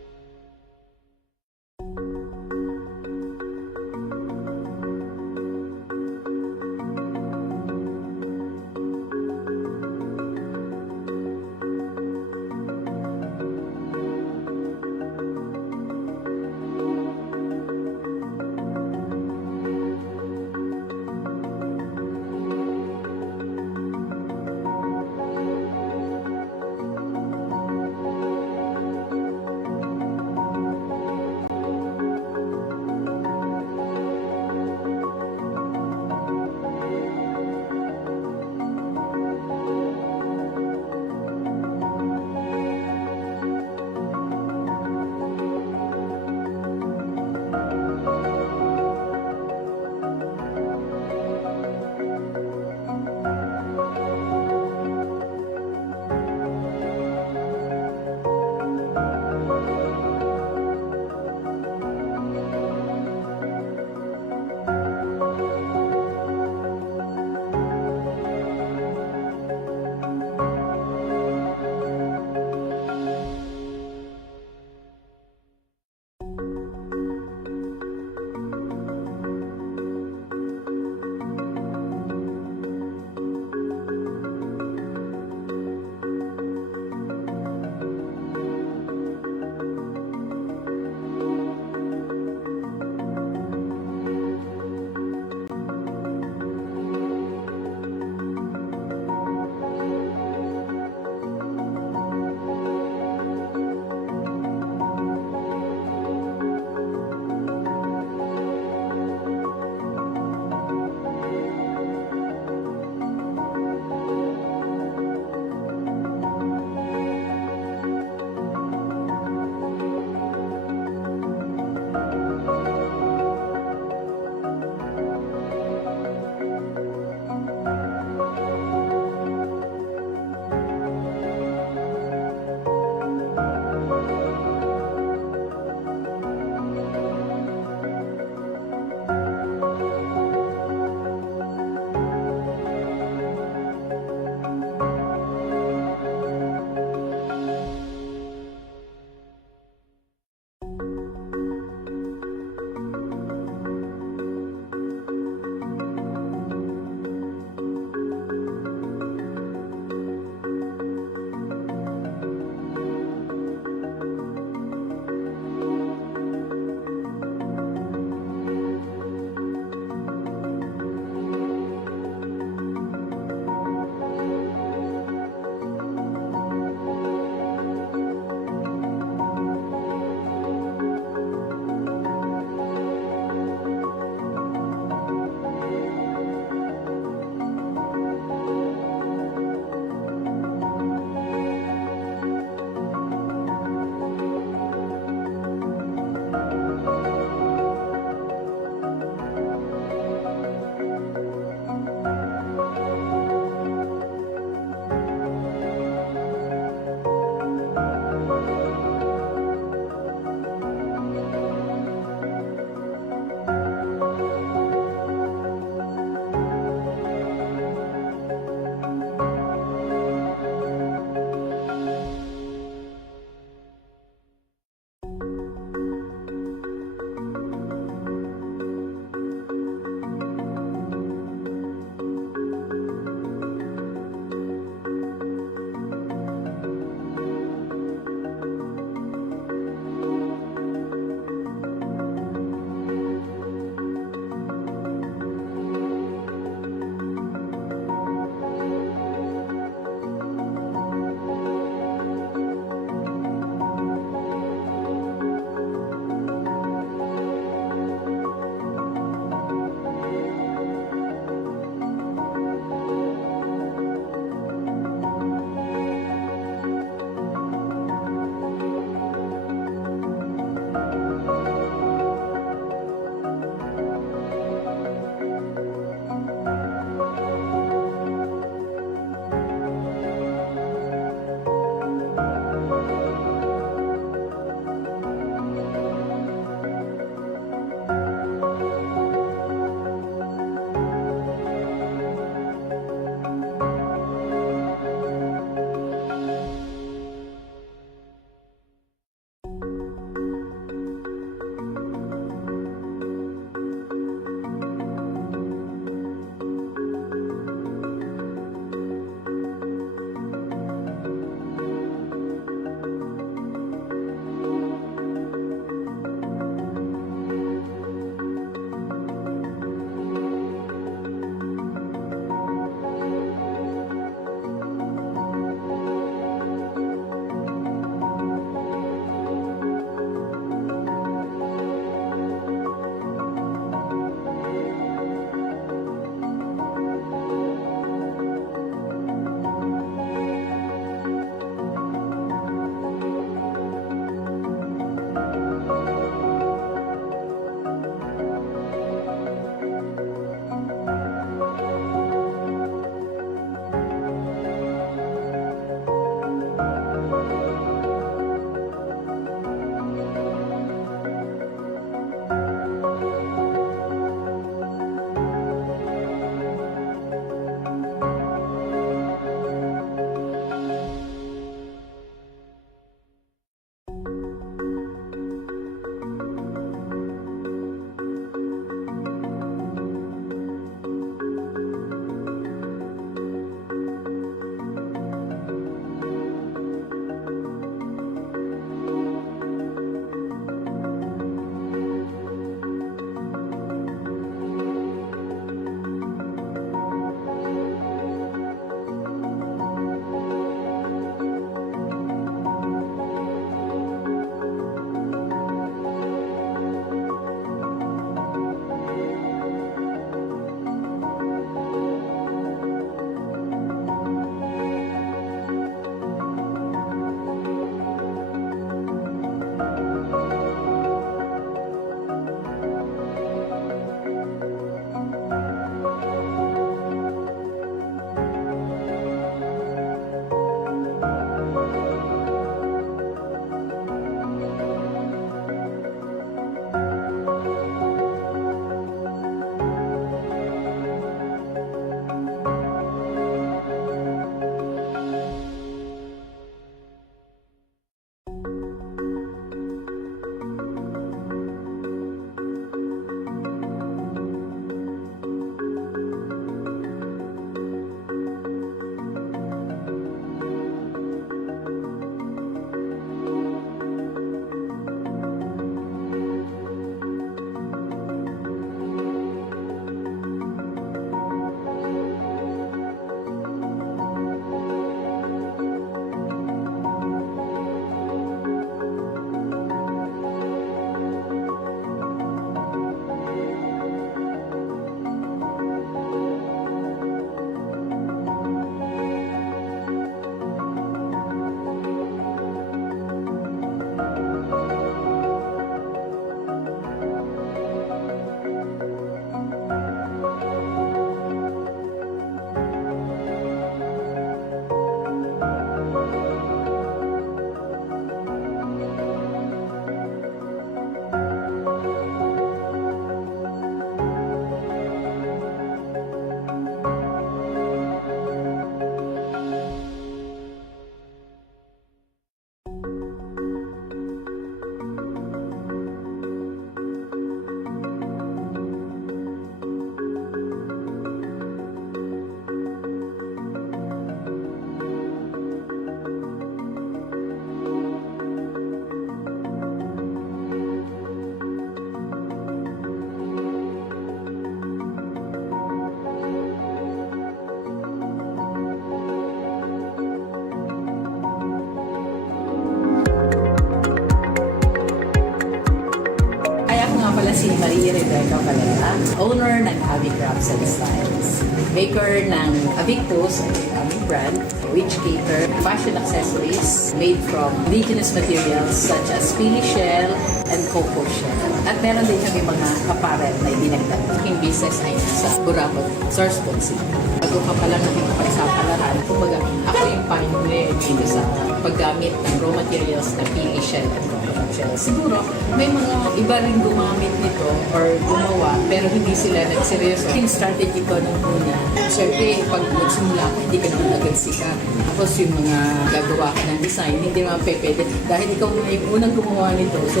Rebecca Calera, owner ng Abby Crafts and Styles, maker ng Avictus, aming brand, which cater fashion accessories made from indigenous materials such as pili shell and cocoa shell. At meron din kami mga apparel na idinagdag. Aking business ay sa Burabot, Source Ponsi. Bago ka pala nakikipagsapalaran, kumbaga ako yung pioneer dito sa paggamit ng raw materials na pili shell and cocoa shell. Siguro, may mga iba rin gumamit nito or gumawa, pero hindi sila nagseryoso. Yung strategy ko nung una, syempre, pag magsimula ako, hindi ka naman agad sikat. Tapos yung mga gagawa ka ng design, hindi naman pwede. Dahil ikaw na yung unang gumawa nito, so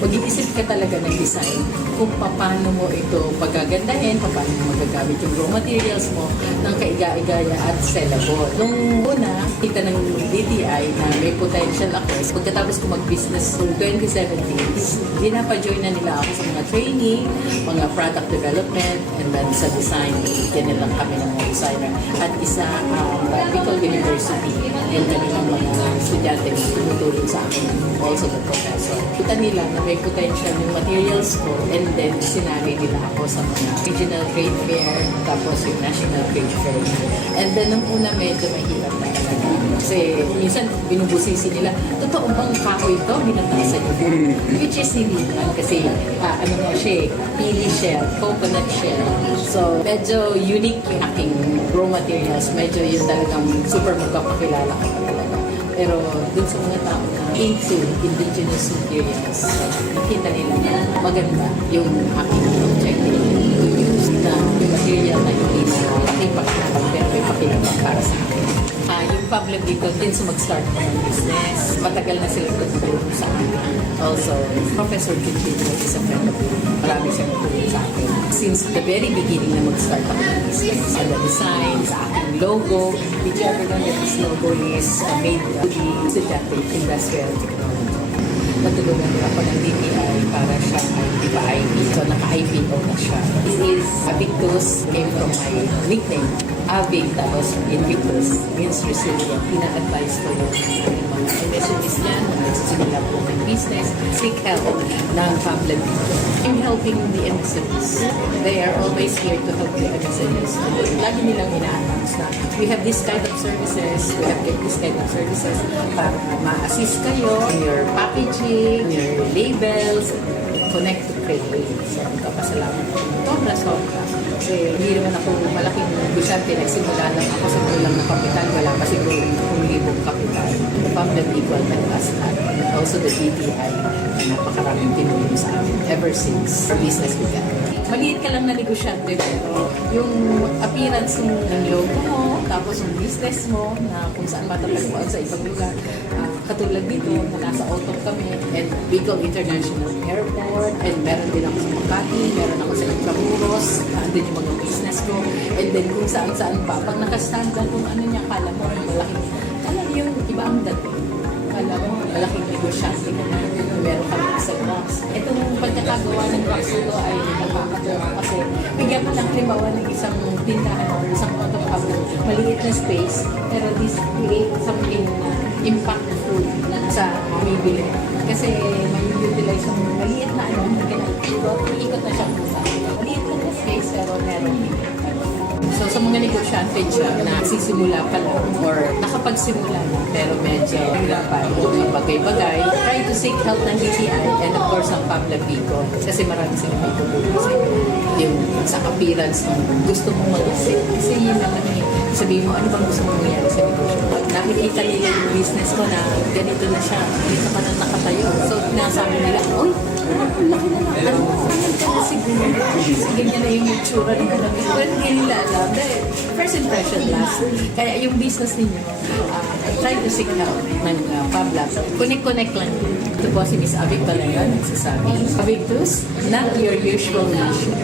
mag-iisip ka talaga ng design kung paano mo ito pagagandahin, paano mo magagamit yung raw materials mo ng kaiga-igaya at sellable. Nung una, kita ng DTI na may potential ako. Pagkatapos ko mag-business noong 2017, dinapa-join na nila ako sa mga training, mga product development, and then sa design, yan lang kami ng mga designer. At isa ang Bicol University, yung kanilang mga estudyante na tumutulong sa akin, also the professor. Kita nila na may potential yung materials ko, and then sinali nila ako sa mga regional trade fair, tapos yung national trade fair. And then nung una medyo mahirap na talaga. Kasi minsan binubusisi nila, totoo bang kahoy ito? Binatasan niyo. Which is hindi naman kasi ano nga siya, pili shell, coconut shell. So medyo unique yung aking raw materials. Medyo yung talagang super magpapakilala ko talaga. Pero dun sa mga tao na into indigenous materials, nakita nila na maganda yung aking objective to use na material na hindi na pakipakilapag pero may pakilapag para sa akin. Yung public dito din sa mag-start ko ng business. Matagal na sila tutulong sa akin. Also, Professor Kitchino is a friend of mine. Marami siyang tutulong sa akin. Since the very beginning na mag-start ako ng business, sa design, sa aking logo, whichever one that this logo is made to the Estudiante Industrial Technology. Natulungan nila ako ng DTI para siya ay ipa-IP. So, naka-IPO na siya. This is Avictus, came from my nickname. Avig, tapos Invictus, means resilient. Ina-advise ko yung mga MSMEs dyan, na nagsisimula po ng business, seek help ng public. I'm helping the MSMEs. They are always here to help the MSMEs. Lagi nilang ina-announce na we have this kind of services, we have this kind of services para ma-assist kayo in your packaging, your labels, connect to create. So, kapasalamat ko. Sobra. Kasi hindi naman ako malaking negosyante. Nagsimula lang ako sa kulang na kapital. Wala pa siguro 1,000 kapital. The public equal and us at also the DTI na napakaraming tinulong sa amin ever since our business began. Maliit ka lang na negosyante pero yung appearance ng logo mo, tapos yung business mo na kung saan matatagpuan sa ibang lugar. Katulad dito, na nasa auto kami and Bicol International Airport and meron din ako sa Makati, meron ako sa Intramuros, andun yung mga business ko and then kung saan-saan pa. Pag nakastanda kung ano niya, kala mo malaking, kala yung iba ang dating. Kala mo malaking negosyante ka na meron kami sa box. Itong pagkakagawa ng box ito ay nakakatawa kasi bigyan mo ng halimbawa ng isang tindahan or isang auto cabinet, maliit na space pero this create something na impactful sa bibili. Kasi may utilize yung maliit na ano, ikot na siyang pusa. Maliit lang na space pero meron So sa mga negosyante dyan na sisimula pa lang or nakapagsimula na pero medyo hirapan o bagay-bagay, try to seek help ng DTI and of course ang Public Bicol kasi marami silang may tutulong sa yung sa appearance ng gusto mong mag-isip. Kasi yun naman sabihin mo, ano bang gusto mong mangyari sa negosyo? Nakikita nila yung business ko na ganito na siya, dito ka na nakatayo. So nasabi nila, oy, laki na lang. Ano ka na siguro? Ganyan na yung itsura nila. Well, hindi nila alam. First impression last. Kaya yung business ninyo, try to seek help ng Pabla. Connect lang. Ito po si Miss Avig Balaya, nagsasabi. Avictus, not your usual nation.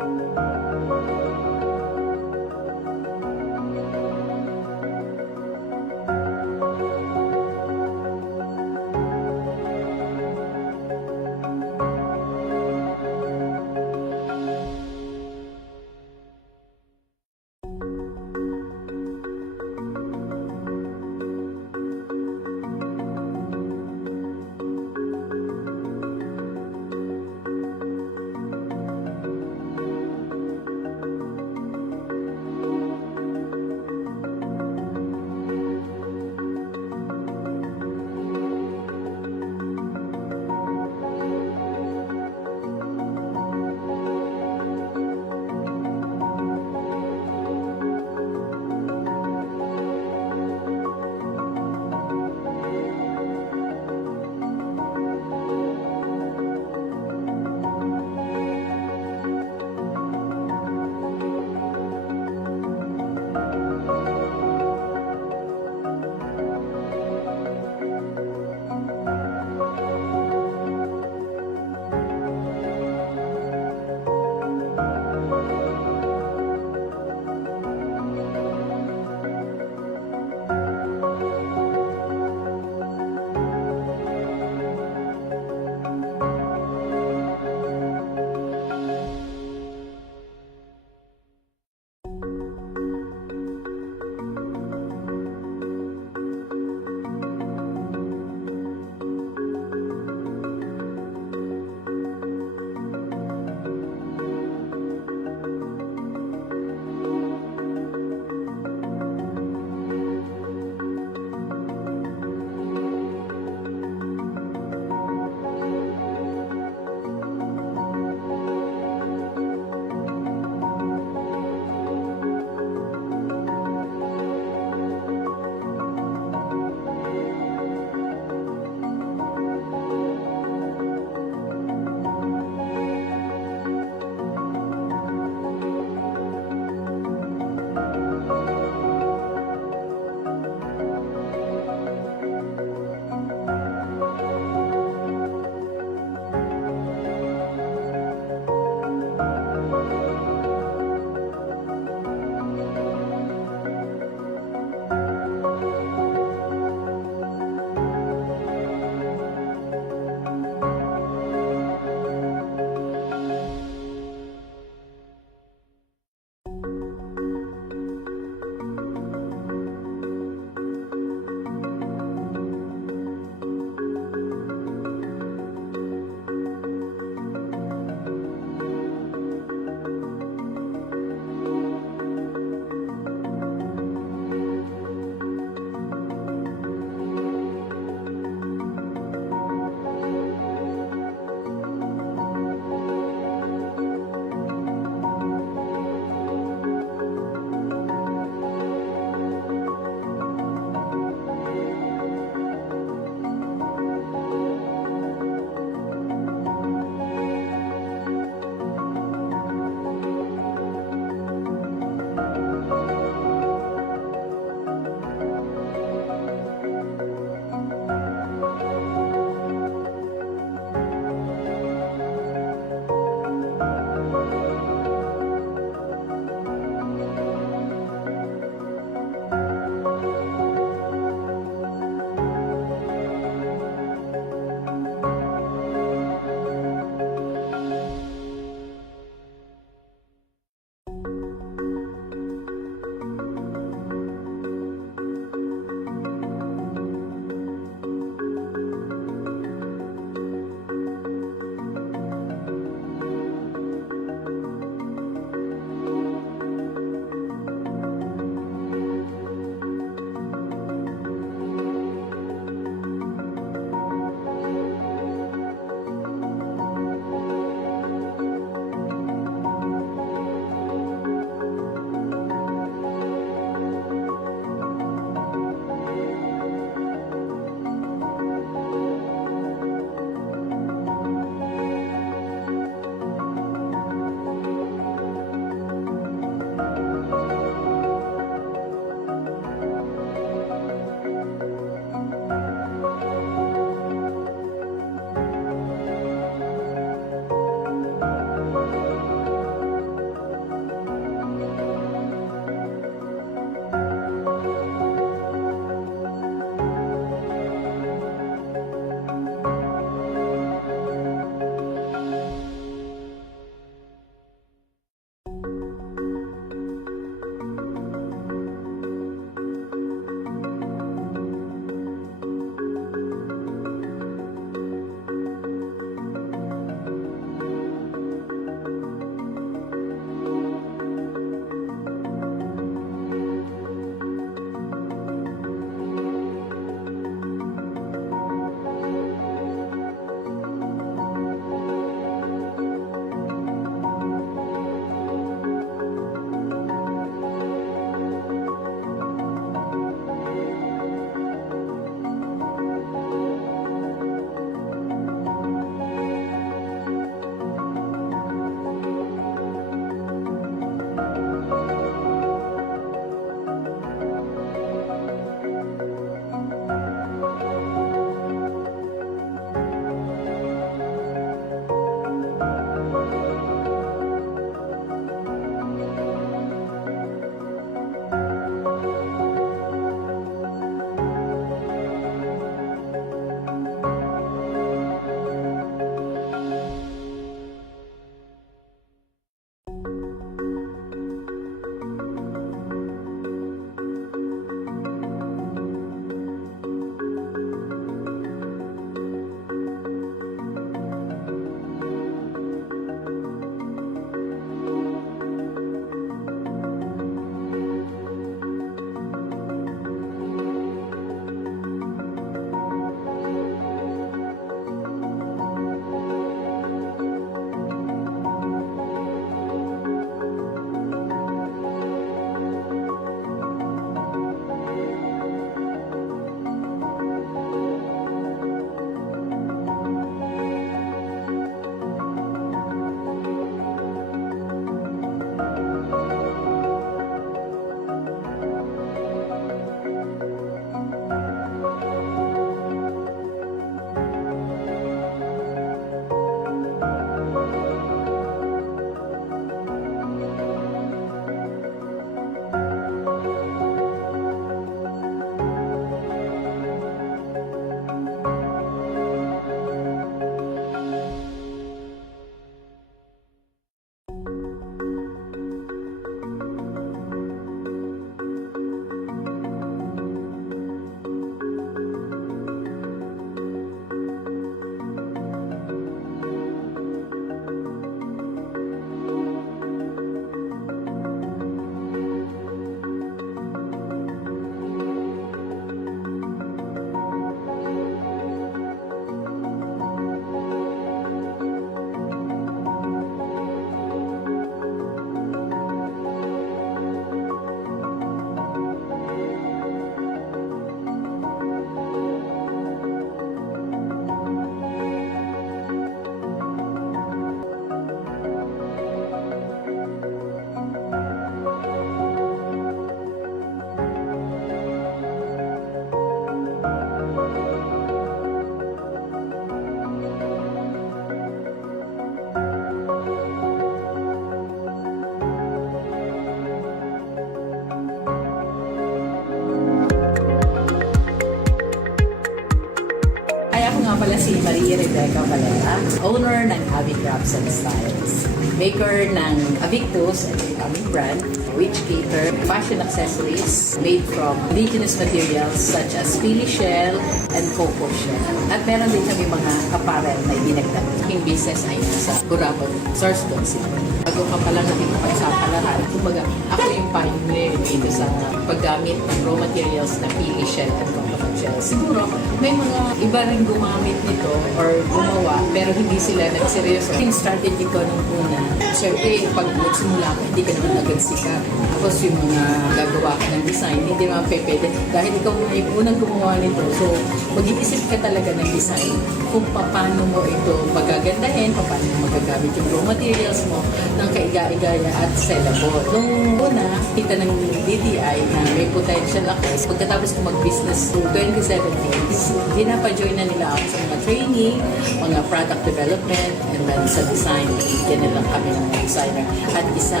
pala si Maria Rebecca Valera, owner ng Avi Crafts and Styles, maker ng Avictus, and aming brand, which cater fashion accessories made from indigenous materials such as pili shell and coco shell. At meron din kami mga apparel na idinagdag. Aking business ay nasa Burabag, Sourcebone City. Bago ka palang nakikipagsapalaran, kumbaga ako yung pioneer dito sa paggamit ng raw materials na pili shell and coco shell. Siguro may mga iba rin gumamit nito or gumawa pero hindi sila nagseryoso. Yung strategy ko nung una, syempre pag nagsimula ka, hindi ka naman agad sikat. Tapos yung mga gagawa ka ng design, hindi naman pwede. Dahil ikaw na yung unang gumawa nito, so mag-iisip ka talaga ng design kung paano mo ito magagandahin, paano mo magagamit yung raw materials mo ng kaiga-igaya at sellable. Nung una, kita ng DTI na may potential ako. Pagkatapos ko mag-business noong 2017, dinapa-join na nila ako sa mga training, mga product development, and then sa design, bigyan lang kami ng designer. At isa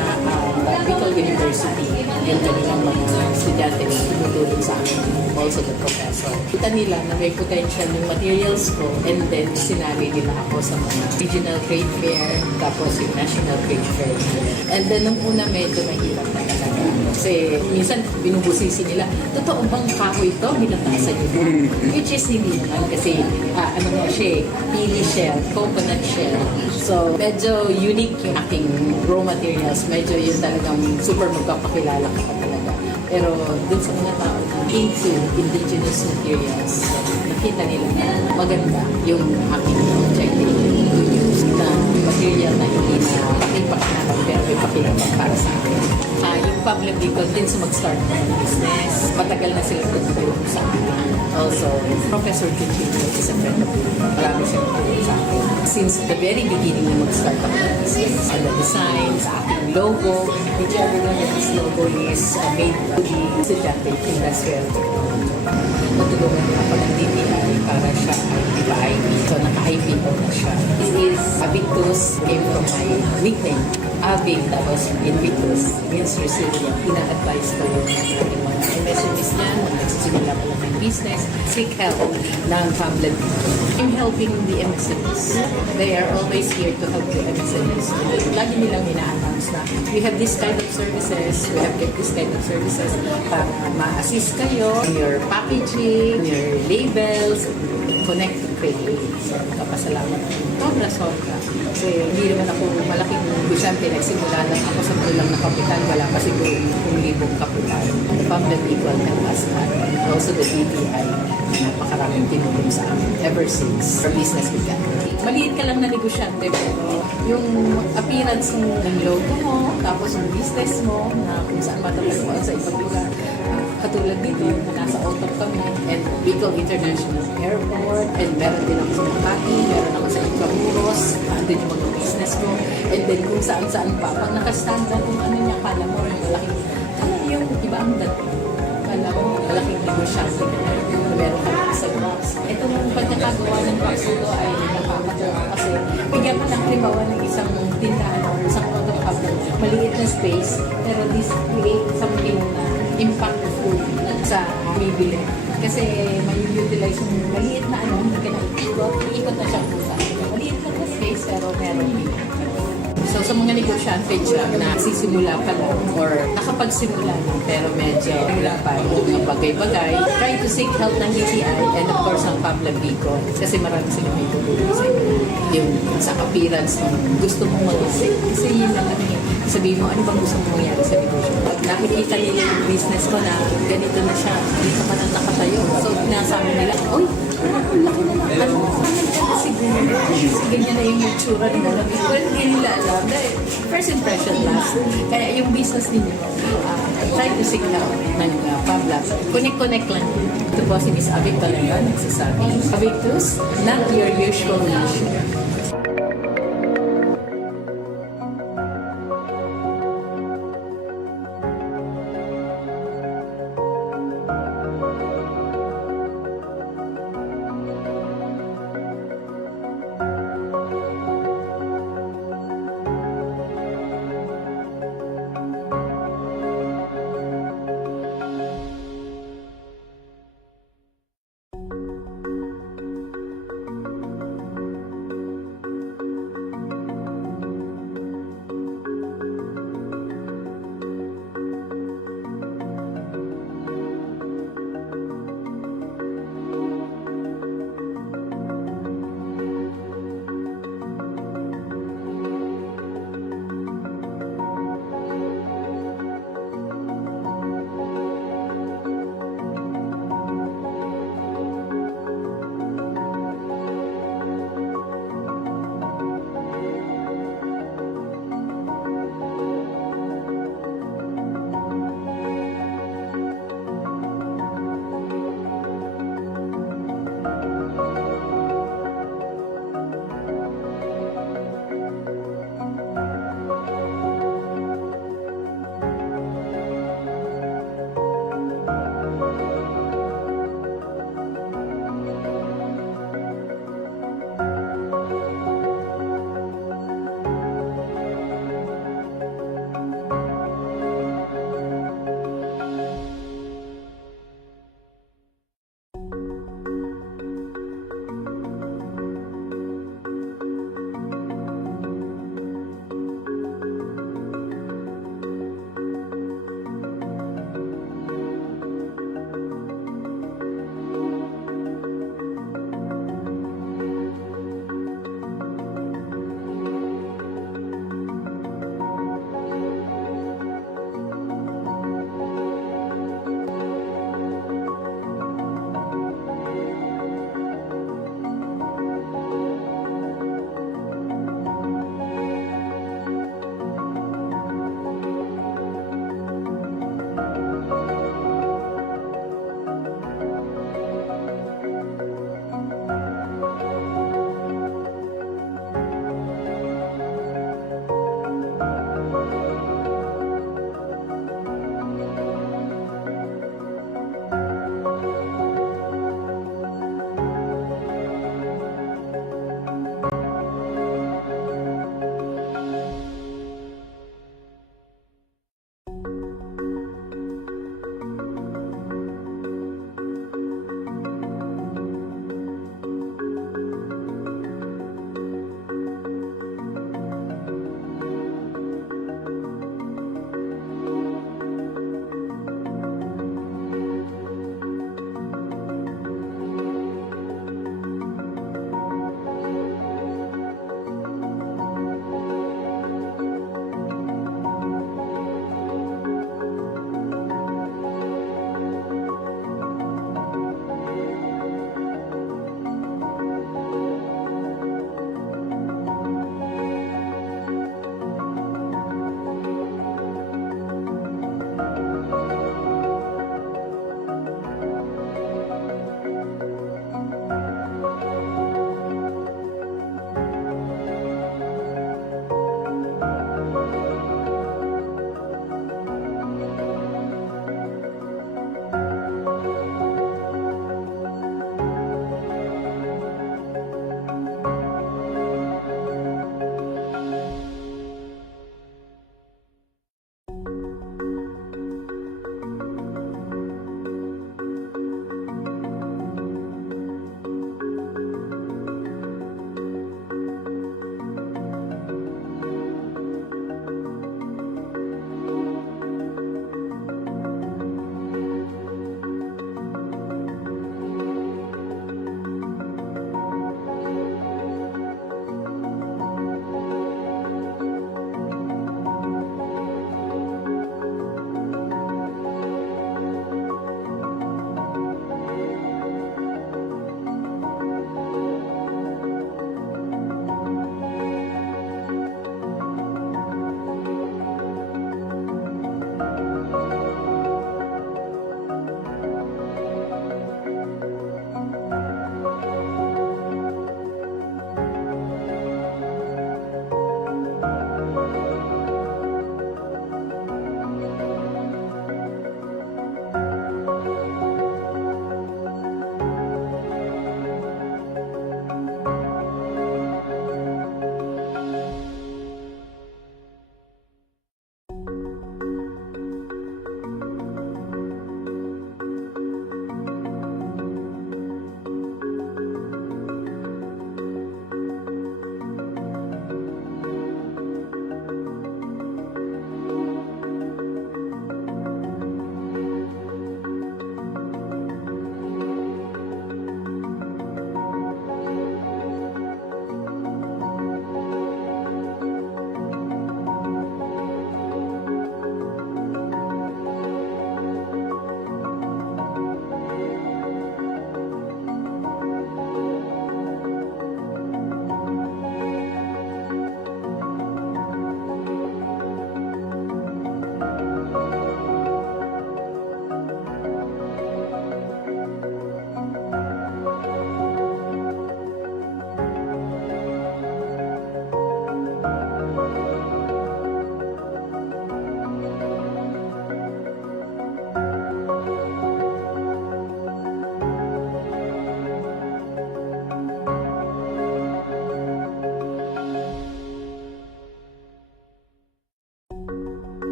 Bicol University, yung kanilang mga estudyante na tumutulong sa akin, also the professor. Kita nila na may potential yung materials ko, and then sinali nila ako sa mga regional trade fair, tapos yung national trade fair. And then nung una medyo mahirap na talaga. Kasi minsan binubusisi nila, totoo bang kahoy ito? Binatasan nyo. Which is hindi naman kasi ano nga siya, pili shell, coconut shell. So medyo unique yung aking raw materials. Medyo yun talagang super magpapakilala ka pa talaga. Pero dun sa mga tao na into indigenous materials, nakita nila na maganda yung aking objective to use na material na hindi na pakipakinapan pero may pakinapan para sa akin. Yung Pablo Bicol din sa mag-start ng business. Matagal na sila tutulong sa akin. Also, Professor Cuchillo is a friend of mine. Marami siyang tutulong sa akin. Since the very beginning na mag-start ako ng business, sa the design, sa aking logo, which everyone that this logo is made to be estudyante industrial technology. Matulungan niya ako ng DTI para siya ay ipa-IP. So, naka-IP ko na siya. This is Avictus, came from my nickname. Aving, tapos Invictus, means resilient. Ina-advise ko yung mga MSMEs niyan, na nagsisimula ko ng business, seek help ng family. I'm helping the MSMEs. They are always here to help the MSMEs. Lagi nilang ina-announce na we have this kind of services, we have this kind of services para ma-assist kayo in your packaging, your labels, connect to create. So, kapasalamat. Sobra. Kasi hindi naman ako malaking negosyante. Nagsimula lang ako sa kulang na kapital. Wala pa siguro 1,000 kapital. The public equal help us out. Also the DTI. Napakaraming tinulong sa amin ever since our business began. Maliit ka lang na negosyante pero yung appearance ng logo mo, tapos yung business mo, na kung saan matatagpuan sa ibang lugar. Katulad dito, nasa Otop kami, and Bicol International Airport, and meron din ako sa Makati, meron ako sa Intramuros, andun yung mga business ko, and then kung saan-saan pa. Pag nakastand lang kung ano niya, kala mo, yung iba ang dating. Kala mo, malaking negosyante na meron ka sa box. Itong pagkakagawa ng box ito ay nakakatawa kasi bigyan mo ng halimbawa ng isang tindahan o isang autocabinet, maliit na space, pero this create something na impactful sa bibili. Kasi may utilize yung maliit na hindi ka na ikot na siya kung saan. Maliit lang na space pero meron din. So sa mga negosyante dyan na sisimula pa lang or nakapagsimula na pero medyo wala pa yung mga bagay-bagay, try to seek help ng DTI and of course ang Pablo Bicol kasi marami sila may tutulong sa inyo. Yung sa appearance ng gusto mong mag-isip. Kasi yun lang sabihin mo, ano bang gusto mong mangyari sa negosyo? Pag nakikita nila yung business ko na ganito na siya, dito ka na nakatayo. So nasabi nila, uy, ang laki na lang. Kasi ganyan na yung itsura nila. Well, hindi nila alam. First impression last. Kaya yung business ninyo, try to seek help ng Pabla. Connect lang. Ito po si Miss Avic talaga, nagsasabi. Avictus, not your usual niche.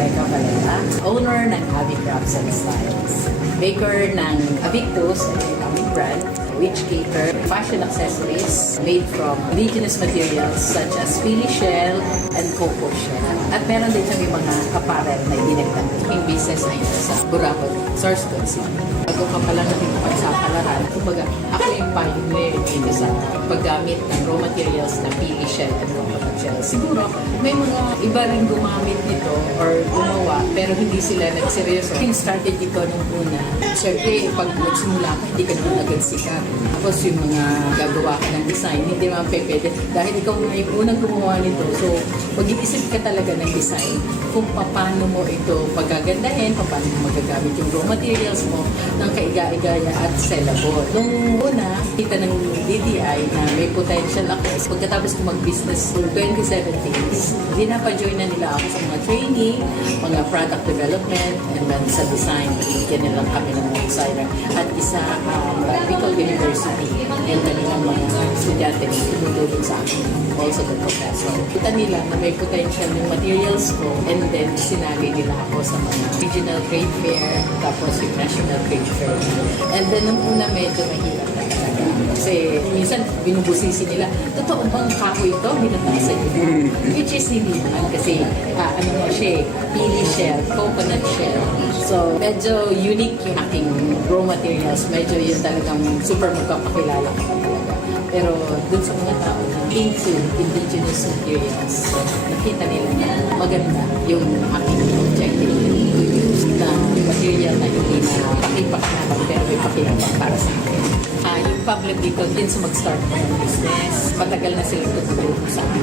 Rebecca Valera, owner ng Avi Crafts and Styles, baker ng Avictus, ang aming brand, which cater fashion accessories made from indigenous materials such as pili shell and cocoa shell. At meron din kami mga apparel na idinagdag. Yung business na ito sa Buracot, Source City. Bago ka pala natin pagsapalaran, kumbaga, ako yung pioneer dito sa paggamit ng raw materials na pili shell and cocoa shell. Siguro, may mga iba rin gumamit nito or gumawa, pero hindi sila nagseryoso. Yung strategy ko nung una, syempre, pag nagsimula ka, hindi ka naman agad sikat. Tapos yung mga gagawa ka ng design, hindi naman pwede. Dahil ikaw nga yung unang gumawa nito, so mag-iisip ka talaga ng design kung paano mo ito pagagandahin, paano mo magagamit yung raw materials mo ng kaiga-igaya at sellable. Nung una, kita ng DDI na may potential ako. Pagkatapos ko mag-business for 2017, dinapa-join na nila ako sa mga training, mga product development, and then sa design, bigyan nilang kami ng mga designer. At isa, Bicol University, yung kanilang mga estudyante na tumutulong sa akin, also the professor. Kita nila na may potential yung materials ko, and then sinali nila ako sa mga regional trade fair, tapos yung national trade fair. And then nung una medyo mahirap na talaga. Kasi minsan binubusisi nila, totoo bang kahoy ito? Binatasan nila. Which is hindi naman kasi ano mo siya, pili shell, coconut shell. So medyo unique yung aking raw materials. Medyo yun talagang super magpapakilala ko talaga. Pero dun sa mga tao na into indigenous materials, nakita nila na maganda yung aking objective na material na hindi na pakipakinabang pero may pakinabang para sa akin. Yung public Bicol din sa mag-start ko ng business. Matagal na sila tutulong sa akin.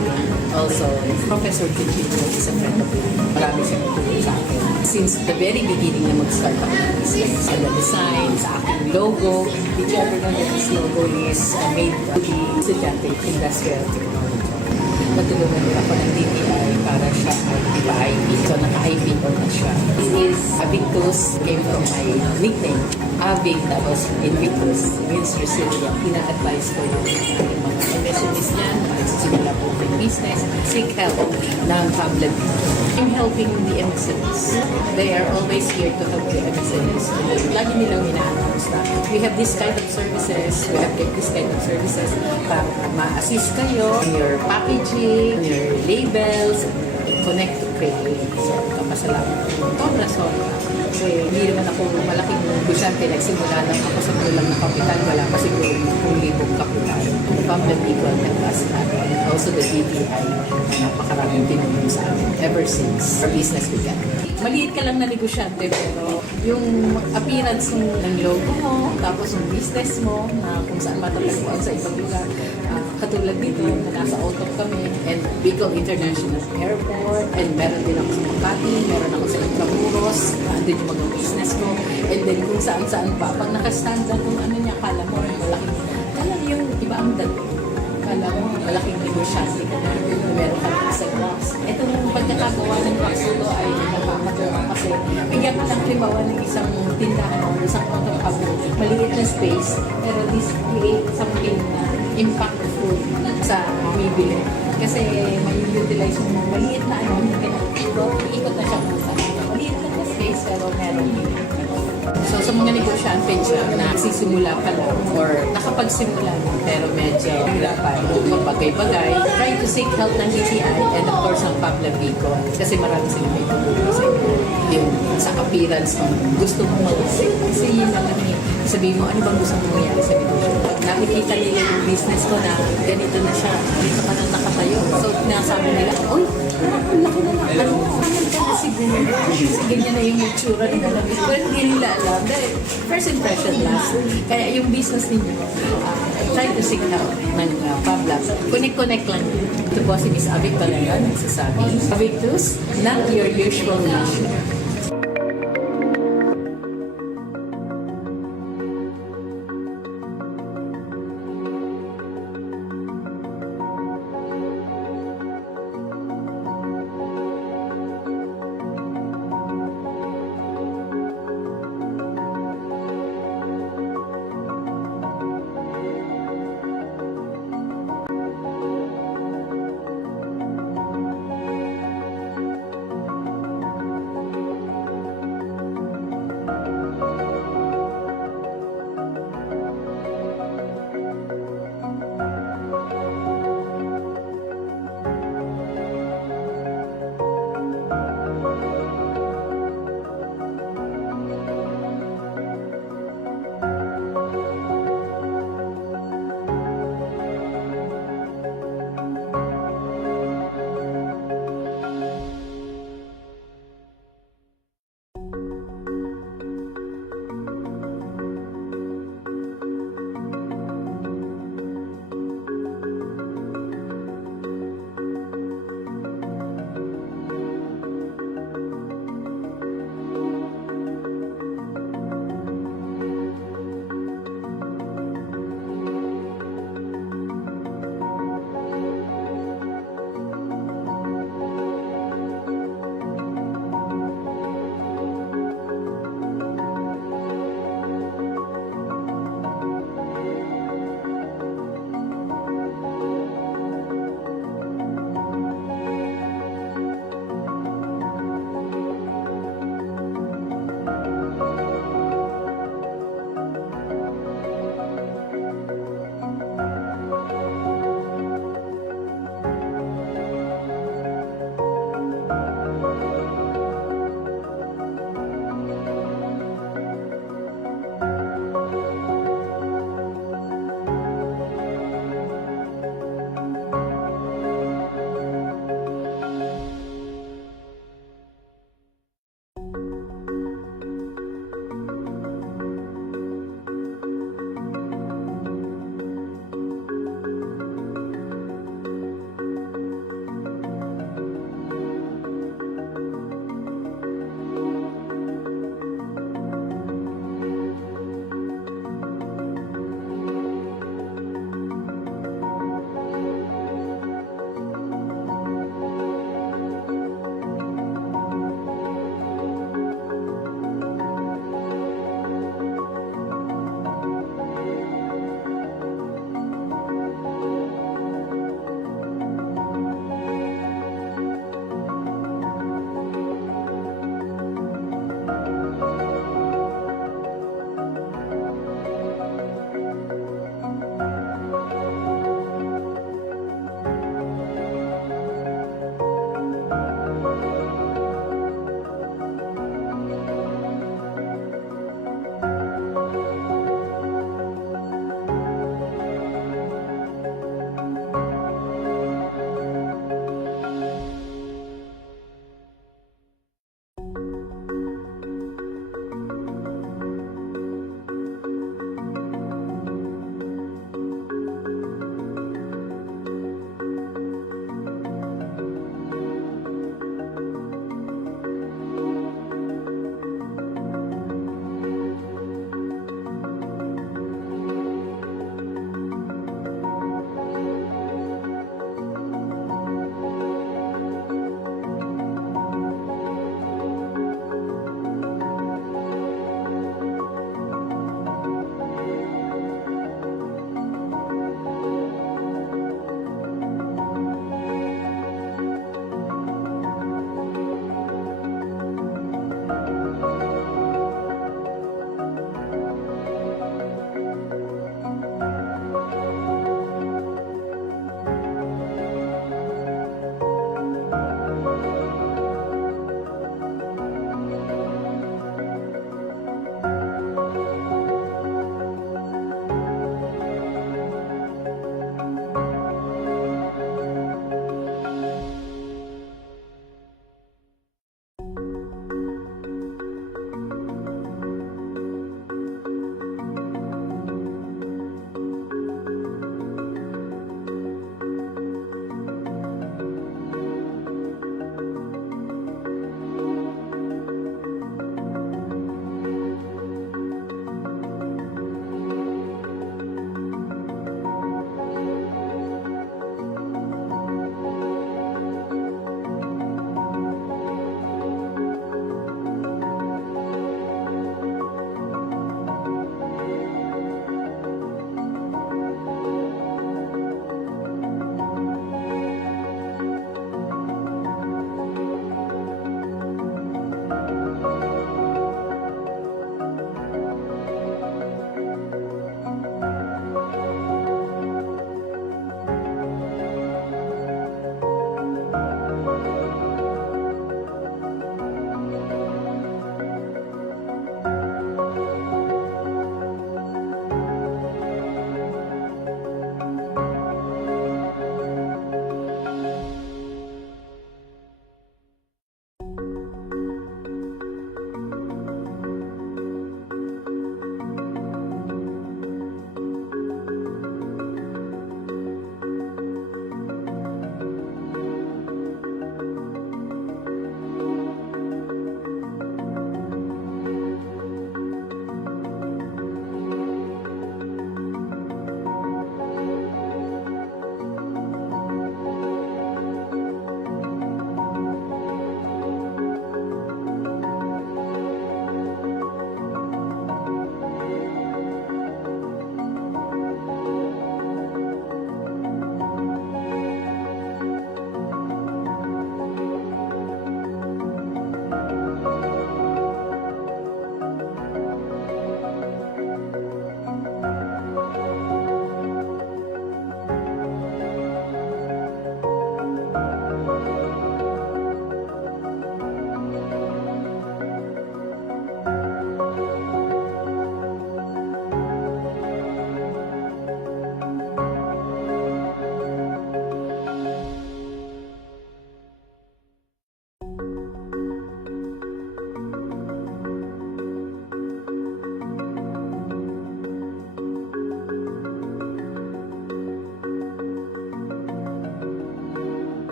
Also, Professor Chino is a friend of mine. Marami siya tutulong sa akin. Since the very beginning na mag-start ako ng business. Sa design, sa aking logo. Did you ever know that this logo is made to be estudyante industrial technology? Natulungan nila ako ng DTI para siya ay ipa-IP. So, naka-IP ko na siya. This is Avictus, came from my nickname. Avic, tapos Invictus, means resilient. Ina-advise ko yung mga MSMEs niyan, nagsisimula po ng business, seek help ng public. I'm helping the MSMEs. They are always here to help the MSMEs. Lagi nilang ina-announce na we have this kind of services, we have this kind of services para ma-assist kayo in your packaging, your labels, connect to create. So, kapasalamat ko. Sobra-sobra. Kasi hindi naman ako malaking negosyante. Nagsimula lang ako sa kulang na kapital. Wala pa siguro 10,000 kapital. The public people help us natin. Also the DTI. Napakaraming tinulong sa amin ever since our business began. Maliit ka lang na negosyante pero yung appearance ng logo mo, tapos yung business mo, na kung saan matatagpuan sa ibang lugar, katulad dito na nasa auto kami, and Bicol International Airport, and meron din ako sa Makati, meron ako sa Intramuros, andun yung mga business ko, and then kung saan-saan pa, pag nakastand lang kung ano niya, kala mo malaking, kala yung iba ang dating, kala mo malaking negosyante ka na, meron ka lang sa box. Itong pagkakagawa ng box ito ay nakakatawa kasi bigyan ka ng klimawan ng isang tindahan o isang pagkakagawa, maliit na space, pero this create something impactful sa bibili. Kasi may utilize mo maliit na iikot na siya kung saan. Maliit lang na space pero meron din. So sa mga negosyante dyan na nagsisimula pa lang or nakapagsimula na pero medyo hirapan mapagay-bagay, try to seek help ng DTI and of course ang Pablo Bicol kasi marami sila may tulong sa inyo. Yung sa appearance mo, gusto mo mag-isip. Kasi yun lang sabihin mo, ano bang gusto mo mangyari sa negosyo? Nakikita nila yung business ko na ganito na siya, dito ka nang nakatayo. So, nasabi nila, uy, ang laki na lang. Ano, kanan ka na siguro. Ganyan na yung itsura nila. Pero hindi nila alam. Dahil first impression last. Kaya yung business ninyo, try to seek help ng Pabla. Connect lang. Ito po si Miss Avic Valera, nagsasabi. Avictus, not your usual mission.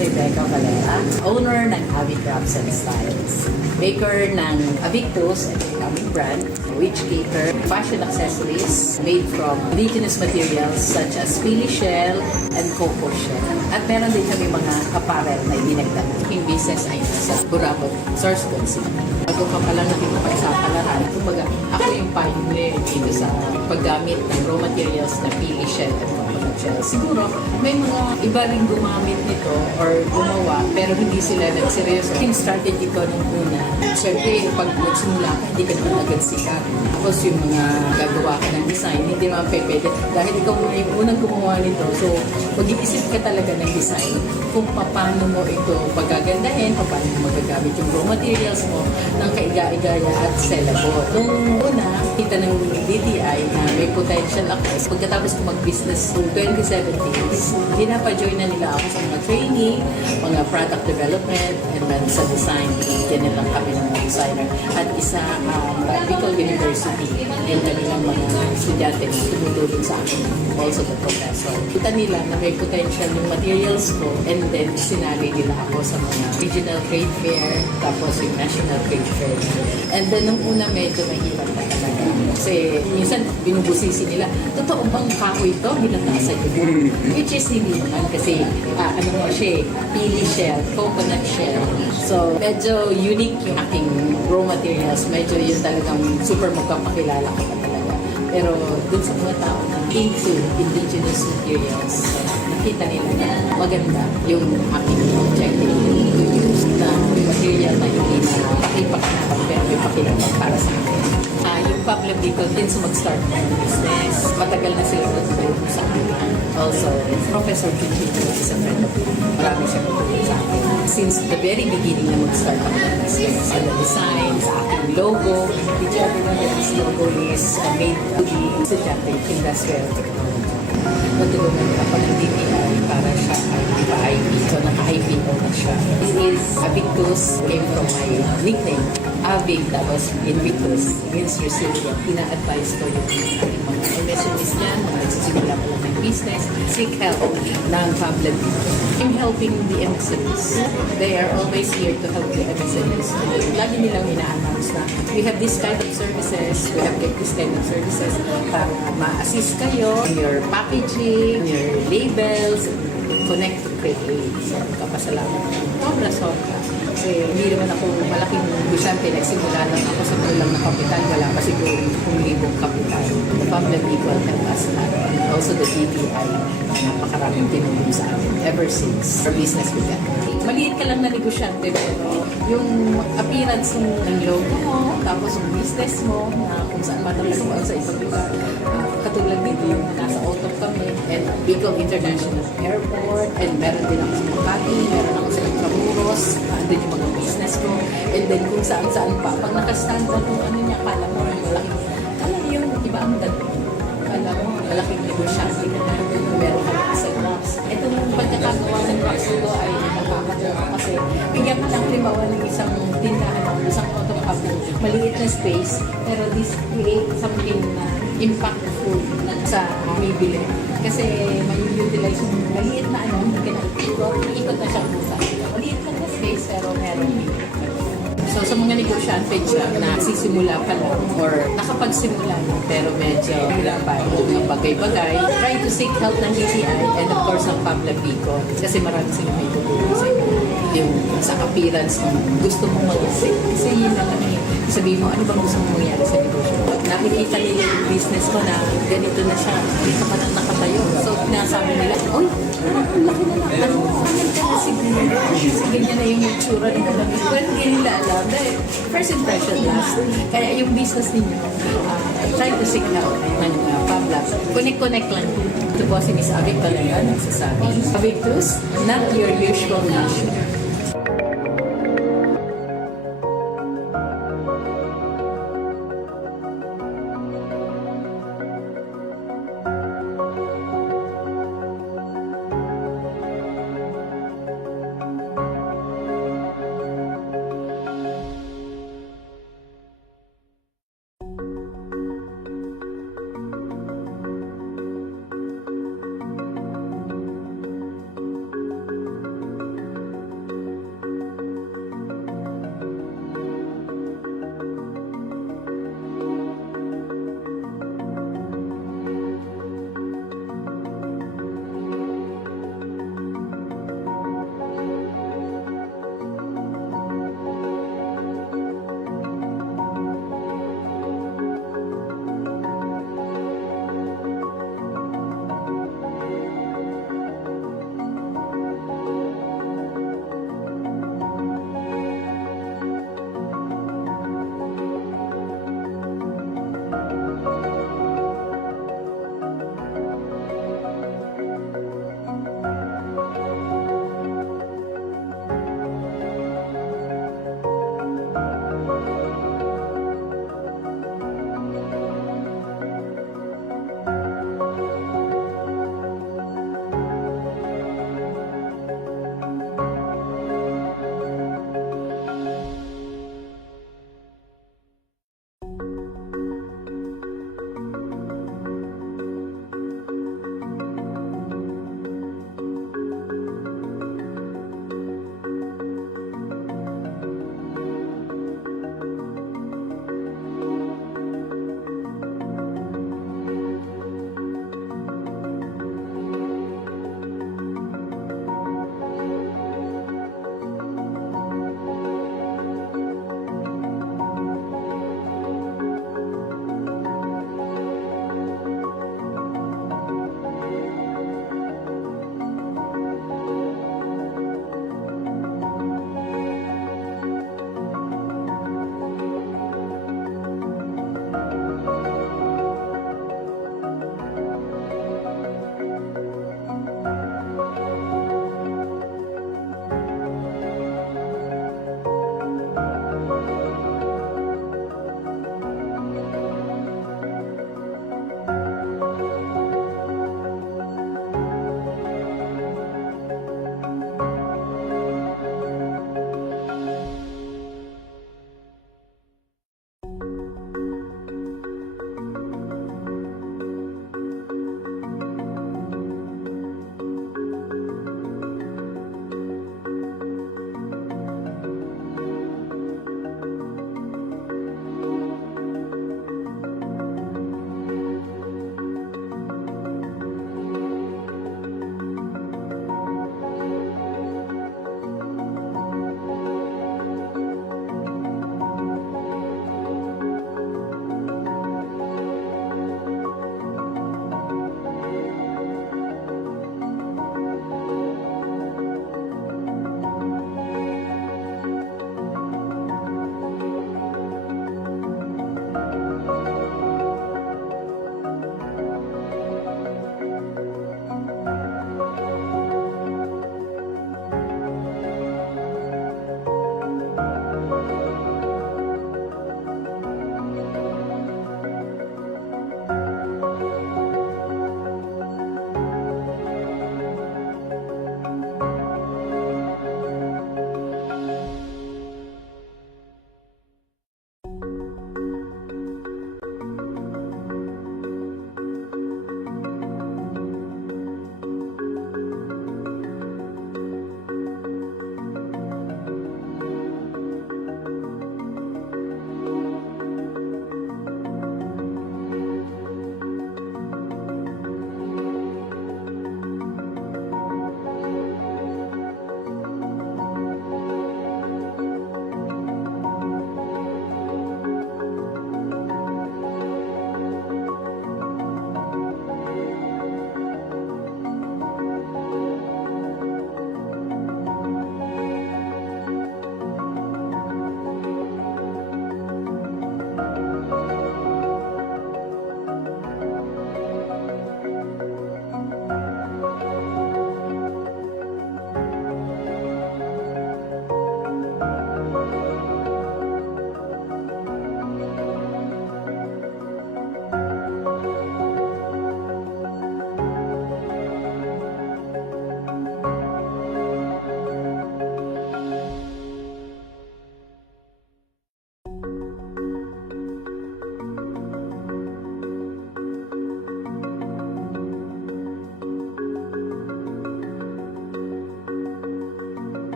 Rebecca Valera, owner ng Avi Crafts and Styles, maker ng Avictus, and aming brand, which cater fashion accessories made from indigenous materials such as pili shell and coco shell. At meron din kami mga apparel na idinagdag. Yung business ay sa Burabot, Source Concept. Bago ka palang nakipagsapalaran, kumbaga ako yung pioneer dito sa paggamit ng raw materials na pili shell and coconut shell. Siguro may mga iba rin gumamit nito or gumawa pero hindi sila nagseryoso. Yung strategy ko nung una, syempre pag nagsimula ka, hindi ka naman agad sikat. Tapos yung mga gagawa ka ng design, hindi naman pwede. Dahil ikaw na yung unang gumawa nito, so mag-iisip ka talaga ng design kung paano mo ito pagagandahin, paano mo magagamit yung raw materials mo ng kaiga-igaya at sellable. Nung una, kita ng DTI na may potential ako. Pagkatapos ko mag-business noong 2017, dinapa-join na nila ako sa mga training, mga product development, and then sa design. Yan lang kami ng mga designer. At isa, Bicol University, yung kanilang mga estudyante na tumutulong sa akin, also the professor. Kita nila na may potential yung materials ko, and then sinali nila ako sa mga regional trade fair, tapos yung national trade fair. And then nung una medyo mahirap na talaga. Kasi minsan binubusisi nila, totoo bang kahoy ito? Hinatasan nyo. Which is hindi naman kasi ano mo siya, pili shell, coconut shell. So medyo unique yung aking raw materials. Medyo yun talagang super magpapakilala ko pa talaga. Pero dun sa mga tao na into indigenous materials, nakita nila na maganda yung aking objective to use na material na hindi na pakipakinabang pero may pakinabang para sa akin. Yung Pablo Bicol din sa mag-start ng business. Matagal na sila natutulong sa akin. Also, Professor Pichito is a friend of mine. Marami siya natutulong sa akin. Since the very beginning na mag-start ako ng business, sa the design, sa aking logo, did you ever know that this logo is made to be estudyante industrial technology? Natulungan niya ako ng DTI para siya ay ipa-IP. So, naka-IPO na siya. This is Avictus, came from my nickname. Avic, tapos Invictus, means resilient. Ina-advise ko yung mga MSMEs niyan, mga nagsisimula pa lang ng business, seek help ng public. I'm helping the MSMEs. They are always here to help the MSMEs. Lagi nilang ina-announce na we have this kind of services, we have this kind of services para ma-assist kayo in your packaging, your labels, connect to create. So, kapasalamat. Sobra-sobra. Kasi hindi naman ako malaking negosyante. Nagsimula lang ako sa kulang na kapital. Wala pa siguro 1,000 kapital. The public equal help us that. Also the DTI. Napakaraming tinulong sa akin ever since our business began. Maliit ka lang na negosyante pero yung appearance ng logo mo, tapos yung business mo, na kung saan matatagpuan sa ibang lugar. Katulad dito yung nasa auto kami and Bicol International Airport, and meron din ako sa Makati, meron ako sa Intramuros, andun yung mga business ko, and then kung saan-saan pa. Pag nakastand ka kung ano niya, kala mo malaking, kala yung iba ang dating. Kala mo malaking negosyante ka na, meron ka sa box. Itong pagkakagawa ng box ko ay nakakatawa kasi bigyan ka ng limawan ng isang tindahan o isang auto cabinet. Maliit na space, pero this create something na impactful sa bibili. Kasi may utilize yung maliit na hindi ka na ikot na siya pusa. Maliit lang na space, pero meron. So sa mga negosyante dyan na sisimula pa lang or nakapagsimula na pero medyo hirapan ng bagay-bagay, try to seek help ng DTI and of course ng Pablo Bicol kasi marami sila may tutulong sa inyo. Yung sa appearance mo, gusto mong mag-isip. Kasi yun lang sabihin mo, ano bang gusto mong mangyari sa negosyo? Nakikita nila yung business ko na ganito na siya, dito ka na nakatayo. So, nasabi nila, oy, ang laki na lang. Ano, ano ka na siguro? Ganyan na yung itsura nila. Well, hindi nila alam. First impression last. Kaya yung business ninyo, try to seek help ng Pabla. Connect lang. Ito po si Miss Avic Valera, nagsasabi. Avictus, not your usual mission.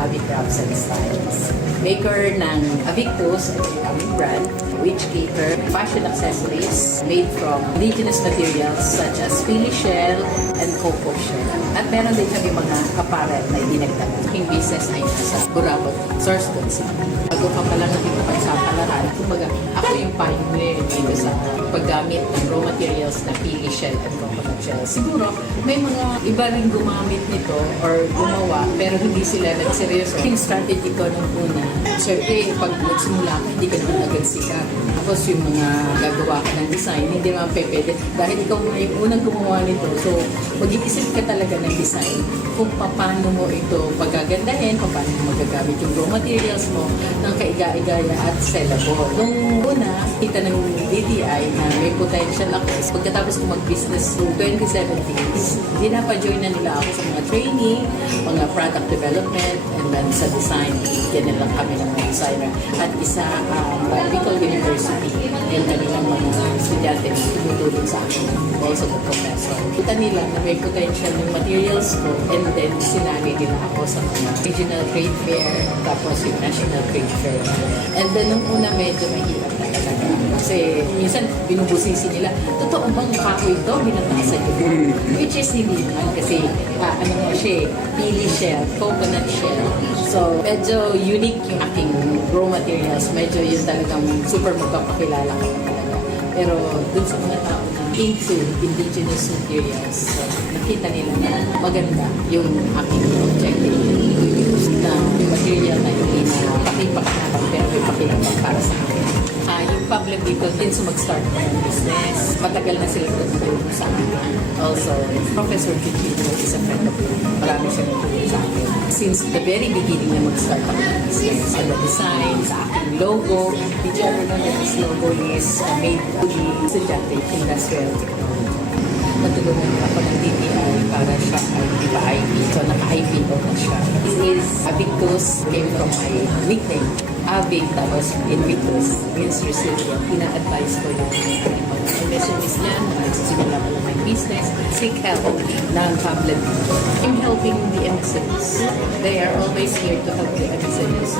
Avi Crafts and Styles. Maker ng Avictus, ito yung aming brand, which cater fashion accessories made from indigenous materials such as pili shell and cocoa shell. At meron din kami mga apparel na idinagdag. Aking business ay nasa Burabot, Source City. Bago ka pala nakikipagsapalaran, kumbaga ako yung pioneer dito sa paggamit ng raw materials na pili shell and coconut shell. Siguro may mga iba rin gumamit nito or gumawa pero hindi sila nagseryoso. Yung strategy ko nung una, syempre pag nagsimula ka, hindi ka naman agad sikat. Tapos yung mga gagawa ka ng design, hindi naman pwede. Dahil ikaw na yung unang gumawa nito, so mag-iisip ka talaga ng design kung paano mo ito pagagandahin, kung paano mo magagamit yung raw materials mo ng kaiga-igaya at sellable. Nung una, kita ng DTI na may potential ako. Pagkatapos ko mag-business to 2017, dinapa-join na nila ako sa mga training, mga product development, and then sa design, yan na lang kami ng mga designer. At isa ang Bicol University, yung kanilang mga estudyante na tumutulong sa akin, also the professor. Kita nila na may potential yung materials ko, and then sinali nila ako sa mga regional trade fair, tapos yung national trade fair. And then nung una medyo mahirap na talaga. Kasi minsan binubusisi nila, totoo bang kahoy ito? Binatasan yun. Which is hindi naman kasi ano nga siya, pili shell, coconut shell. So medyo unique yung aking raw materials. Medyo yun talagang super magpapakilala ko talaga. Pero dun sa mga tao na into indigenous materials, so, nakita nila na maganda yung aking objective na yung material na hindi na pakipakinapan pero may pakinapan para sa akin. Yung public dito din sa mag-start ng business. Matagal na sila tutulong sa akin. Also, Professor Chichino is a friend of mine. Marami siya tutulong sa akin. Since the very beginning na mag-start ako ng business, sa design, sa aking logo, did you ever know that this logo is made to the estudyante industrial technology? Natulungan ako ng DTI para siya ay ipa-IP. So, naka-IPO na siya. This is Avictus, came from my nickname. Avig, tapos Invictus, means resilient. Ina-advise ko yung mga MSMEs dyan, na nagsisimula ko lang ng business, seek help ng public. I'm helping the MSMEs. They are always here to help the MSMEs.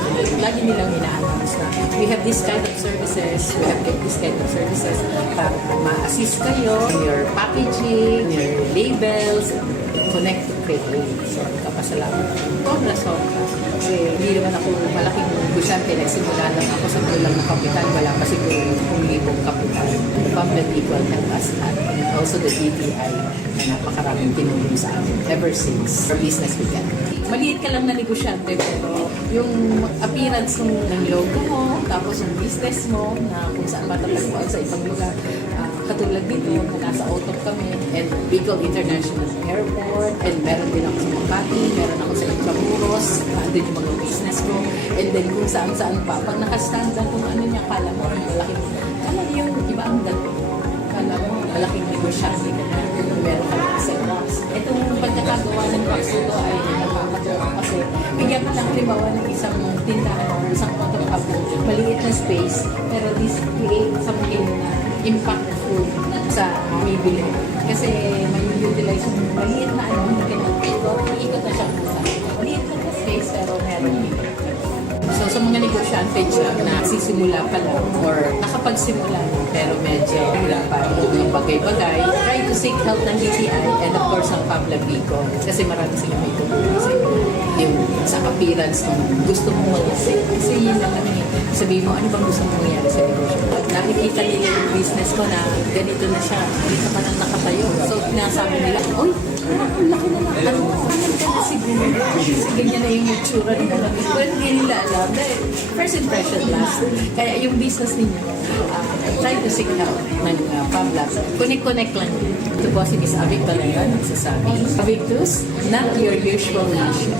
Lagi nilang ina-announce na we have this kind of services, we have this kind of services para ma-assist kayo in your packaging, your labels, connect to create. So, kapasalamat. Sobra. Kasi hindi naman ako malaking negosyante. Nagsimula lang ako sa kulang na kapital. Wala pa siguro 10,000 kapital. The public equal help us at and also the DTI na napakaraming tinulong sa atin ever since our business began. Maliit ka lang na negosyante pero yung appearance ng logo mo, tapos yung business mo na kung saan matatagpuan sa ibang lugar, katulad dito na nasa Otop kami and Bicol International Airport and meron din ako sa Makati, meron ako sa Intramuros, andun yung mga business ko and then kung saan-saan pa. Pag nakastand ka kung ano niya, kala mo yung iba ang dating. Kala mo, malaking negosyante ka na meron ka lang sa box. Itong pagkakagawa ng box ito ay nakakatawa kasi bigyan ka lang halimbawa ng isang tindahan o isang photocopy, maliit na space pero this create something na impactful sa bibili. Kasi may utilize yung maliit na hindi ka nag-ikot na siya sa maliit na space pero meron dito. So sa mga negosyante dyan na sisimula pa lang or nakapagsimula na pero medyo wala pa yung bagay-bagay, try to seek help ng DTI and of course ang Pabla Bicol kasi marami sila may tulong kasi yung sa appearance kung gusto mong mag-isip kasi yun lang naman sabihin mo ano bang gusto mong mangyari sa negosyo. Pag nakikita nila yung business ko na ganito na siya, dito ka nang nakatayo. So pinasabi nila, oy, ang laki na lang. Ano ka na siguro? Kasi ganyan na yung itsura nila. Well, hindi nila alam. First impression last. Kaya yung business ninyo, try to seek help ng Pabla. Connect lang. Ito po si Miss Avic Balayan, nagsasabi. Avictus, not your usual nation.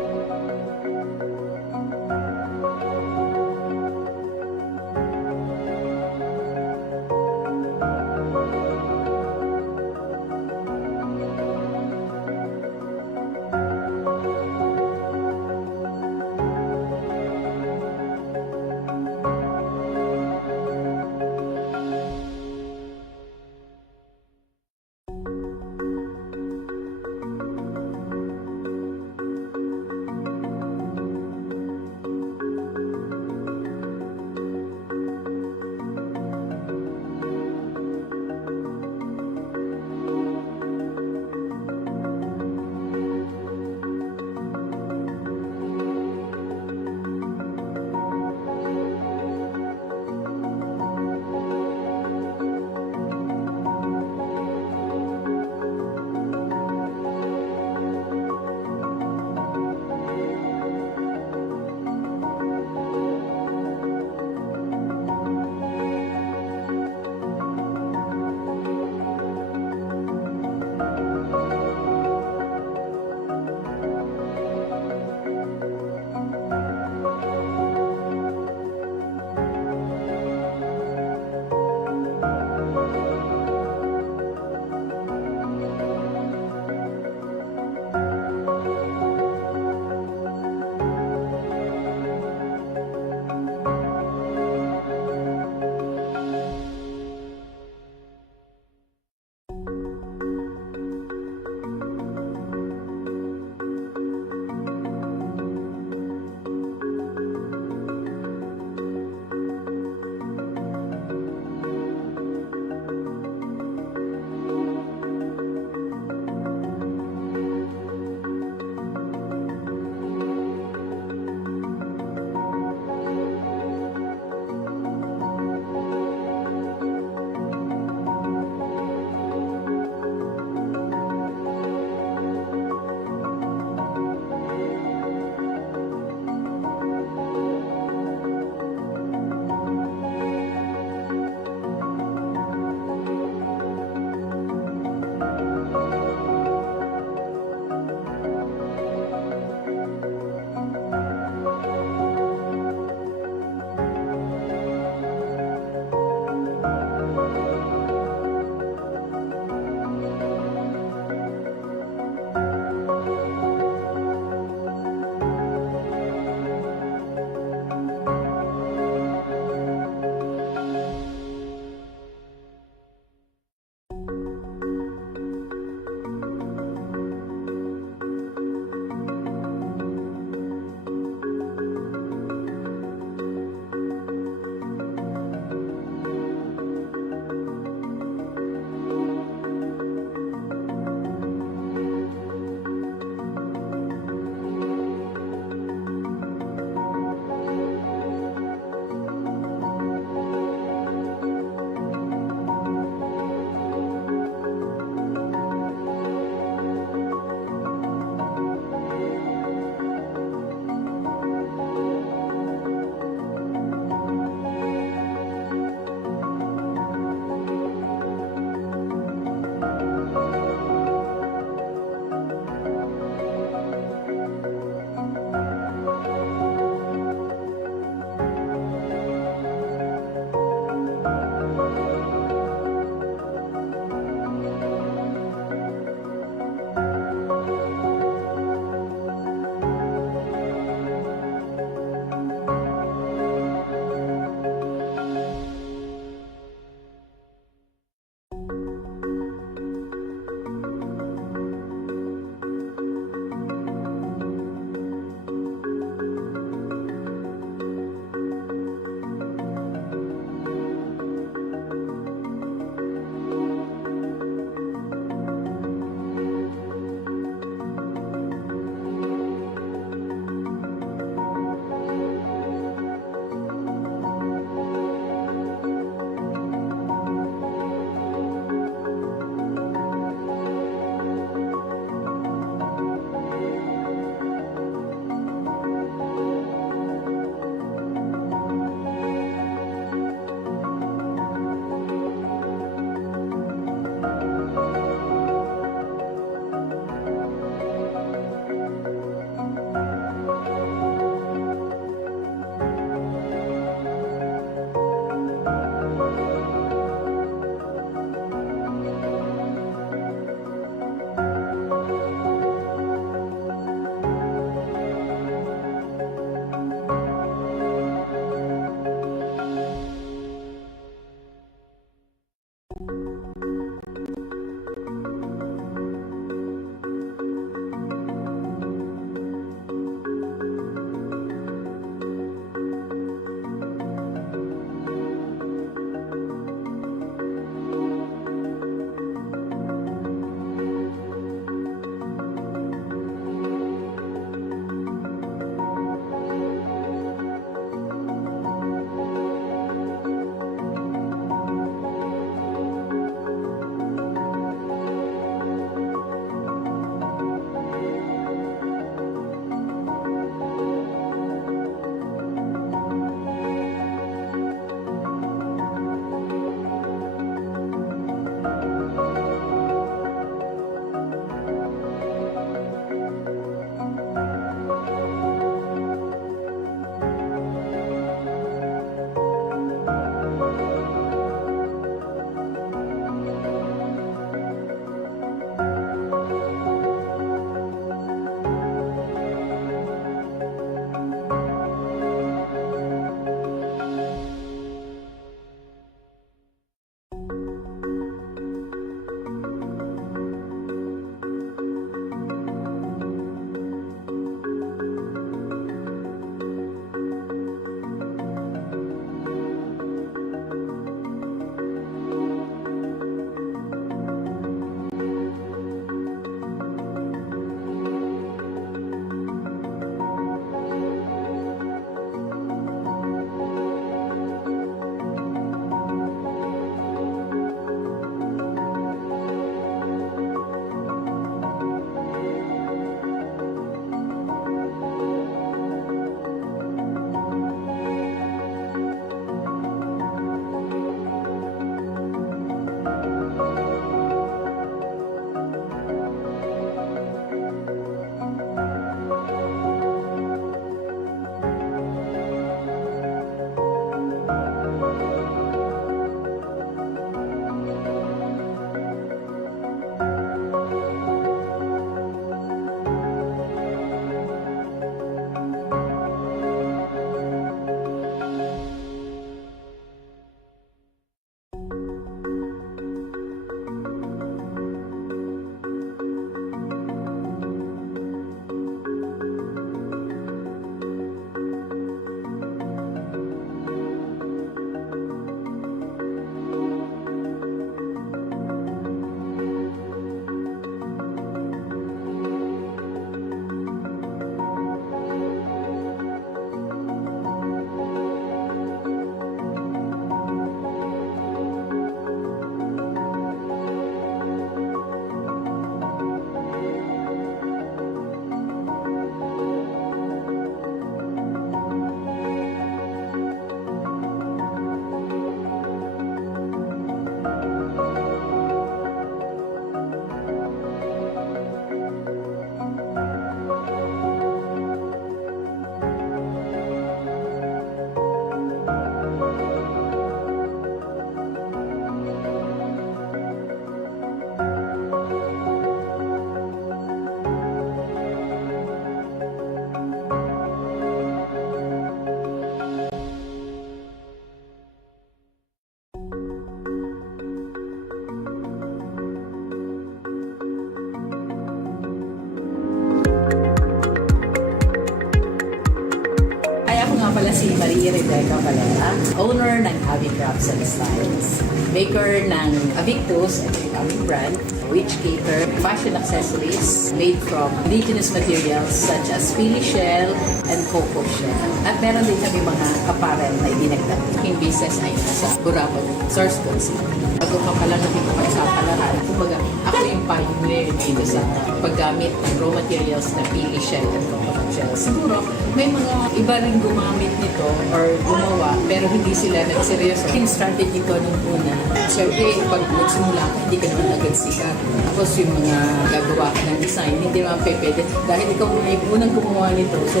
Rebecca Valera, owner ng Avi Crafts and Styles, maker ng Avictus, ito yung aming brand, which cater fashion accessories made from indigenous materials such as pili shell and cocoa shell. At meron din kami mga apparel na idinagdag. Yung business ay nasa Burabag, Source City. Bago pa pala natin ko sa palaran, kumbaga, ako yung pioneer dito sa paggamit ng raw materials na pili shell and cocoa shell. Siguro, may mga iba rin gumamit nito or gumawa, pero hindi sila nagseryoso. Yung strategy ko nung una, syempre, pag nagsimula ka, hindi ka naman agad sikat. Tapos yung mga gagawa ka ng design, hindi naman pwede. Dahil ikaw na yung unang gumawa nito, so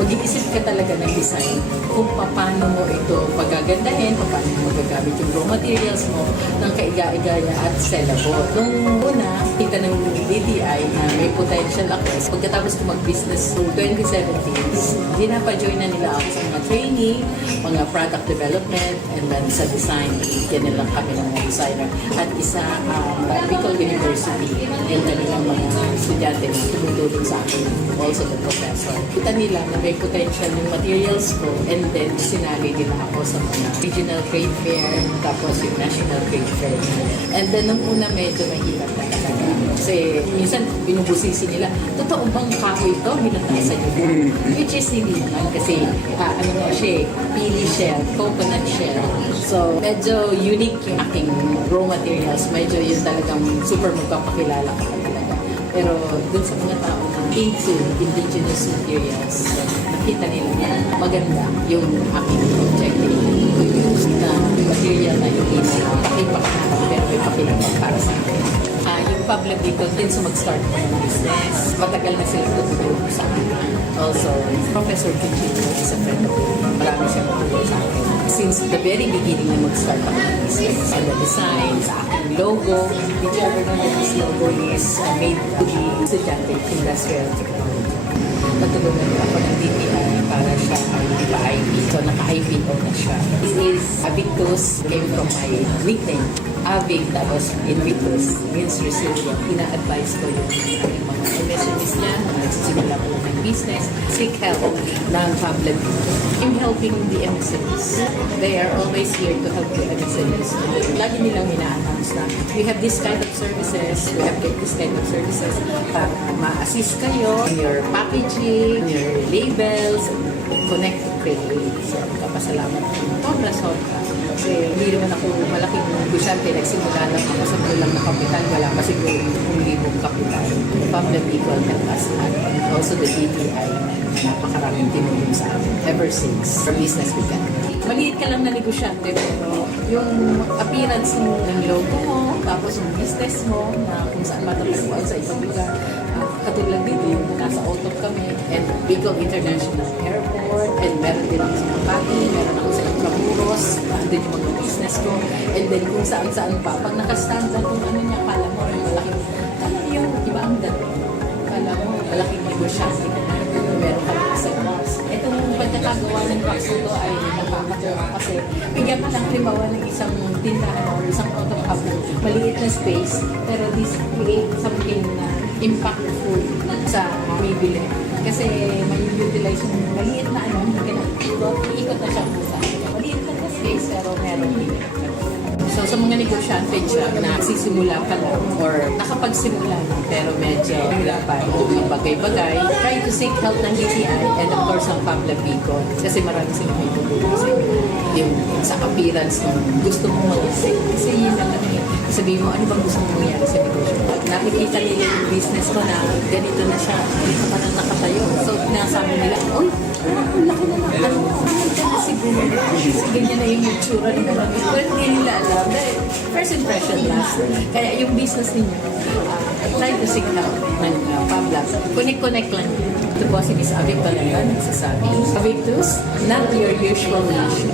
mag-iisip ka talaga ng design kung paano mo ito pagagandahin, paano mo magagamit yung raw materials mo ng kaiga-igaya at sellable. Nung una, kita ng DTI na may potential ako. Pagkatapos ko mag-business so 2017, dinapa-join na nila ako sa mga training, mga product development, and then sa design, yan na lang kami ng mga designer. At isa Bicol University, yung kanilang mga estudyante na tumutulong sa akin, also the professor. Kita nila na may potential yung materials ko, and then sinali nila ako sa mga regional trade fair, tapos yung national trade fair. And then nung una medyo mahirap na talaga. Kasi minsan binubusisi nila, totoo bang kahoy ito? Binatasan nyo ba? Which is hindi naman kasi ano nga siya, pili shell, coconut shell. So medyo unique yung aking raw materials. Medyo yun talagang super magpapakilala ka talaga. Pero dun sa mga tao na into indigenous materials, nakita nila na maganda yung aking objective na material na hindi na pakipakilala pero may pakilala para sa akin. Yung public dito din so mag-start ko ng business. Matagal na sila tutulong sa akin. Also, Professor Pichito is a friend of mine. Marami siya matulong sa akin. Since the very beginning na mag-start ako ng business, sa the design, sa aking logo, whichever na this logo is made to be estudyante industrial technology. Natulungan ako ng DTI para siya ay ipa-IP. So, naka-IPO na siya. This is Avictus, came from my nickname. Avig, tapos Invictus, means resilient. Ina-advise ko yung mga MSMEs yan, mga nagsisimula po ng business, seek help ng public. I'm helping the MSMEs. They are always here to help the MSMEs. Lagi nilang ina-announce na we have this kind of services, we have this kind of services para ma-assist kayo in your packaging, your labels, connect to create. So, kapasalamat ko. Sobra-sobra. Kasi hindi naman ako malaking negosyante. Nagsimula lang ako sa walang na kapital. Wala pa siguro 1,000 kapital. From the Bicol help us and also the DTI. Napakaraming tinulong sa akin ever since our business began. Maliit ka lang na negosyante pero yung appearance mo ng logo mo, tapos yung business mo na kung saan matatagpuan sa ibang lugar. Katulad dito yung nasa Otop kami and Bicol International Airport and meron din ako sa Makati, meron ako sa Intramuros, andun yung mga business ko and then kung saan-saan pa. Pag nakastand lang kung ano niya, kala mo malaking, yung iba ang dating. Kala mo malaking negosyante ka na, meron ka lang sa box. Itong pagkakagawa ng box nito ay nakakatawa kasi bigyan ka lang halimbawa ng isang tindahan o isang auto-hub, maliit na space, pero this create something na impactful sa bibili. Kasi may utilize yung maliit na ano, hindi ka na iikot na siya sa maliit na space, pero meron din. So sa mga negosyante dyan na sisimula pa lang or nakapagsimula na pero medyo hirapan o mga bagay-bagay, try to seek help ng DTI and of course ang Pabla Bicol kasi marami silang may tutulong sa inyo. Yung sa appearance kung gusto mong mag-isip kasi yun lang natin. Sabihin mo, ano bang gusto mong mangyari sa negosyo? Nakikita nila yung business ko na ganito na siya, dito pa na nakatayo. So nasabi nila, oy, ang laki na lang. Ano, siguro. Ganyan na yung itsura nila. Well, hindi nila alam. First impression last. Kaya yung business ninyo, try to seek help ng Pabla. Connect lang. Ito po si Miss Avik Valera nagsasabi. Avictus, not your usual nation.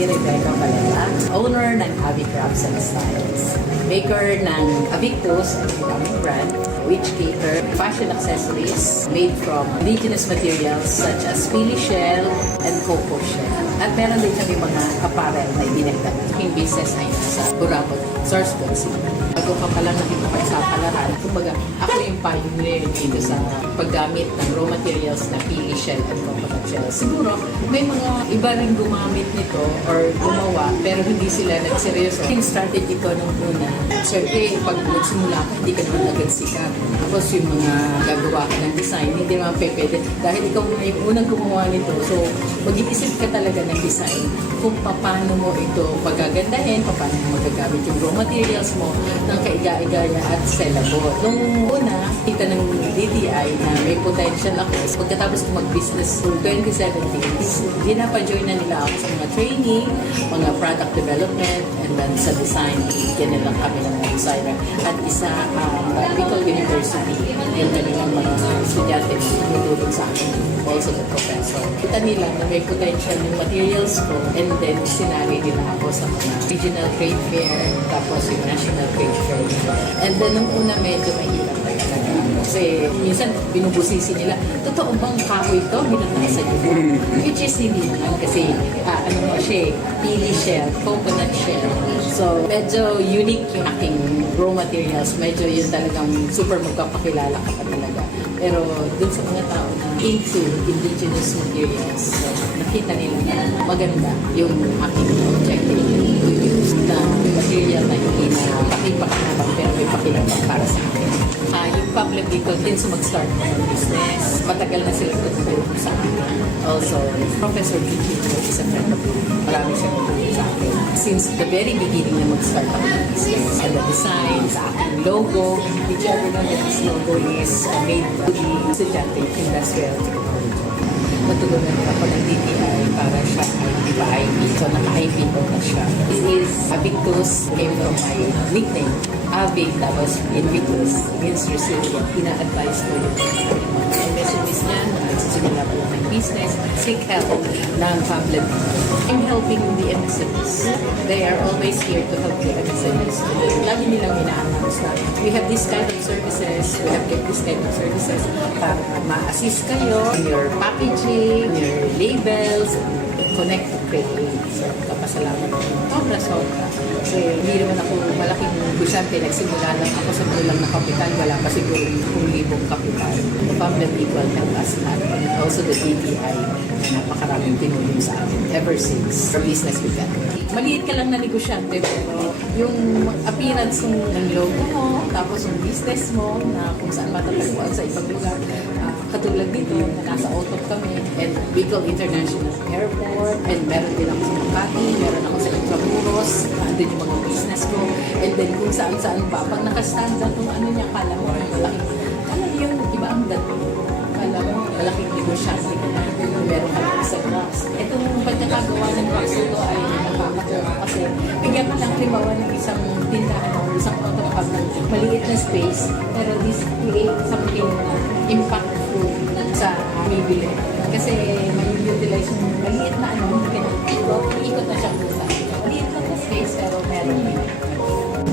si Rebecca Valera, owner ng Avi Crafts and Styles, maker ng Avictus, ang aming brand, which cater fashion accessories made from indigenous materials such as pili shell and cocoa shell. At meron din kami mga apparel na ibinagdag. Aking business ay sa Burabot, Sourceball City. Bago pa palang nakikipagsapalaran, kumbaga ako yung pioneer dito sa paggamit ng raw materials na pili shell and coconut shell. Siguro may mga iba rin gumamit nito or gumawa pero hindi sila nagseryoso. Yung strategy ko nung una, syempre pag nagsimula ka, hindi ka naman agad sikat. Tapos yung mga gagawa ka ng design, hindi naman pwede. Dahil ikaw na yung unang gumawa nito, so mag-iisip ka talaga ng design kung paano mo ito pagagandahin, paano mo magagamit yung raw materials mo ng kaiga-igaya at sellable. Nung una, kita ng DTI na may potential ako. Pagkatapos ko mag-business for 2017, ginapa-join na nila ako sa mga training, mga product development, and then sa design, bigyan nila kami ng mga designer. At isa, Bicol University, yung kanilang mga estudyante na tinutulong sa akin, also the professor. Kita nila na may potential yung materials ko, and then sinali nila ako sa mga regional trade fair, tapos yung national trade fair. And then nung una medyo mahirap talaga. Kasi minsan binubusisi nila, totoo bang kahoy ito? Hinatay sa iyo. Which is hindi naman kasi ano mo siya, pili shell, coconut shell. So medyo unique yung aking raw materials. Medyo yun talagang super magpapakilala ka pa talaga. Pero dun sa mga tao na into indigenous materials, nakita nila na maganda yung aking objective to use na material na hindi na pakipakinabang pero may pakinabang para sa akin. Yung public dito din sa mag-start ng business. Matagal na sila tutulong sa akin. Also, Professor Bicol is a friend of mine. Marami siyang tutulong sa akin. Since the very beginning na mag-start ako ng business. And the design, sa aking logo. Did you ever know that this logo is made to the estudyante industrial technology? Natulungan ako ng DTI para siya ay ipa-IP. So, naka-IP ko na siya. This is Avictus, came from my nickname. Avic, tapos Invictus, means resilient. Ina-advise ko yung mga MSMEs niyan, nagsisimula po ng business, seek help ng public. I'm helping the MSMEs. They are always here to help the MSMEs. Lagi nilang ina-announce na we have this kind of services, we have this kind of services para ma-assist kayo in your packaging, your labels, connect to create. So, kapasalamat ko. Sobra. Kasi hindi naman ako malaking negosyante. Nagsimula lang ako sa kulang na kapital. Wala pa siguro 10,000 kapital. The public equal help us lahat. And also the DTI. Napakaraming tinulong sa akin ever since our business began. Maliit ka lang na negosyante pero yung appearance ng logo mo, tapos yung business mo na kung saan matatagpuan sa ibang lugar. Katulad dito na nasa Otop kami and Bicol International Airport and meron din ako sa Makati, meron ako sa Intramuros, andun yung mga business ko and then kung saan-saan pa. Pag nakastand na kung ano niya, kala mo malaking, kala yung iba ang dating. Kala mo malaking negosyante ka na, meron ka lang sa box. Itong pagkakagawa ng box ito ay nakakatawa kasi bigyan ka lang limawan ng isang tindahan o isang autopag ng maliit na space pero this create something impact sa bibili. Kasi may utilize yung maliit na ikot na siya sa maliit lang na space pero meron din.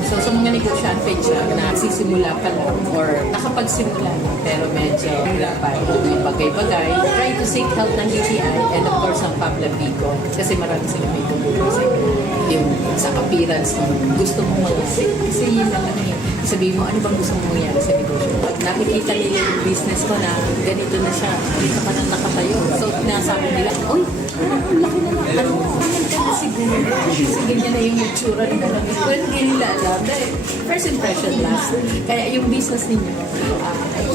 So sa mga negosyante dyan na nagsisimula pa lang or nakapagsimula na pero medyo wala pa yung bagay-bagay, try to seek help ng DTI and of course ang Pabla Bicol kasi marami sila may tutulong sa inyo. Yung sa appearance ng gusto mong mag-isip. Kasi yun naman yun. Sabihin mo, ano bang gusto mong mangyari sa negosyo? Pag nakikita nila yung business ko na ganito na siya, dito ka nang nakatayo. So, nasabi nila, uy, ang laki na lang. Ano, ka siguro. Kasi ganyan na yung mature na gano'n. Well, hindi nila alam. Dahil first impression last. Kaya yung business ninyo,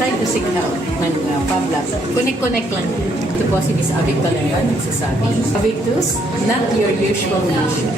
try to seek help ng Pabla. Connect lang. Ito po si Miss Avic Valera, nagsasabi. Avictus, not your usual nation.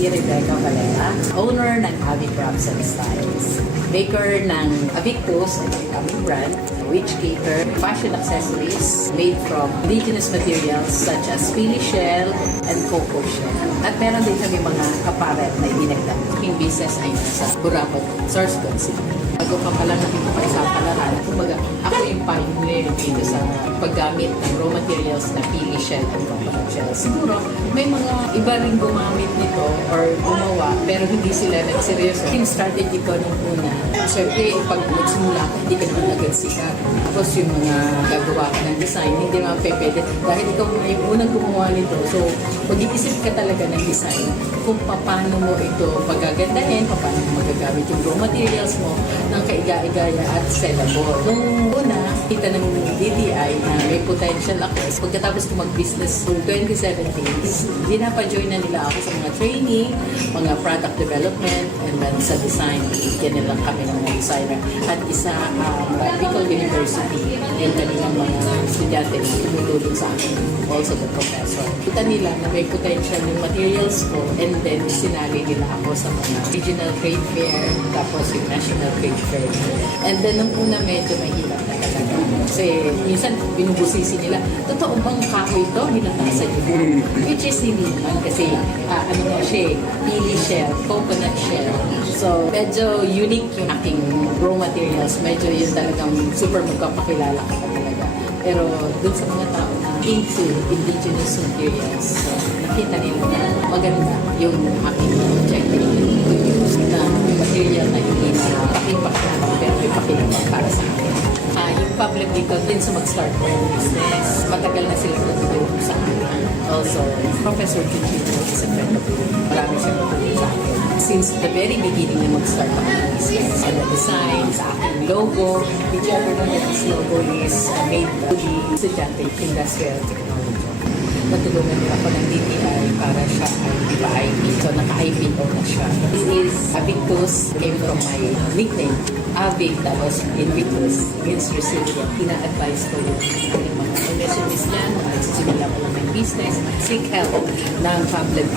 si Rebecca Valera, owner ng Avi Crafts and Styles, baker ng Avictus, and aming brand, which cater fashion accessories made from indigenous materials such as pili shell and cocoa shell. At meron din kami mga apparel na idinagdag. Yung business ay nasa Burabot, Sorsogon City. Bago pa pala natin ko sa palaran, kumbaga ako yung pioneer dito sa paggamit ng raw materials na pili shell and coconut shell. Siguro may mga iba rin gumamit nito or gumawa pero hindi sila nagseryoso. Yung strategy ko nung una, syempre pag nagsimula ka, hindi ka naman agad sikat. Tapos yung mga gagawa ka ng design, hindi naman pwede. Dahil ikaw na yung unang gumawa nito, so mag-iisip ka talaga ng design kung paano mo ito pagagandahin, paano mo magagamit yung raw materials mo ng kaiga-igaya at sellable. Nung una, kita ng DTI na may potential ako. Pagkatapos ko mag-business noong 2017, dinapa-join na nila ako sa mga training, mga product development, and then sa design. Yan na lang kami ng mga designer. At isa, Bicol University, yung kanilang mga estudyante na tumutulong sa akin, also the professor. Kita nila na may potential yung materials ko, and then sinali nila ako sa mga regional trade fair, tapos yung national trade fair. And then nung una medyo mahirap na talaga. Kasi minsan binubusisi nila, totoo bang kahoy ito? Hinatasan nyo. Which is hindi naman kasi ano nga siya, pili shell, coconut shell. So medyo unique yung aking raw materials. Medyo yun talagang super magpapakilala ka talaga. Pero dun sa mga tao na into indigenous materials, so, nakita nila na maganda yung aking objective na material na hindi na pakipakilala pero may pakilala para sa akin. Yung public dito din sa mag-start ng business, matagal na sila natutulong sa akin. Also, Professor Chichino is a friend of mine. Marami siya natulong sa akin. Since the very beginning na mag-start ako ng business, and the design, sa aking logo, whichever one that this logo is made by the estudyante industrial technology. Natulungan niya ako ng DTI para siya ay ipa-IP. So, naka-IPO na siya. This is Avictus, came from my nickname. Avic, that was Invictus, means resilient. Ina-advise ko yung mga MSMEs dyan, mga nagsisimula ko lang ng business, seek help ng public.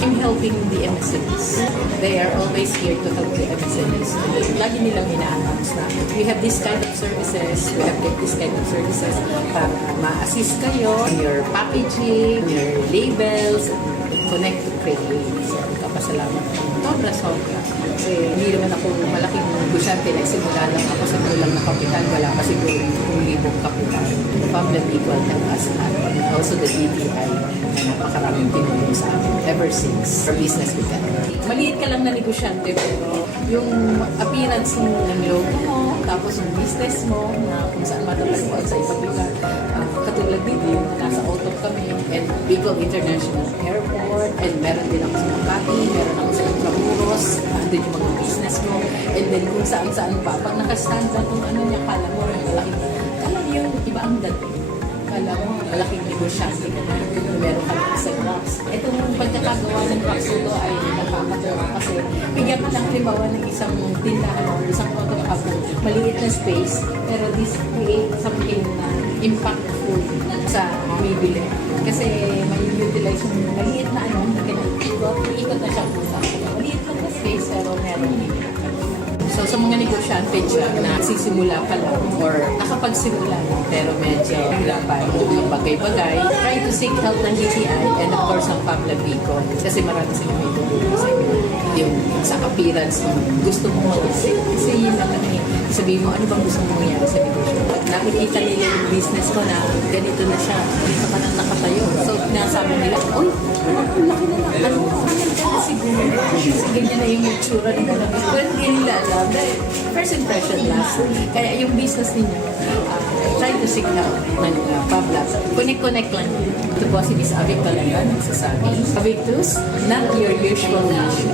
I'm helping the MSMEs. They are always here to help the MSMEs. Lagi nilang ina-announce na we have this kind of services, we have this kind of services para ma-assist kayo in your packaging, your labels, connect to create. So, kapasalamat. Sobra. Kasi hindi naman ako malaking negosyante. Nagsimula lang ako sa kulang na kapital. Wala pa siguro 10,000 kapital. The public equal help us and also the DTI na napakaraming tinulong sa akin ever since our business began. Maliit ka lang na negosyante pero yung appearance ng logo mo, tapos yung business mo na kung saan matatagpuan sa ibang lugar. Katulad dito yung nasa auto kami and Bicol International Airport and meron din ako sa Makati, meron ako sa Intramuros, andun yung mga business mo and then kung saan pa, pag nakastand na kung ano niya, kala mo yung iba ang dating. Kala mo, malaking negosyante ka na, meron ka ng isang box. Itong pagkakagawa ng box ito ay nakakatawa kasi bigyan ka ng halimbawa ng isang tindahan o isang autocabo, maliit na space, pero this create something na impactful sa bibili. Kasi may utilize yung maliit na ikot na siya kung saan. Maliit lang na space, pero meron impact. So, sa mga negosyante dyan na sisimula pa lang or nakapagsimula lang pero medyo hirapan yung bagay-bagay, try to seek help ng DTI and of course ng Pablo Bicol kasi marami sila may tulong sa inyo. Yung sa appearance mo, gusto mo mag-isip. Kasi yun naman sabihin mo, ano bang gusto mo mangyari sa negosyo? Nakikita nila yung business ko na ganito na siya, dito ka nang nakatayo. So, nasabi nila, uy, laki na lang. Ano ka siguro? Ganyan na yung itsura nila. Well, hindi nila alam. First impression last. Kaya yung business ninyo, try to seek help ng Pabla. Connect lang. Ito po si Miss Avic Valera, nagsasabi. Avictus, not your usual nation.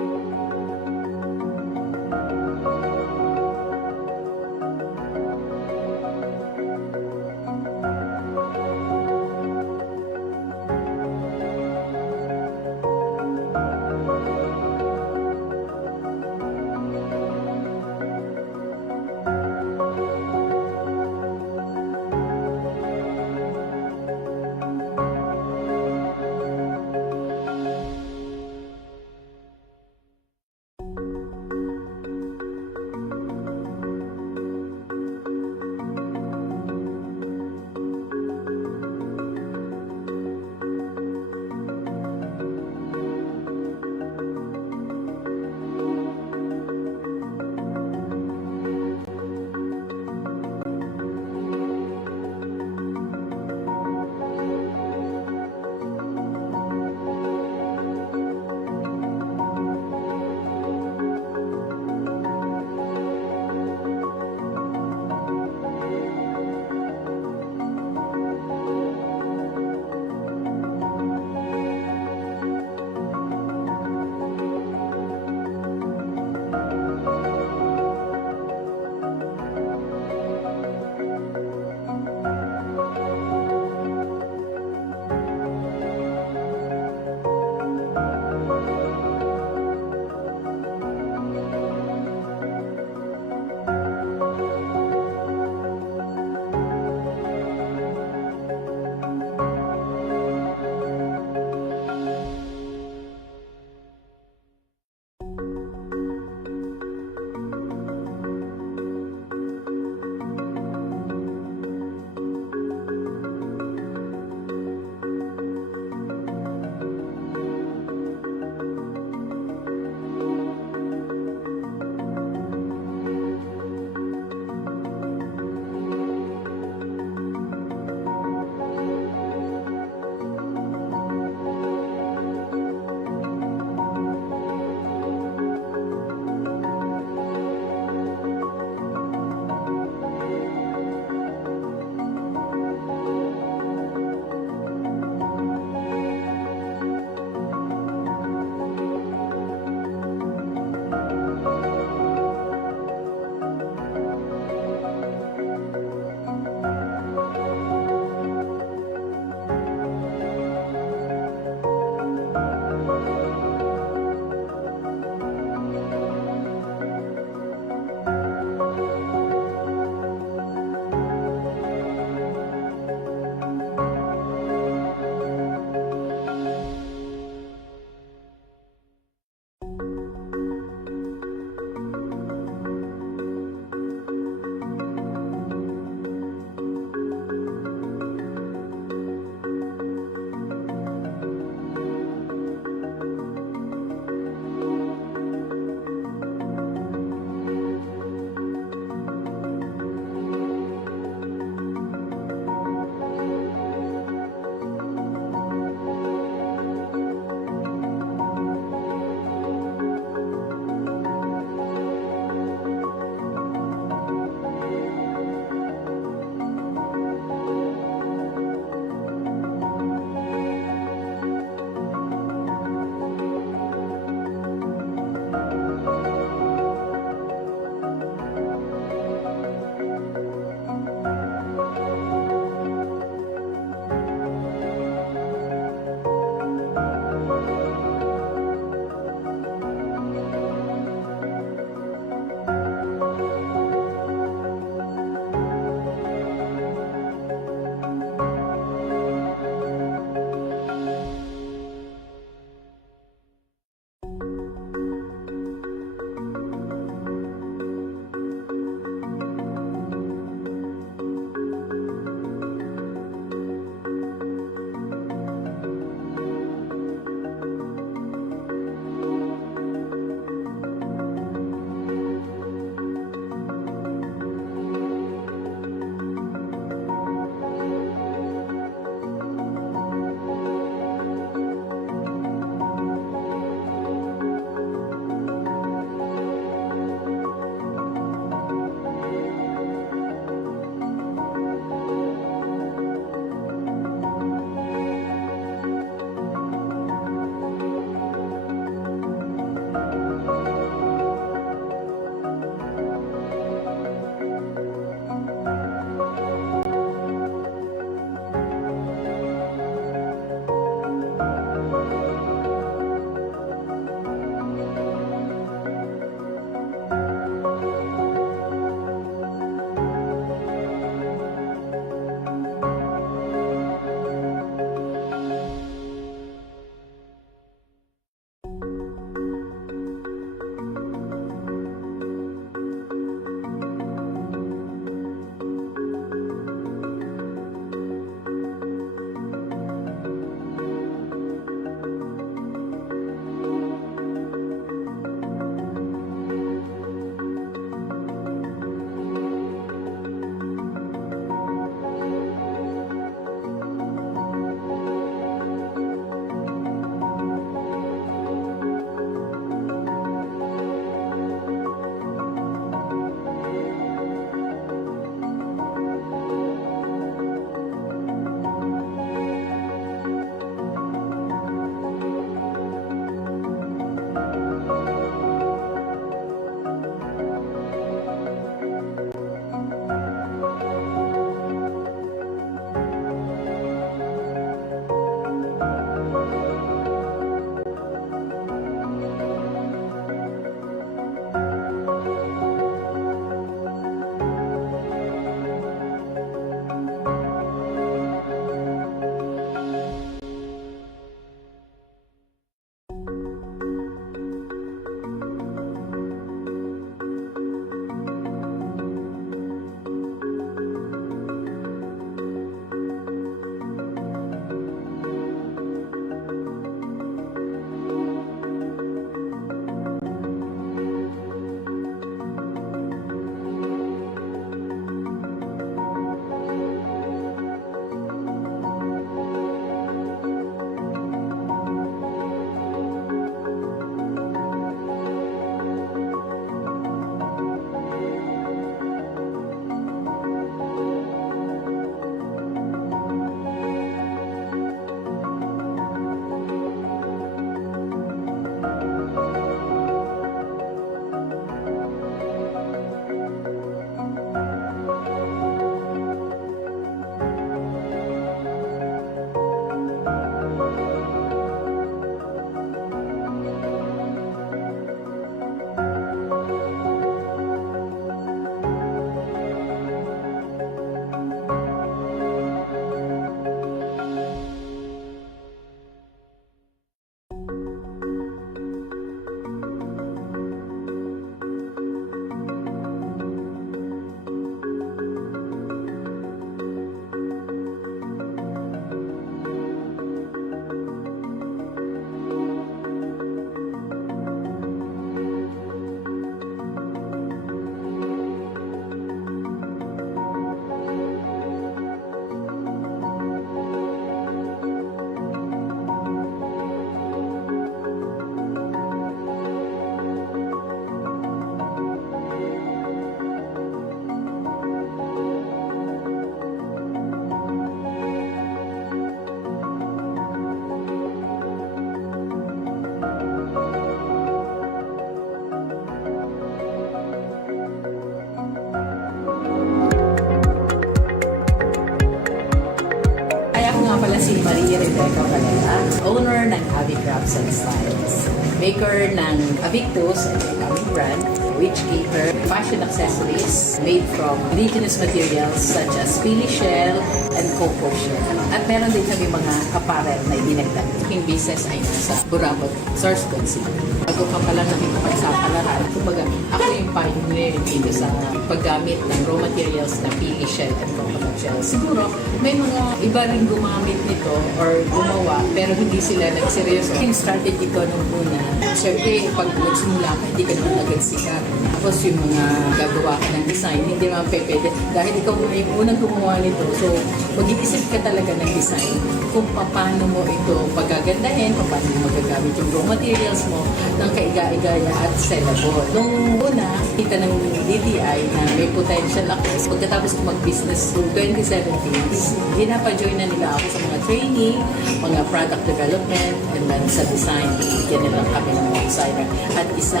ng Avi Crafts and Styles. Maker ng Avictus, ito yung aming brand, which cater fashion accessories made from indigenous materials such as pili shell and cocoa shell. At meron din kami mga apparel na idinagdag. Yung business ay nasa Burabot, Source Code City. Bago ka pala nakikipagsapalaran, kumbaga ako yung pioneer dito sa paggamit ng raw materials na pili shell and coconut shell. Siguro may mga iba rin gumamit nito or gumawa pero hindi sila nagseryoso. Yung strategy ko nung una, syempre pag nagsimula ka, hindi ka naman agad sikat. Tapos yung mga gagawa ka ng design, hindi naman pwede. Dahil ikaw na yung unang gumawa nito, so mag-iisip ka talaga ng design kung paano mo ito pagagandahin, paano mo magagamit yung raw materials mo ng kaiga-igaya at sellable. Nung una, kita ng DTI na may potential ako. Pagkatapos ko mag-business noong 2017, dinapa-join na nila ako sa mga training, mga product development, and then sa design. Yan na lang kami ng outsider. At isa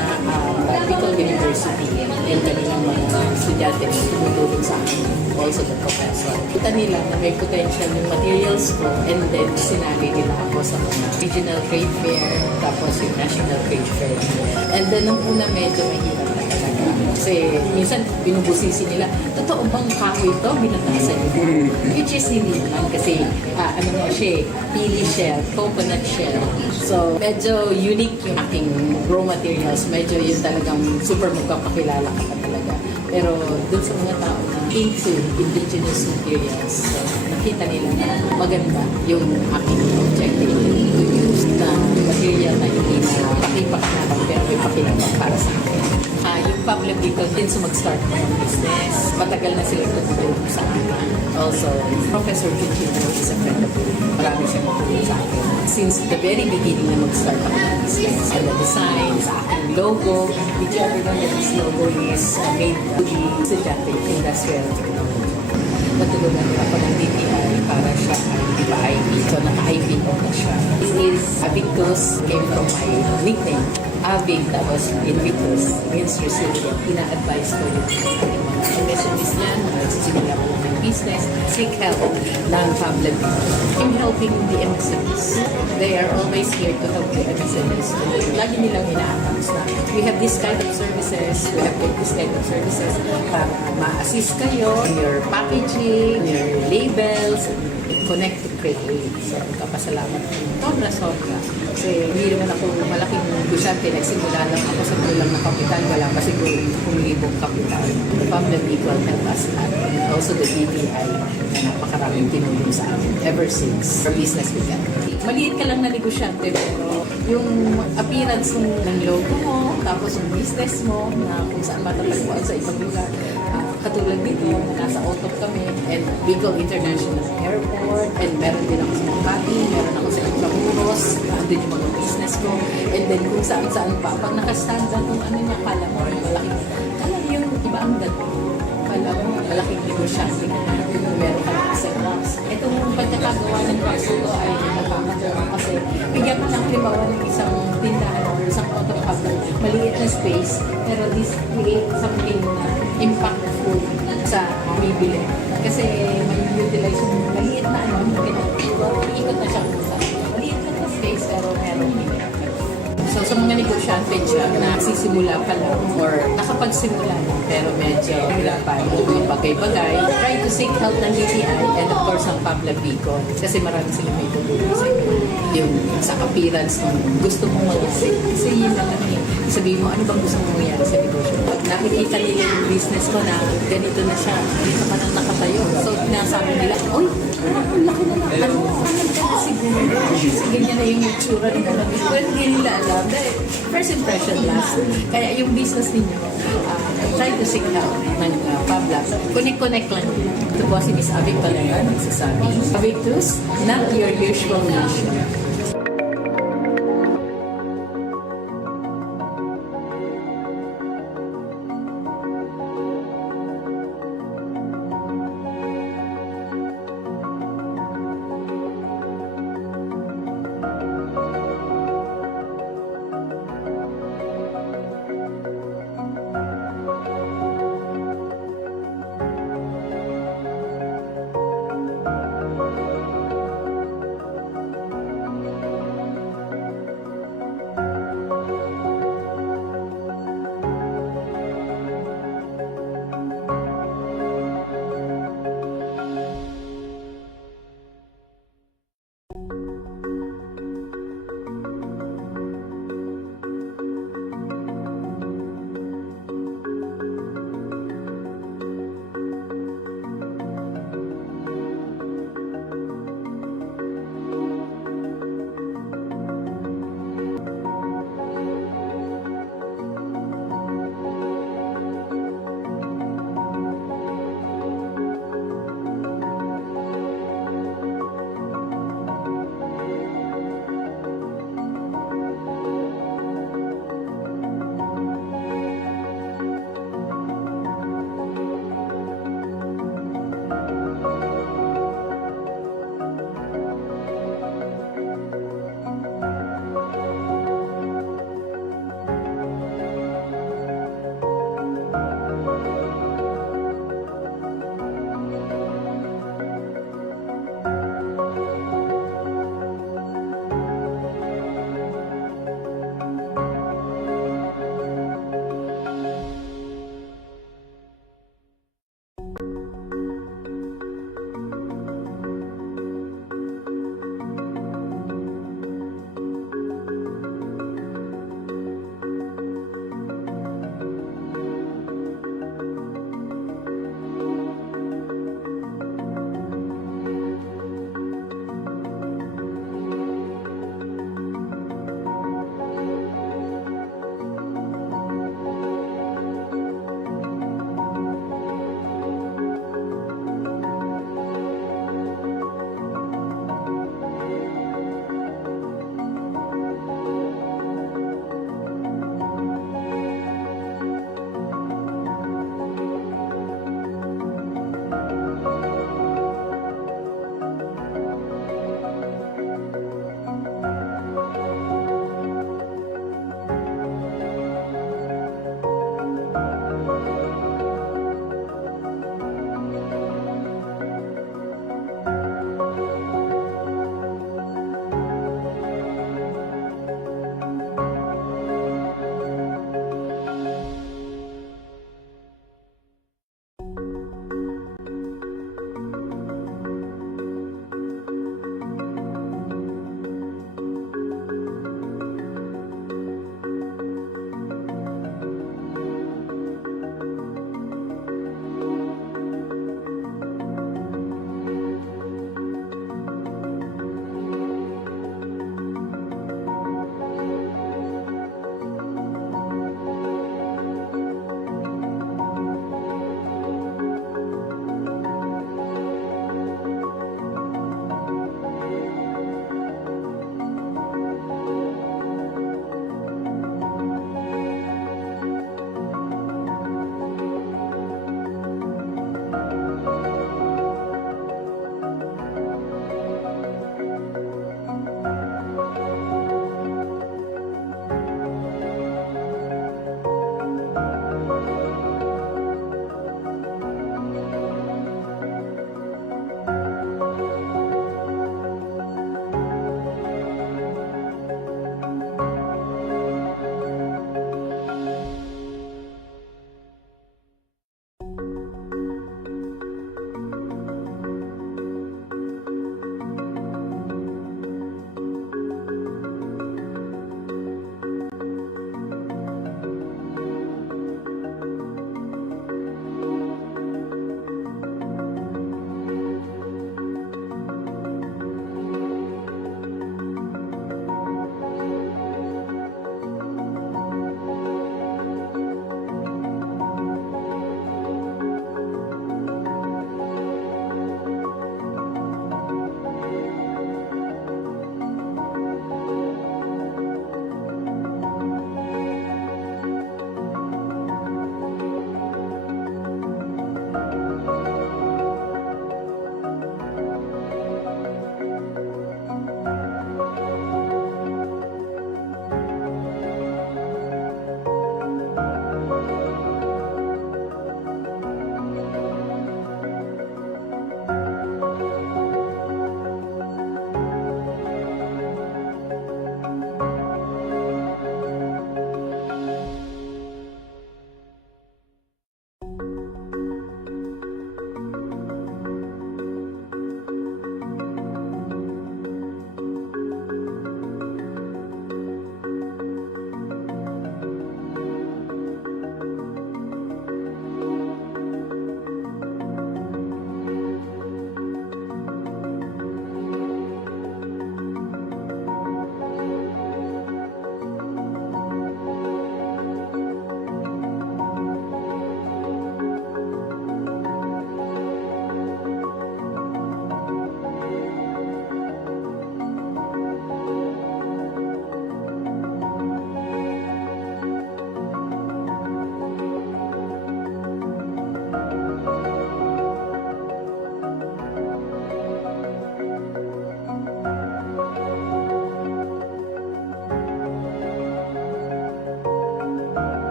Bicol University, yung kanilang mga estudyante na tumutulong sa akin, also the professor. Kita nila na may potential yung materials ko, and then sinali nila ako sa mga regional trade fair, tapos yung national trade fair. And then nung una medyo mahirap na talaga. Kasi minsan binubusisi nila, totoo bang kahoy ito? Binatasan nila. Which is hindi naman kasi ano nga siya, pili shell, coconut shell. So medyo unique yung aking raw materials. Medyo yung talagang super magpapakilala ka pa talaga. Pero dun sa mga tao na into indigenous materials, so, nakita nila na maganda yung aking objective to use na material na hindi na pakipak-napak pero may pakinabang para sa akin. Yung public dito din sa mag-start ng business. Matagal na sila tumutulong sa akin. Also, Professor Chino is a friend of mine. Marami siyang matulong sa akin. Since the very beginning na mag-start ako ng business. And the design, sa aking logo. Did you ever know that this logo is made to be Estudyante Industrial Technology? Natulungan niya ako ng DTI para siya ay ipa-IV. So, naka-IV ko na siya. This is Avictus, came from my nickname. Avig, tapos Invictus, means resilient. Ina-advise ko yung mga MSMEs yan, nagsisimula ko ng business, seek help ng public. I'm helping the MSMEs. They are always here to help the MSMEs. Lagi nilang ina-announce na we have this kind of services, we have this kind of services para ma-assist kayo in your packaging, your labels, connect to create. So, kapasalamat ko. Sobra. Kasi hindi naman ako malaking negosyante. Nagsimula lang ako sa kulang na kapital. Wala pa siguro 10,000 kapital. The public Bicol help us at also the DTI na napakaraming tinulong sa amin ever since our business began. Maliit ka lang na negosyante pero yung appearance ng logo mo, tapos yung business mo na kung saan matatagpuan sa ibang lugar. Katulad dito, nasa Otop kami, and Bicol International Airport, and meron din ako sa Makati, meron ako sa Intramuros, andun yung mga business ko, and then kung saan-saan pa, pag nakastanda kung ano niya, kala mo, malaking, kala yung iba ang dato, kala mo, malaking negosyante ka na, meron ka ng isang box. Itong pagkakagawa ng box ko ay nakakatulong kasi bigyan ko ng halimbawa ng isang tindahan or isang Otop hub, maliit na space, pero this create something na impactful sa bibili. Kasi may utilize yung maliit na iikot na siya kung saan. Maliit na space pero meron bibili. So sa mga negosyante dyan na nagsisimula pa lang or nakapagsimula na pero medyo hirapan o mga bagay-bagay, try to seek help ng DTI and of course ang Pabla Bicol kasi marami sila may tutulong sa inyo. Yung sa appearance ng gusto mong mag-isip. Kasi yun lang sabihin mo, ano bang gusto mong mangyari sa negosyo? Pag nakikita nila yung business mo na ganito na siya, dito ka nang nakatayo. So, nasabi nila, oy, ang laki na lang. Ano, paano ka na siguro? Ganyan na yung itsura nila. Well, hindi nila alam. Dahil first impression last. Kaya yung business ninyo, try to seek help ng Pabla. Connect lang. Ito po si Miss Avic talaga, nagsasabi. Avictus, not your usual nation.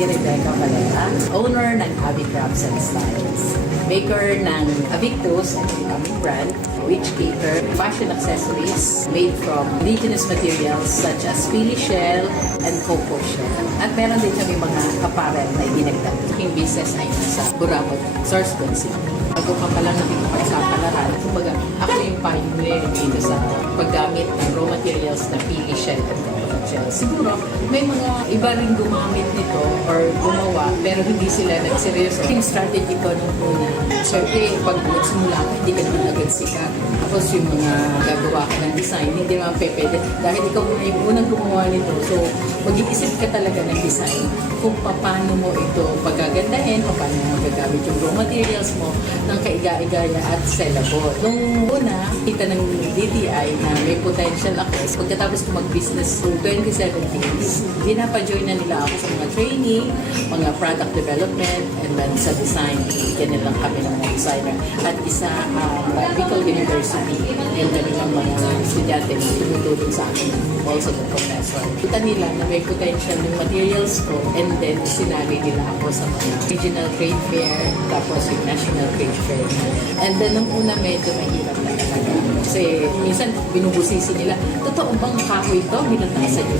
si Rebecca Valera, owner ng Avi Crafts and Styles, maker ng Avictus and aming brand, which cater fashion accessories made from indigenous materials such as pili shell and cocoa shell. At meron din kami mga apparel na idinagdag. Aking business ay nasa Burabot, Sourcebone City. Bago pa pala natin pagsapalaran, kumbaga ako yung pioneer dito sa paggamit ng raw materials na pili shell and coconut shell. Siguro may mga iba rin gumamit nito or gumawa pero hindi sila nagseryoso. Yung strategy ko nung una, syempre pag nagsimula ka, hindi ka naman agad sikat. Tapos yung mga gagawa ka ng design, hindi naman pwede. Dahil ikaw muna yung unang gumawa nito, so mag-iisip ka talaga ng design kung paano mo ito pagagandahin, paano mo gagamit yung raw materials mo ng kaiga-igaya at sellable. Nung una, kita ng DTI na may potential ako. Pagkatapos ko mag-business noong 2017, dinapa-join na nila ako sa mga training, mga product development, and then sa design. Bigyan nilang kami ng mga designer. At isa, Bicol University, yung kanilang mga estudyante na tumutulong sa akin, also the professor. Kita nila na may potential yung materials ko, and then sinali nila ako sa mga regional trade fair, tapos yung national trade fair. And then nung una medyo mahirap na talaga. Kasi minsan binubusisi nila, totoo bang kahoy ito? Binutasan nyo.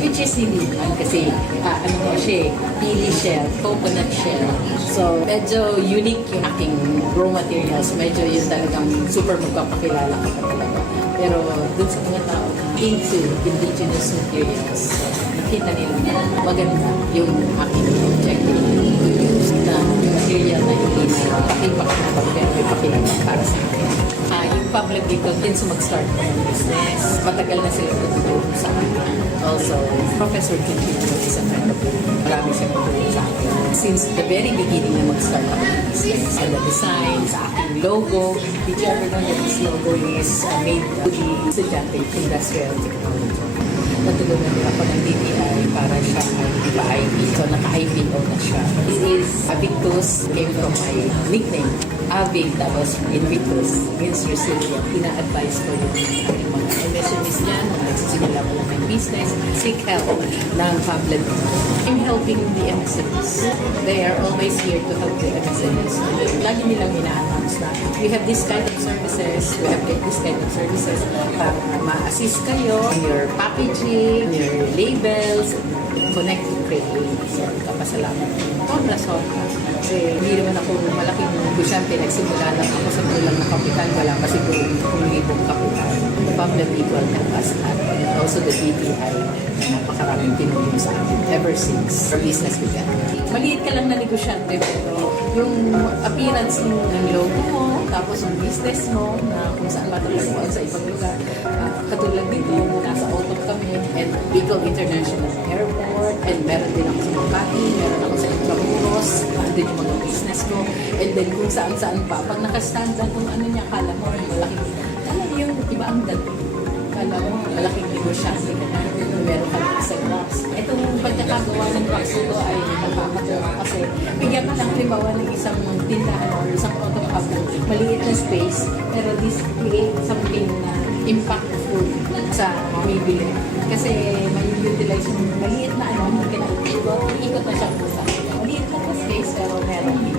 Which is hindi naman kasi ano mo siya, pili shell, coconut shell. So medyo unique yung aking raw materials. Medyo yun talagang super magpapakilala ka pa talaga. Pero dun sa mga tao na into indigenous materials, nakita nila na maganda yung aking objective to use na material na hindi na pakipakinabang pero may pakinabang para sa akin. Yung public dito din sa mag-start ko ng business. Matagal na sila tutulong sa akin. Also, Professor Quintino is a friend of mine. Marami siya tutulong sa akin. Since the very beginning na mag-start ako ng business. And the design, sa aking logo. Did you ever know that this logo is made to the estudyante industrial technology? Natulungan nila ako ng DTI para siya ay ipa-IP. So, naka-IPO na siya. This is Avictus, came from my nickname. Avig, tapos Invictus, means resilient. Ina-advise ko yung mga MSMEs dyan, kung nagsisimula mo lang ng business, seek help ng public. I'm helping the MSMEs. They are always here to help the MSMEs. Lagi nilang ina-announce na we have this kind of services, we have this kind of services para ma-assist kayo in your packaging, your labels, connect to create. So, kapasalamat. Sobra. Kasi hindi naman ako malaking negosyante. Nagsimula lang ako sa kulang na kapital. Wala pa siguro kung libong kapital. The public people help us at also the DTI. Napakaraming pinulong sa akin ever since our business began. Maliit ka lang na negosyante pero yung appearance ng logo mo, tapos yung business mo na kung saan matatagpuan sa ibang lugar. Katulad dito, nasa Autumn kami and Bicol International Airport and meron din ako sa Makati, meron ako sa Intramuros, andun yung mga business ko and then kung saan-saan pa. Pag nakastand lang kung ano niya, kala mo malaking, yung iba ang dating. Kala mo malaking negosyante ka na, meron ka lang isang box. Itong pagkakagawa ng box ito ay nakakatawa kasi bigyan ka lang limawa ng isang tindahan or isang autocab ng maliit na space pero this create something na impactful sa bibili. Kasi may utilize yung maliit na ikot na siya sa maliit na space pero meron din.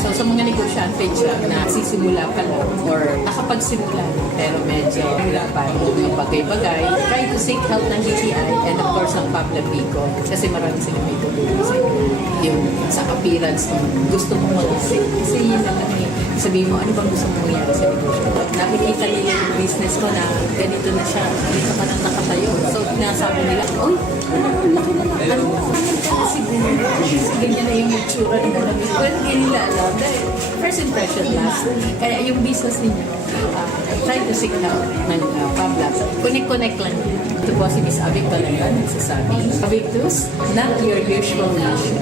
So sa mga negosyante dyan na sisimula pa lang or nakapagsimula pero medyo hirapan ng bagay-bagay, try to seek help ng DTI and of course ng Public Bicol kasi marami sila may tutulong sa yung sa appearance ng gusto mong mag-isip. Kasi yun naman sabihin mo, ano bang gusto mong mangyari sa negosyo? Nakikita nila yung business ko na ganito na siya, dito ka nang nakatayo. So pinasabi nila, uy, laki na lang. Siguro, ganyan na yung itsura ng namin. Well, hindi nila alam. Dahil first impression last. Kaya yung business ninyo, try to seek help ng Pablas. Connect lang. Ito po si Miss Avic Valera, nagsasabi. Avictus, not your usual nation.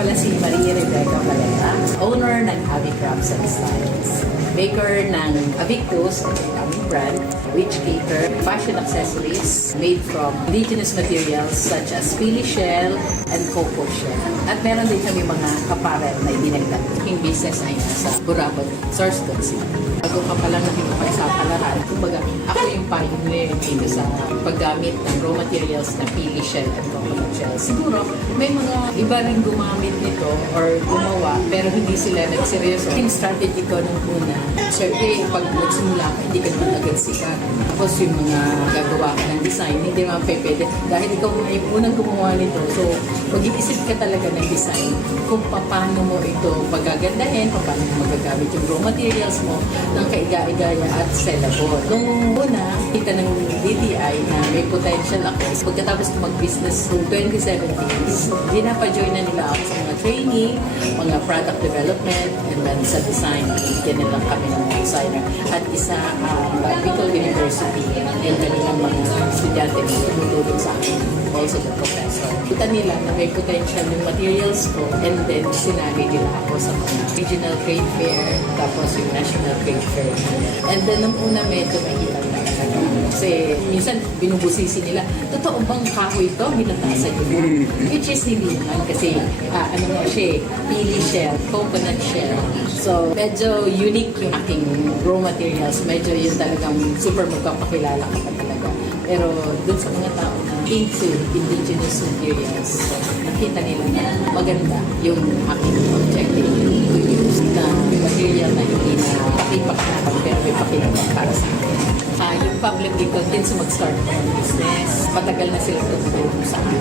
pala si Maria Rebecca Valera, owner ng Avi Crafts and Styles, maker ng Avictus, at ang aming brand, which cater fashion accessories made from indigenous materials such as pili shell and cocoa shell. At meron din kami mga apparel na idinagdag. Yung business ay nasa Burabot, Sourcetown City. Bago ka pala nakikipagsapalaran, kumbaga ako yung pioneer dito sa paggamit ng raw materials na pili shell and coconut shell. Siguro may mga iba rin gumamit nito or gumawa pero hindi sila nagseryoso. Yung strategy ko nung una, syempre pag nagsimula ka, hindi ka naman agad sikat. Tapos yung mga gagawa ka ng design, hindi naman pwede. Dahil ikaw na yung unang gumawa nito, so mag-iisip ka talaga ng design kung paano mo ito pagagandahin, paano mo magagamit yung raw materials mo ng kaiga-igaya at sellable. Nung una, kita ng DTI na may potential ako. Pagkatapos ko mag-business noong 2017, dinapa-join na nila ako sa mga training, mga product development, and then sa design. Bigyan nila kami ng designer. At isa Bicol University, yung kanilang mga estudyante na tumutulong sa akin. Also the professor. Kita nila na may potential yung materials ko and then sinali nila ako sa mga regional trade fair tapos yung national trade fair. And then nung una medyo mahirap na talaga. Kasi minsan binubusisi nila, totoo bang kahoy ito? Binatasan nila. Which is hindi naman kasi ano nga siya, pili shell, coconut shell. So medyo unique yung aking raw materials. Medyo yun talagang super magpapakilala ka pa talaga. Pero dun sa mga tao na into indigenous materials, so, nakita nila na maganda yung aking objective to use na material na hindi na pakipak na pero may pakinabang para sa akin. Yung public dito din sa mag-start ng business. Matagal na sila tutulong sa akin.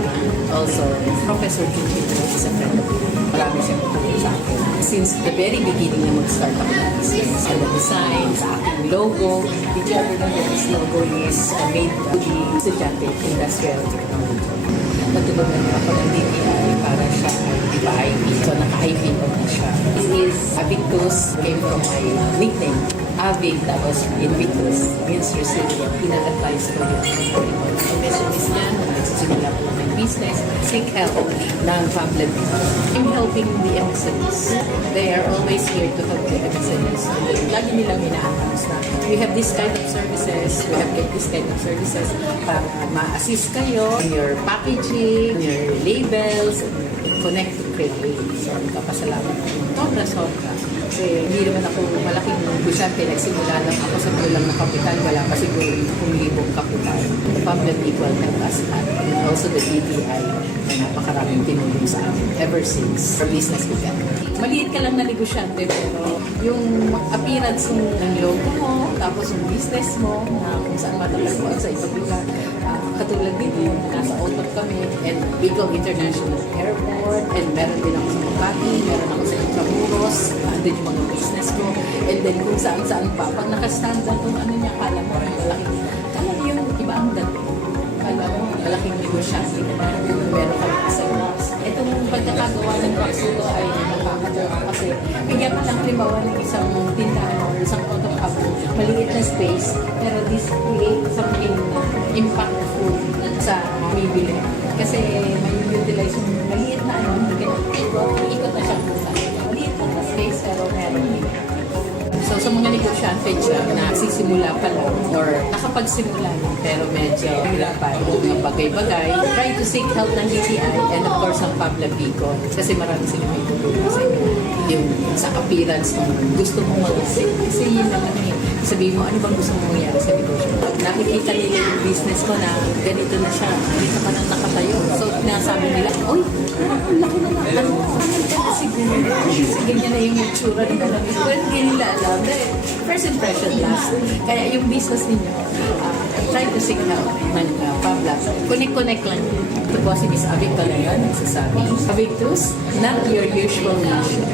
Also, Professor Junjito is a friend of mine. Marami siyang tutulong sa akin. Since the very beginning na mag-start ako ng business, sa design, sa aking logo, did you ever know that this logo is made to the estudyante industrial technology? Natulungan niya ako ng DTI para siya ay IP. So, naka-IP na siya. This is Avictus, came from my nickname. Avig, tapos Invictus, means resilient. Ina-advise ko yun. Ang message niya, nung nagsisimula ko ng business, seek help ng family. I'm helping the MSMEs. They are always here to help the MSMEs. Lagi nilang ina-announce na we have this kind of services, we have this kind of services para ma-assist kayo in your packaging, your labels, connect to create. So, kapasalamat ko. Sobra. Kasi hindi naman ako malaking negosyante. Nagsimula lang ako sa kulang na kapital. Wala pa siguro 10,000 kapital. The public equal help us at and also the DTI na napakaraming tinulong sa amin ever since our business began. Maliit ka lang na negosyante pero yung appearance ng logo mo, tapos yung business mo, na kung saan matatagpuan sa ibang lugar. Katulad dito, nasa Otot kami, and Bicol International Airport, and meron din ako sa Makati, meron ako sa Intramuros, andun yung mga business ko, and then kung saan-saan pa. Pag nakastand doon, kung ano niya, kala mo, kala mo yung iba ang dating. Kala mo, malaking negosyante na meron kami sa box. Itong pagkakagawa ng box ito ay nakakatawa kasi bigyan ka lang limawa ng isang tindahan or isang auto cabinet, maliit na space, pero this create something impactful sa bibili. Kasi may utilize yung maliit na ikot na siya sa maliit na space pero meron din. So sa mga negosyante dyan na nagsisimula pa lang or nakapagsimula lang pero medyo hirapan yung mga bagay-bagay, try to seek help ng DTI and of course ang Pabla Bicol kasi marami sila may tutulong sa inyo. Yung sa appearance kung gusto mong mag-isip kasi yun naman eh. Sabihin mo, ano bang gusto mong mangyari sa negosyo? Pag nakikita nila yung business mo na ganito na siya, dito ka nang nakatayo. So, nasabi nila, oy, ang laki na ano, siguro, kasi ganyan na yung itsura ng alam. Pero hindi nila alam. First impression last. Kaya yung business ninyo, try to seek help ng Pabla. Connect lang. Ito po si Miss Avic talaga, nagsasabi. Avictus, not your usual nation.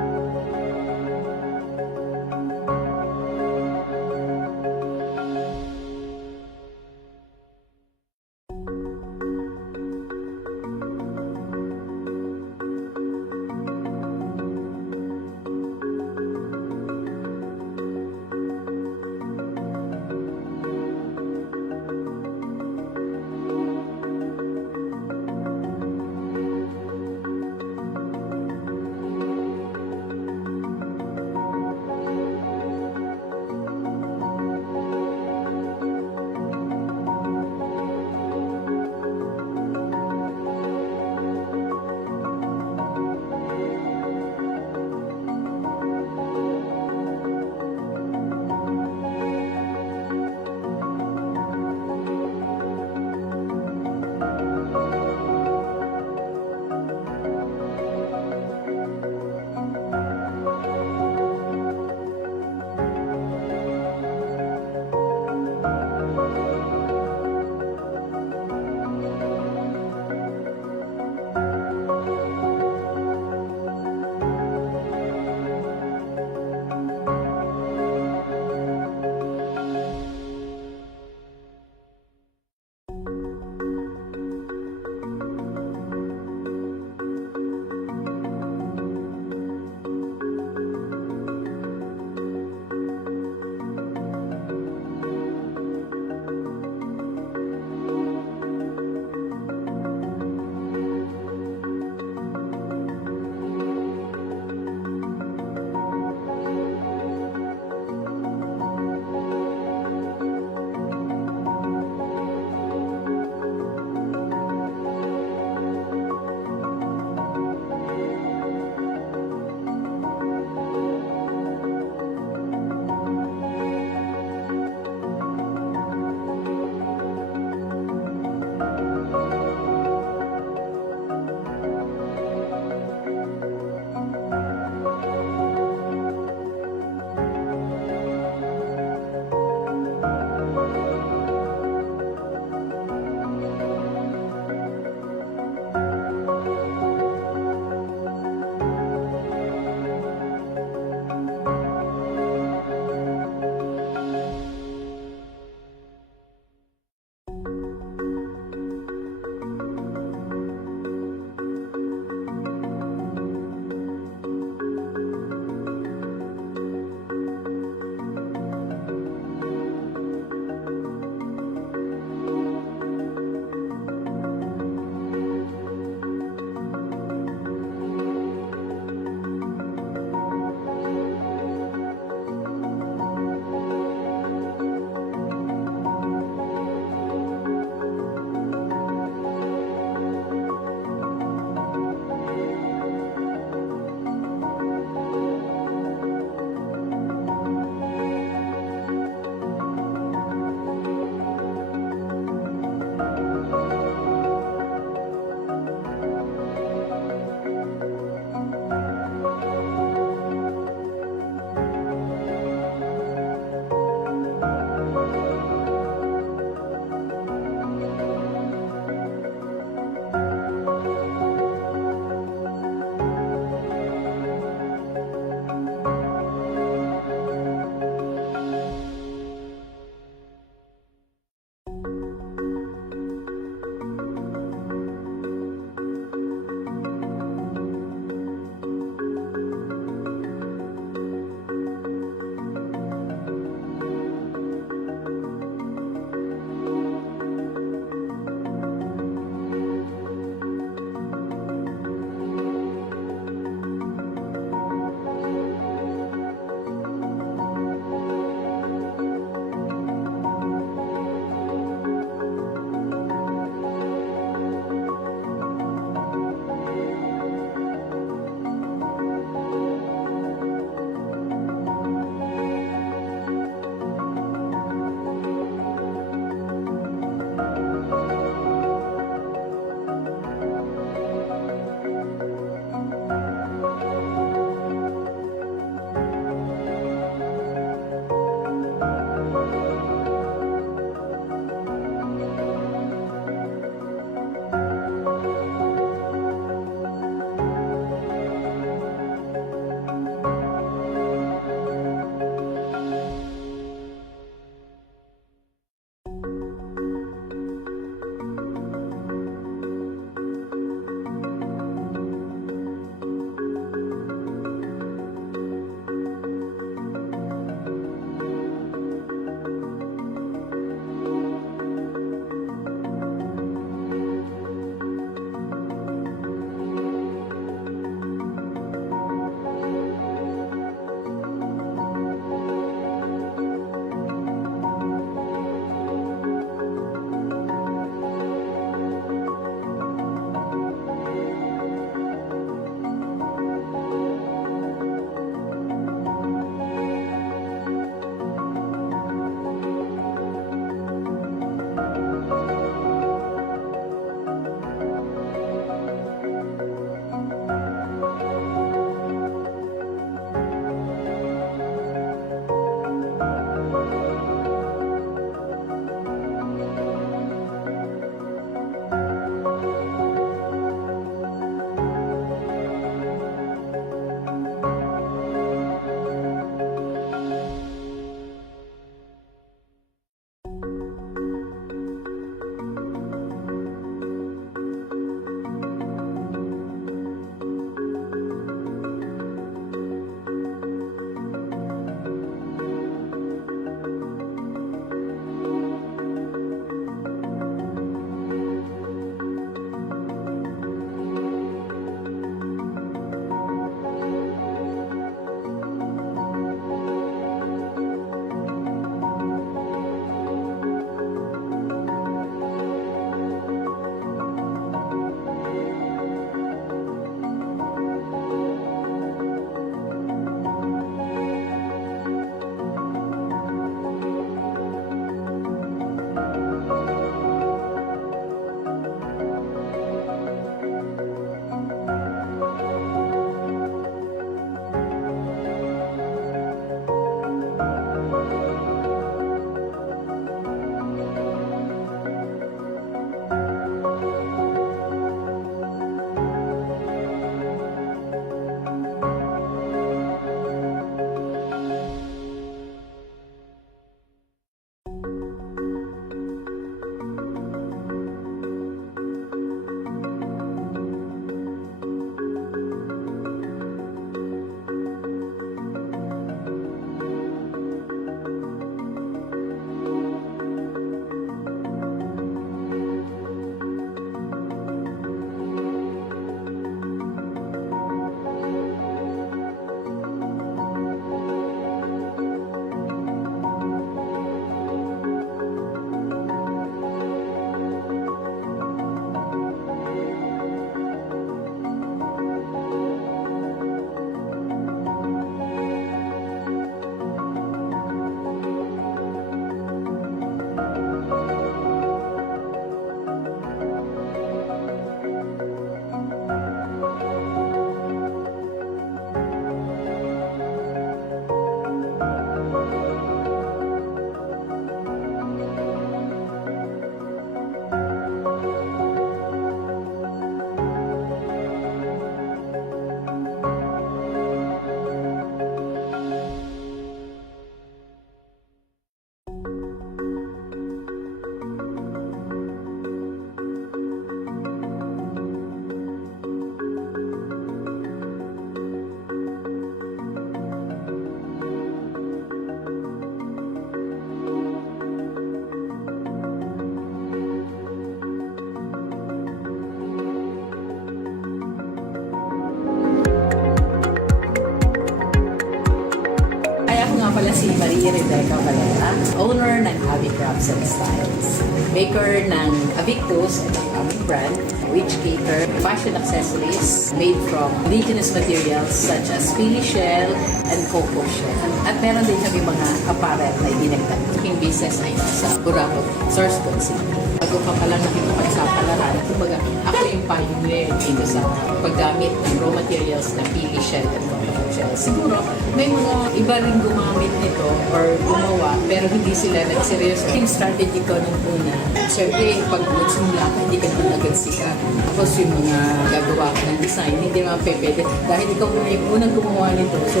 Maria Rebecca Valera, owner ng Abby Crafts and Styles. Maker ng Avictus, ito yung aming brand, which cater fashion accessories made from indigenous materials such as pili shell and cocoa shell. At meron din kami mga apparel na idinagdag. Yung business ay nasa Burabot, Sourceball City. Bago pa pala nakikipagsapalaran, kumbaga ako yung pioneer dito sa paggamit ng raw materials na pili shell and cocoa shell. Siguro may mga iba rin gumamit nito or gumawa pero hindi sila nagseryoso. Yung strategy ko nung una, syempre pag magsimula ka, hindi ka naman agad sikat. Tapos yung mga gagawa ka ng design, hindi naman pwede. Dahil ikaw na yung unang gumawa nito. So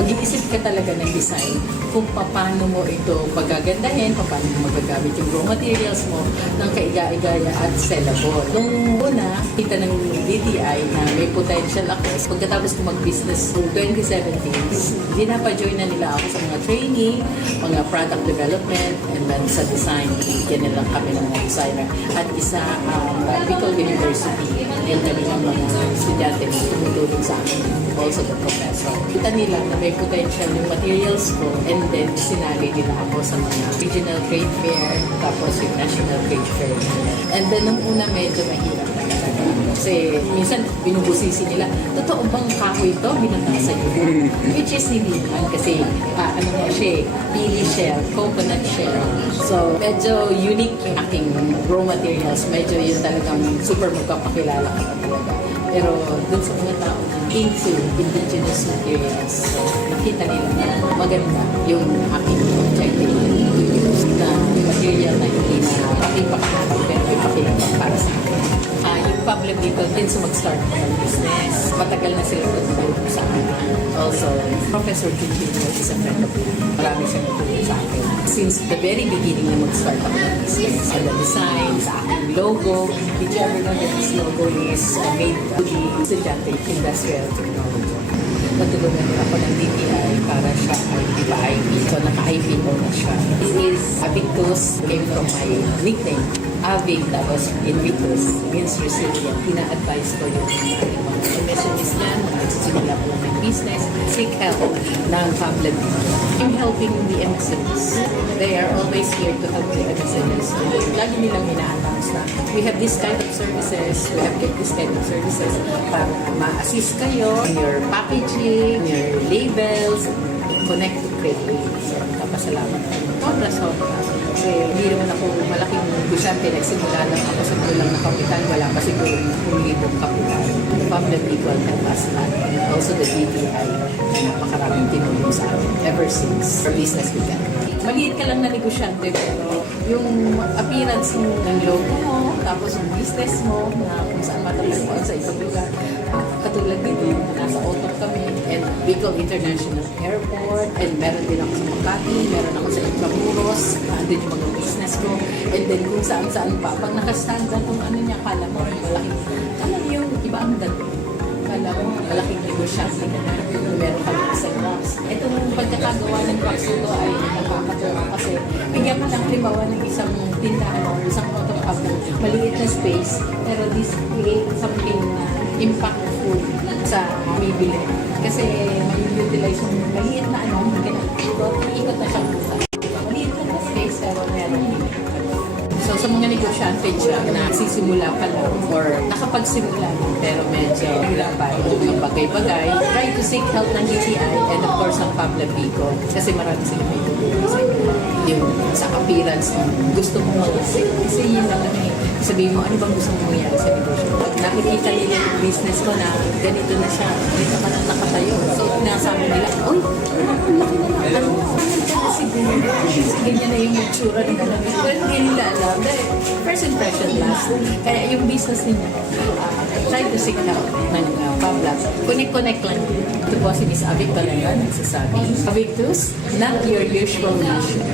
mag-iisip ka talaga ng design kung paano mo ito pagagandahin, paano mo magagamit yung raw materials mo ng kaiga-igaya at sellable. Nung una, kita ng DTI na may potential ako. Pagkatapos ko mag-business noong 2017, dinapa-join na nila ako sa mga training, mga product development, and then sa design. Bigyan nila kami ng mga designer. At isa, Bicol University, yung kanilang mga estudyante na tumutulong sa akin, also the professor. Kita nila na may potential yung materials ko, and then sinali nila ako sa mga regional trade fair, tapos yung national trade fair. And then nung una medyo mahirap na talaga. Kasi minsan binubusisi nila, totoo bang kahoy ito? Binatasan nyo. Which is hindi naman kasi ano nga siya, pili shell, coconut shell. So medyo unique yung aking raw materials. Medyo yun talagang super magpapakilala ka talaga. Pero dun sa mga tao na into indigenous materials, so, nakita nila na maganda yung aking objective na material na hindi na pakipakilala pero may pakilala para sa akin. Yung public dito din sa mag-start ko ng business. Matagal na sila tutulong sa akin. Also, Professor Quintino is a friend of mine. Marami siyang tutulong sa akin. Since the very beginning na mag-start ako ng business, sa the design, sa aking logo, did you ever know that this logo is made to the estudyante industrial technology? Natulungan nila ako ng DTI para siya ay ipa-IP. So, naka-IP mo na siya. This is Avictus, came from my nickname. Avic, tapos Invictus, means resilient. Ina-advise ko yung mga MSMEs dyan, mga nagsisimula ko lang ng business, seek help ng Pamphlet. I'm helping the MSMEs. They are always here to help the MSMEs. Lagi nilang ina-announce na we have this kind of services, we have kept this kind of services para ma-assist kayo in your packaging, your labels, connect to create. So, kapasalamat ko. Sobra. Kasi hindi naman ako malaking negosyante. Nagsimula lang ako sa kulang na kapital. Wala pa siguro 1,000 kapital. The public equal help us lot. And also the DTI na napakaraming tinulong sa akin ever since our business began. Maliit ka lang na negosyante pero yung appearance mo ng logo mo, tapos yung business mo na kung saan matatagpuan sa ibang lugar. Katulad dito, nasa auto kami and Bicol International Airport and meron din ako sa Makati, meron ako sa Intramuros, andun yung mga business ko and then kung saan-saan pa. Pag nakastand ka kung ano niya, kala mo malaking, kala mo yung iba ang dating. Kala mo malaking negosyante ka na, meron ka lang sa box. Itong pagkakagawa ng box nito ay nakakatawa kasi bigyan mo ng limawa ng isang tindahan o isang auto hub ng maliit na space pero this create something impactful sa bibili. Kasi may utilize yung maliit na ikot na siyang busa. Maliit na space pero meron din. So sa mga negosyante dyan na sisimula pa lang or nakapagsimula lang pero medyo hirapay ng bagay-bagay, try to seek help ng DTI and of course ang Pablo Bicol kasi marami sila may tutulong sa inyo. Yung sa appearance ng gusto mo mag-isip. Kasi yun lang naman sabihin mo, ano bang gusto mo mangyari sa negosyo? Pag nakikita nila yung business ko na ganito na siya, dito ka lang nakatayo. So, nasabi nila, uy, laki na lang. Ano? Kasi ganyan na yung itsura ng kalamin. Pero hindi nila alam. Dahil first impression last. Kaya yung business ninyo, try to seek help ng Pablas. Connect lang. Ito po si Miss Avic Valera, nagsasabi. Avictus, not your usual mission.